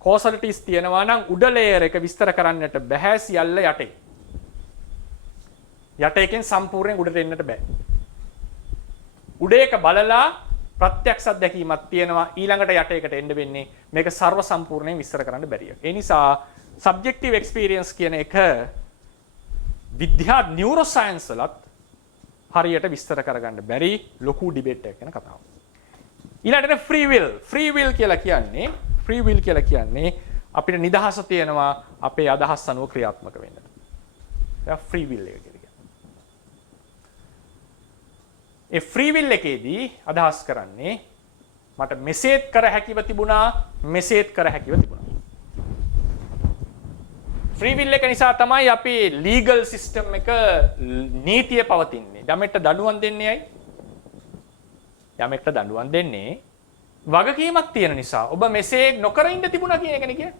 causalities තියෙනවා නම් උඩ layer එක විස්තර කරන්නට බෑ සියල්ල යටේ. යටේකින් සම්පූර්ණයෙන් උඩට එන්නට බෑ. උඩ එක බලලා ප්‍රත්‍යක්ෂ අත්දැකීමක් තියෙනවා ඊළඟට යටේකට එන්න වෙන්නේ. මේක ਸਰව සම්පූර්ණයෙන් විස්තර කරන්න බැරිය. ඒ නිසා subjective experience කියන එක විද්‍යා neuroscience වලත් හරියට විස්තර කරගන්න බැරි ලොකු ඩිබේට් එකක් ගැන කතාවක්. ඊළඟට free will කියලා කියන්නේ අපිට නිදහස තියෙනවා අපේ අදහස් අනුව ක්‍රියාත්මක වෙන්න. ඒක ෆ්‍රී විල් එක කියන්නේ. ඒ ෆ්‍රී විල් එකේදී අදහස් කරන්නේ මට මෙසේත් කර හැකිව තිබුණා මෙසේත් කර හැකිව තිබුණා. ෆ්‍රී විල් එක නිසා තමයි අපි ලීගල් සිස්ටම් එක නීතිය පවතින්නේ. යමෙක්ට දඬුවම් දෙන්නේ ඇයි? යමෙක්ට දඬුවම් දෙන්නේ වගකීමක් තියෙන නිසා. ඔබ මෙසේ නොකර ඉන්න තිබුණා කියන එකනේ කියන්නේ.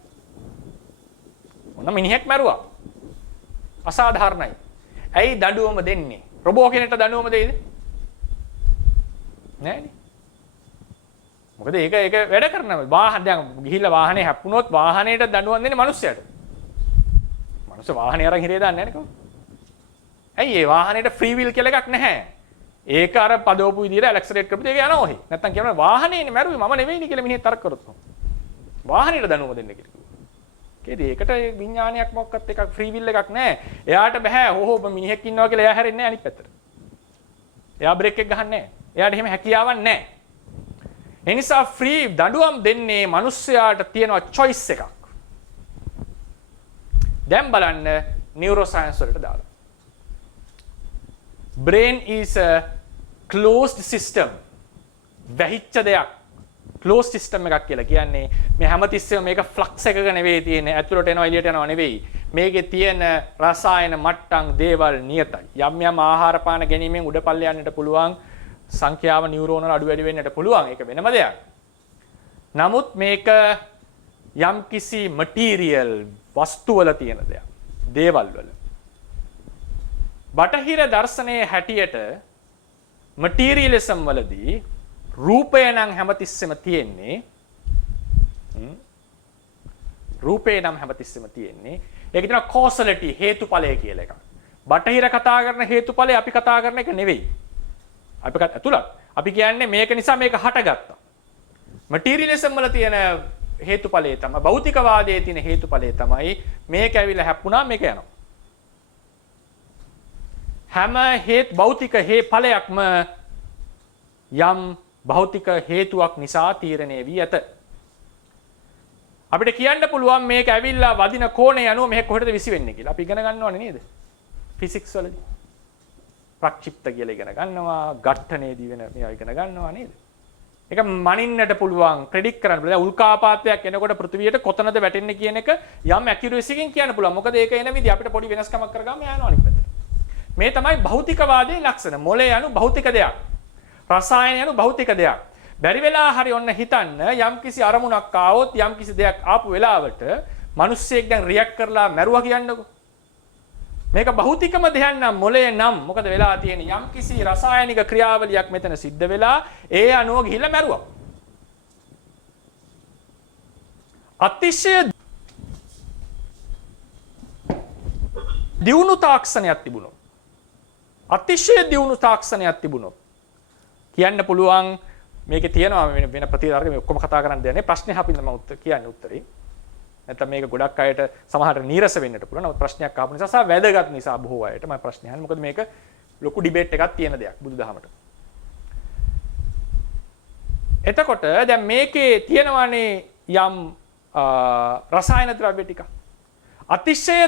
මොන මිනිහෙක් මැරුවා. අසාධාරණයි. ඇයි දඬුවම දෙන්නේ? රොබෝ කෙනෙක්ට දඬුවම දෙයිද? නෑනේ. මොකද ඒක වැඩ කරනවා. වාහන දැන් ගිහිල්ලා වාහනේ හැප්පුණොත් වාහනේට දඬුවම් දෙන්නේ මිනිස්සයාට. මිනිස්සු වාහනේ අරන් හිරේ දාන්නේ නැනේ කොහොමද? ඇයි ඒ වාහනේට ෆ්‍රී විල් කියලා එකක් නැහැ. ඒක අර පදවපු විදියට ඇක්සලරේට් කරපු දෙක යනවා ඔහි. නැත්තම් කියනවා වාහනේනේ මැරුවේ මම නෙවෙයිනේ කියලා මිනිහ තරක කරොත් කොහොමද? වාහනේට දඬුවම දෙන්න කියලා. ඒකේදී ඒකට විඥානයක් මොකක්වත් එකක් ෆ්‍රී විල් එකක් නැහැ. එයාට බෑ ඔබ මිනිහෙක් ඉන්නවා කියලා එයා හැරෙන්නේ නැහැ අනිත් පැත්තට. එයා බ්‍රේක් එක ගහන්නේ නැහැ. එයාට එහෙම හැකියාවක් නැහැ. ඒ නිසා ෆ්‍රී දඬුවම් දෙන්නේ මිනිස්සයාට තියෙන choice එකක්. දැන් බලන්න නියුරෝසයන්ස් වලට දාලා. brain is a closed system. වැහිච්ච දෙයක්. closed system එකක් කියලා කියන්නේ මේ හැමතිස්සෙම මේක flux එකක නෙවෙයි තියෙන්නේ. ඇතුළට එනවා එළියට යනවා නෙවෙයි. මේකේ තියෙන රසායන මට්ටම් දේවල් නියතයි. යම් යම් ආහාර පාන ගැනීමෙන් උඩපල්ල යන්නට පුළුවන්. සංඛ්‍යාව නියුරෝන වල අඩු වැඩි වෙන්නට පුළුවන්. ඒක වෙනම දෙයක්. නමුත් මේක යම් කිසි මටීරියල් වස්තු වල තියෙන දෙයක්. දේවල් වල. බටහිර දර්ශනයේ හැටියට මටීරියලිසම් වලදී රූපය නම් හැමතිස්සෙම තියෙන්නේ. රූපේ නම් හැමතිස්සෙම තියෙන්නේ. ඒක කියනවා causality හේතුඵලය කියලා එකක්. බටහිර කතා කරන හේතුඵලය අපි කතා කරන එක නෙවෙයි. අපි ඇතුළත් අපි කියන්නේ මේක නිසා මේක හටගත්තා. මටීරියලිසම් වල තියෙන හේතුඵලය තමයි භෞතිකවාදයේ තියෙන හේතුඵලය තමයි මේක ඇවිල්ලා හැප්පුණා මේක යනවා. හැම භෞතික ඵලයක්ම යම් භෞතික හේතුවක් නිසා තීරණය වී ඇත. අපිට කියන්න පුළුවන් මේක ඇවිල්ලා වදින කෝණය අනුව මෙහෙ කොහෙටද විසි වෙන්නේ කියලා. අපි ඉගෙන ගන්නවනේ නේද? ෆිසික්ස් වලදී. ප්‍රක්ෂිප්ත කියලා ඉගෙන ගන්නවා, ඝට්ටනයේදී වෙන මේවා ඉගෙන ගන්නවා නේද? ඒක මනින්නට පුළුවන්, ප්‍රෙඩික්ට් කරන්න පුළුවන්. දැන් උල්කාපාතයක් එනකොට පෘථිවියට කොතනද වැටෙන්නේ කියන එක යම් ඇකියුරසි එකකින් කියන්න පුළුවන්. මොකද ඒක එන විදිහ අපිට පොඩි වෙනස්කමක් කරගන්න යනවා අනිත් පැත්තට. මේ තමයි භෞතිකවාදයේ ලක්ෂණ. මොලේ යනු භෞතික දෙයක්. රසායන යනු භෞතික දෙයක්. බැරි වෙලා හරි ඔන්න හිතන්න යම්කිසි අරමුණක් ආවොත් යම්කිසි දෙයක් ආපු වෙලාවට මිනිස්සෙක් දැන් රියැක්ට් කරලා මැරුවා කියන්නකො. මේක භෞතිකම දෙයක් නම් මොලේ නම් මොකද වෙලා තියෙන්නේ යම්කිසි රසායනික ක්‍රියාවලියක් මෙතන සිද්ධ වෙලා ඒ අණුව ගිහිල්ලා මැරුවා. අතිශය දියුණු තාක්ෂණයක් තිබුණොත් අතිශය දියුණු තාක්ෂණයක් තිබුණොත් කියන්න පුළුවන් මේකේ තියෙනවා වෙන ප්‍රතිතර්ක මේ ඔක්කොම කතා කරන්න දෙන්නේ ප්‍රශ්නේ අපිට මම කියන්නේ උත්තරේ. නැත්නම් මේක ගොඩක් අයට සමහරට නීරස වෙන්නට පුළුවන්. නමුත් ප්‍රශ්නයක් ආපු නිසා සහ වැදගත් නිසා බොහෝ අයට මම ප්‍රශ්න අහන්නේ. මොකද මේක ලොකු ඩිබේට් එකක් තියෙන දෙයක් බුදුදහමට. එතකොට දැන් මේකේ තියෙනවානේ යම් රසායන ද්‍රව්‍ය ටික. අතිශය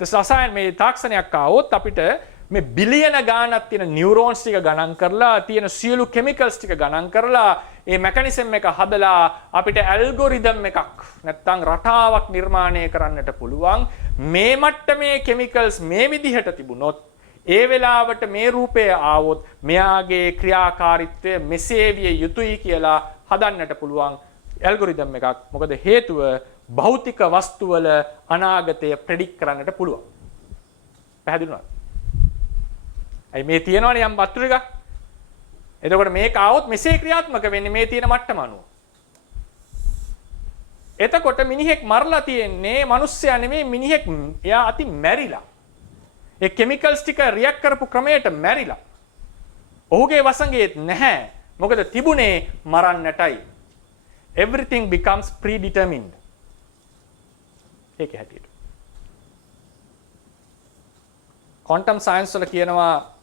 රසායන මේ තාක්ෂණයක් ආවොත් අපිට මේ බිලියන ගාණක් තියෙන නියුරෝන්ස් ටික ගණන් කරලා තියෙන සියලු කෙමිකල්ස් ටික ගණන් කරලා ඒ මෙකනිසම් එක හදලා අපිට ඇල්ගොරිතම් එකක් නැත්නම් රටාවක් නිර්මාණය කරන්නට පුළුවන්. මේ මට්ටමේ කෙමිකල්ස් මේ විදිහට තිබුණොත් ඒ වෙලාවට මේ රූපය ආවොත් මෙයාගේ ක්‍රියාකාරීත්වය මෙසේ විය යුතුයි කියලා හදන්නට පුළුවන් ඇල්ගොරිතම් එකක්. මොකද හේතුව භෞතික වස්තු වල අනාගතය ප්‍රෙඩික්ට් කරන්නට පුළුවන්. පැහැදිලිද? අයි මේ තියෙනවනේ යම් වස්තු ටික. එතකොට මේක ආවොත් මෙසේ ක්‍රියාත්මක වෙන්නේ මේ තියෙන මට්ටම අනුව. එතකොට මිනිහෙක් මරලා තියෙන්නේ මිනිස්සයා නෙමෙයි මිනිහෙක් එයා අති මැරිලා. ඒ කෙමිකල්ස් ටික රියැක්ට් කරපු ක්‍රමයට මැරිලා. ඔහුගේ වසඟෙත් නැහැ. මොකද තිබුණේ මරන්නටයි. Everything becomes predetermined. ඒක හැටියට. quantum science වල කියනවා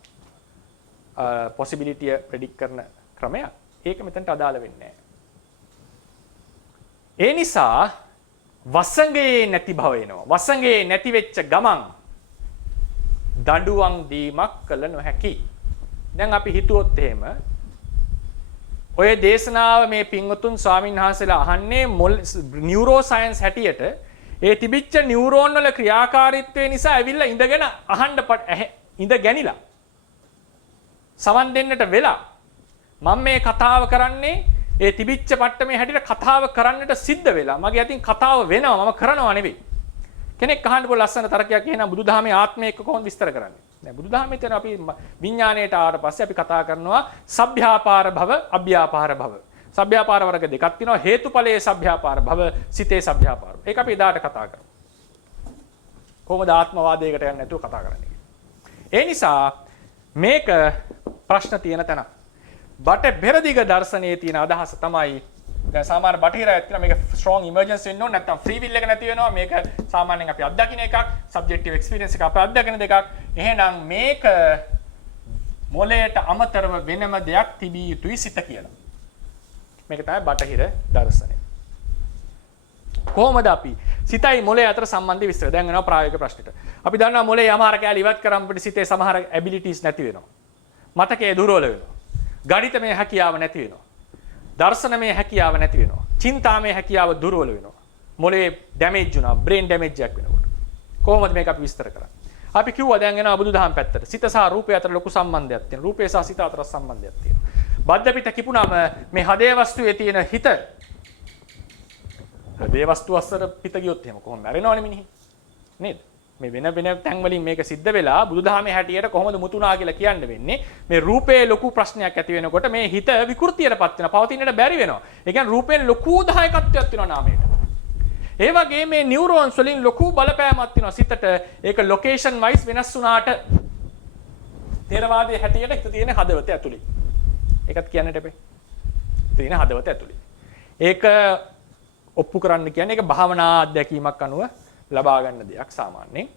possibility predict කරන ක්‍රමයක්. ඒක මෙතනට අදාළ වෙන්නේ නැහැ. ඒ නිසා වසඟේ නැති භව එනවා. වසඟේ නැති වෙච්ච ගමන් දඬුවම් දීමක් කළ නොහැකි. දැන් අපි හිතුවොත් එහෙම ඔය දේශනාව මේ පින්වතුන් ස්වාමීන් වහන්සේලා අහන්නේ නියුරෝ සයන්ස් හැටියට ඒ තිබිච්ච නියුරෝන් වල ක්‍රියාකාරීත්වය නිසා ඇවිල්ලා ඉඳගෙන අහන්න ඉඳ ගැනිලා සමන් දෙන්නට වෙලා මම මේ කතාව කරන්නේ ඒ තිබිච්ච පට්ටමේ හැටියට කතාව කරන්නට සිද්ධ වෙලා මගේ අතින් කතාව වෙනවා මම කරනවා නෙවෙයි. කෙනෙක් අහන්න පොළ ලස්සන තරකයක් එහෙනම් බුදුදහමේ ආත්මය එක්ක කොහොමද විස්තර කරන්නේ? දැන් බුදුදහමේ තියෙන අපි විඥාණයට ආවට පස්සේ අපි කතා කරනවා සබ්භ්‍යාපාර භව, අභ්‍යාපාර භව. සබ්භ්‍යාපාර වර්ග දෙකක් තියෙනවා. හේතුඵලයේ සබ්භ්‍යාපාර භව, සිතේ සබ්භ්‍යාපාර. ඒක අපි එදාට කතා කරමු. කොහොමද ආත්මවාදයකට යන්නේ නැතුව කතා කරන්නේ? ඒ නිසා මේක ප්‍රශ්න තියෙන තැන. බටහිර දර්ශනයේ තියෙන අදහස තමයි දැන් සාමාන්‍ය බටහිර අයත් කියන මේක ස්ට්‍රෝං ඉමර්ජන්ස් වෙන්න ඕනේ නැත්නම් ෆ්‍රී විල් එක නැති වෙනවා මේක සාමාන්‍යයෙන් අපි අත්දකින්න එකක් සබ්ජෙක්ටිව් එක්ස්පීරියන්ස් එක අපි අත්දකින්න දෙකක් එහෙනම් මේක මොලයට අමතරව වෙනම දෙයක් තිබිය යුතුයි සිත කියලා මේක තමයි බටහිර දර්ශනය කොහොමද අපි සිතයි මොලේ අතර සම්බන්ධය විස්තර දැන් යනවා ප්‍රායෝගික ප්‍රශ්නෙට අපි දන්නවා මොලේ යමාර කැලි ඉවත් කරාම අපිට සිතේ සමහර ඇබිලිටිස් නැති වෙනවා මතකයේ දුර්වල වෙනවා ගණිතමය හැකියාව නැති වෙනවා දර්ශනමය හැකියාව නැති වෙනවා. චින්තාමය හැකියාව දුර්වල වෙනවා. මොලේ ඩැමේජ් වුණා, බ්‍රේන් ඩැමේජ් එකක් වෙනකොට. කොහොමද මේක අපි විස්තර කරන්නේ? අපි කිව්වා දැන් එනවා බුදුදහම පැත්තට. සිත සහ රූපය අතර ලොකු සම්බන්ධයක් තියෙනවා. රූපය සහ සිත අතර සම්බන්ධයක් තියෙනවා. බද්ධ පිට කිපුණාම මේ හදේ වස්තුවේ තියෙන හිත හදේ වස්තුව අස්සර පිට ගියොත් එහෙම කොහොම මැරෙනවනේ මිනිහ. නේද? මේ වෙන තැන් වලින් මේක සිද්ධ වෙලා බුදුදහමේ හැටියට කොහොමද මුතුනා කියලා කියන්න වෙන්නේ මේ රූපේ ලොකු ප්‍රශ්නයක් ඇති වෙනකොට මේ හිත විකෘතියටපත් වෙනවා පවතින්නට බැරි වෙනවා ඒ කියන්නේ රූපෙන් ලොකු දායකත්වයක් වෙනවා නාමයට ඒ වගේ මේ නියුරෝන්ස් වලින් ලොකු බලපෑමක් තියෙනවා සිතට ඒක ලොකේෂන් වයිස් වෙනස් වුණාට තේරවාදයේ හැටියට හිත තියෙන හදවත ඇතුලේ ඒකත් කියන්නට එපේ තියෙන හදවත ඇතුලේ ඒක ඔප්පු කරන්න කියන්නේ ඒක භාවනා අධ්‍යක්ීමක් අනුව ලබා ගන්න දෙයක් සාමාන්‍යයෙන්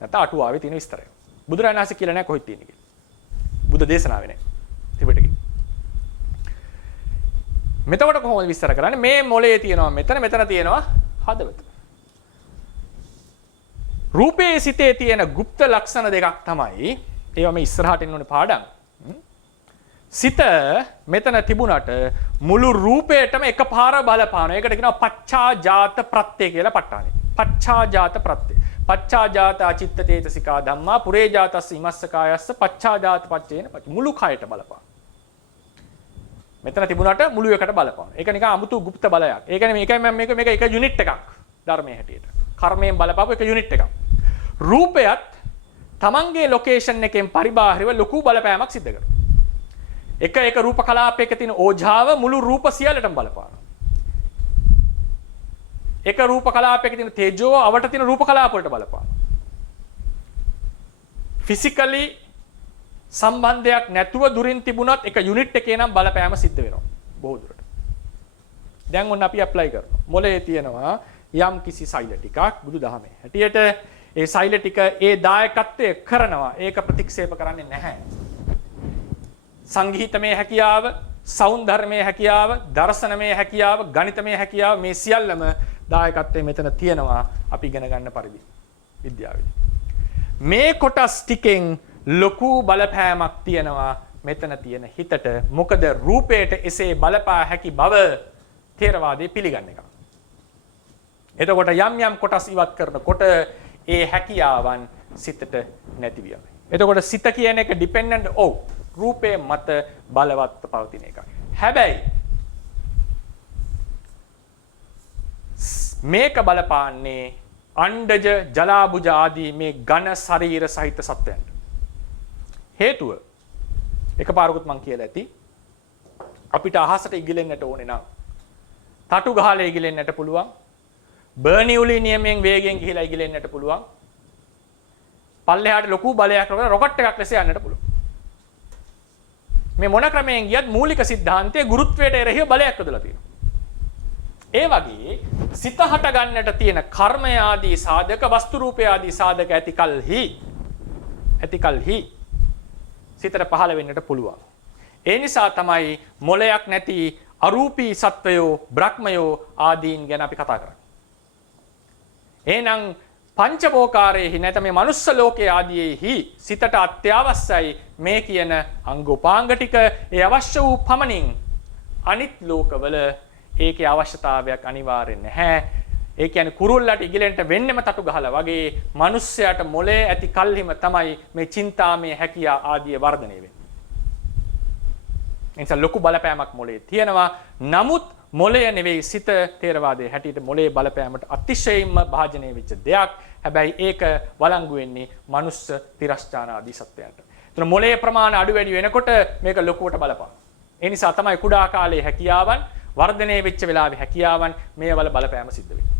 නැත්නම් අටුවාවේ තියෙන විස්තරය. බුදුරජාණන් වහන්සේ කියලා නැහැ කොහෙද තියෙන්නේ කියලා. බුද්ධ දේශනාවේ නැහැ. ත්‍රිපිටකේ. මෙතකොට කොහොමද විස්තර කරන්නේ? මේ මොලේ තියෙනවා මෙතන තියෙනවා හදවත. රූපේ සිතේ තියෙන গুপ্ত ලක්ෂණ දෙකක් තමයි ඒවා මේ ඉස්සරහට එන්න ඕනේ පාඩම්. සිත මෙතන තිබුණට මුළු රූපේටම එකපාර බලපානවා. ඒකට කියනවා පච්චාජාත ප්‍රත්‍ය කියලා ප ဋ ාණේ. පච්චාජාත ප්‍රත්‍ය. පච්චාජාත අචිත්ත චේතසිකා ධම්මා පුරේජාතස්ස ඉමස්සකායස්ස පච්චාජාත පච්චේන මුළු කයට බලපාන. මෙතන තිබුණාට මුළු එකට බලපාන. ඒක නිකන් අමුතු গুপ্ত බලයක්. ඒ කියන්නේ මේක එක යුනිට් එකක් ධර්මයේ හැටියට. කර්මයෙන් බලපාපු එක යුනිට් එකක්. රූපයත් තමන්ගේ ලොකේෂන් එකෙන් පරිබාහිරව ලොකු බලපෑමක් සිද්ධ කරනවා. එක රූප කලාපයක තියෙන ඕජාව මුළු රූප සියල්ලටම බලපානවා. එක රූප කලාපයක තියෙන තේජෝ අවට තියෙන රූප කලාප වලට බලපානවා. ෆිසිකලි සම්බන්ධයක් නැතුව දුරින් තිබුණත් එක යුනිට් එකේ නම් බලපෑම සිද්ධ වෙනවා බොහෝ දුරට. දැන් ඔන්න අපි ඇප්ලයි කරනවා. මොලේ තියෙනවා යම් කිසි සෛල ටිකක් බුදුදහමේ හැටියට ඒ සෛල ටික ඒ දායකත්වය කරනවා. ඒක ප්‍රතික්ෂේප කරන්නේ නැහැ. සංගීතමය හැකියාව, සෞන්දර්යමය හැකියාව, දර්ශනමය හැකියාව, ගණිතමය හැකියාව මේ සියල්ලම දායකත්වයේ මෙතන තියෙනවා අපි ඉගෙන ගන්න පරිදි විද්‍යාවේදී. මේ කොටස් ටිකෙන් ලොකු බලපෑමක් තියෙනවා මෙතන තියෙන හිතට. මොකද රූපයට එසේ බලපා හැකි බව ථේරවාදයේ පිළිගන්න එක. එතකොට යම් කොටස් ඉවත් කරනකොට ඒ හැකියාවන් සිතට නැති වෙනවා. එතකොට සිත කියන එක ඩිපෙන්ඩන්ට් රූපේ මත බලවත් පවතින එකක්. හැබැයි මේක බලපාන්නේ අණ්ඩජ ජලාබුජ ආදී මේ ඝන ශරීර සහිත සත්වයන්ට. හේතුව එකපාරකුත් මං කියලා ඇති අපිට අහසට ඉගිලෙන්නට ඕනේ නම් තටු ගහලා ඉගිලෙන්නට පුළුවන්. බර්නියුලි නියමයෙන් වේගයෙන් ගිහිලා ඉගිලෙන්නට පුළුවන්. පල්ලෙහාට ලොකු බලයක් කරලා රොකට් එකක් ලෙස යන්නට පුළුවන්. මේ මොන ක්‍රමයෙන් ගියත් මූලික સિદ્ધාන්තයේ ගුරුත්වයට එරෙහිව බලයක් යොදලා තියෙනවා. ඒ වගේ සිත හට ගන්නට තියෙන කර්මය ආදී සාධක වස්තු රූපය ආදී සාධක ඇතිකල්හි සිතට පහළ වෙන්නට පුළුවන්. ඒ නිසා තමයි මොලයක් නැති අරූපී සත්වයෝ බ්‍රහ්මයෝ ආදීන් ගැන අපි කතා කරන්නේ. එහෙනම් පංචවෝකාරයේහි නැත්නම් මේ මනුස්ස ලෝකයේ ආදීෙහි සිතට අත්‍යවශ්‍යයි මේ කියන අංග උපාංග ටික. ඒ අවශ්‍ය වූ පමණින් අනිත් ලෝකවල ඒකේ අවශ්‍යතාවයක් අනිවාර්යෙන් නැහැ. ඒ කියන්නේ කුරුල්ලට ඉගිලෙන්ට වෙන්නෙම තටු ගහලා වගේ මිනිස්සයාට මොලේ ඇති කල්හිම තමයි මේ චින්තාමය හැකියා ආදී වර්ධනය වෙන්නේ. එනිසා ලොකු බලපෑමක් මොලේ තියෙනවා. නමුත් මොලය නෙවෙයි සිත තේරවාදයේ හැටියට මොලේ බලපෑමට අතිශයින්ම භාජනය වෙච්ච දෙයක්. හැබැයි ඒක වළංගු වෙන්නේ මනුස්ස තිරස්චාන ආදී සත්වයන්ට. එතන මොලේ ප්‍රමාණය අඩු වැඩි වෙනකොට මේක ලොකුවට බලපාන. ඒ නිසා තමයි කුඩා කාලයේ හැකියාවන් වර්ධනය වෙච්ච වෙලාවේ හැකියාවන් මේවල බලපෑම සිද්ධ වෙන්නේ.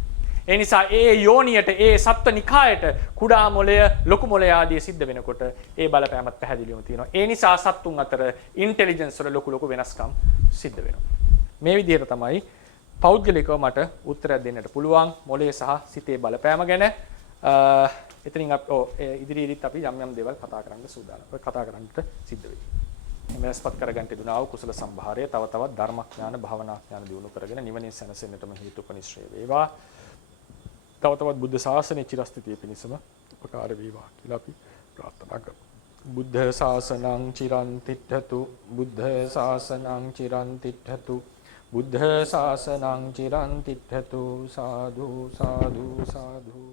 ඒ නිසා ඒ යෝනියට ඒ සත්ත්ව නිකායට කුඩා මොලය ලොකු මොලය ආදී සිද්ධ වෙනකොට ඒ බලපෑමත් පැහැදිලිවම තියෙනවා. ඒ නිසා සත්තුන් අතර ඉන්ටෙලිජන්ස් වල ලොකු වෙනස්කම් සිද්ධ වෙනවා. මේ විදිහට තමයි පෞද්ගලිකව මට උත්තරයක් දෙන්නට පුළුවන් මොලේ සහ සිතේ බලපෑම ගැන. එතනින් ඉදිරියේදීත් අපි යම් දේවල් කතා කරන්න සූදානම්. ඔය කතා කරන්නට සිද්ධ වෙයි. මෙලස්පත් කරගන්න තිබුණා වූ කුසල සම්භාරය තව තවත් ධර්මඥාන භාවනාඥාන දියුණු කරගෙන නිවනින් සැනසෙන්නටම හේතුපනිශ්‍රේ වේවා. තව තවත් බුද්ධ ශාසනයේ චිරස්ථිතිය පිණිසම උපකාර වේවා කියලා අපි ප්‍රාර්ථනා කරමු. බුද්ධ ශාසනං චිරන් තිට්ඨතු බුද්ධ ශාසනං චිරන් තිට්ඨතු බුද්ධ ශාසනං චිරන් තිට්ඨතු සාදු සාදු සාදු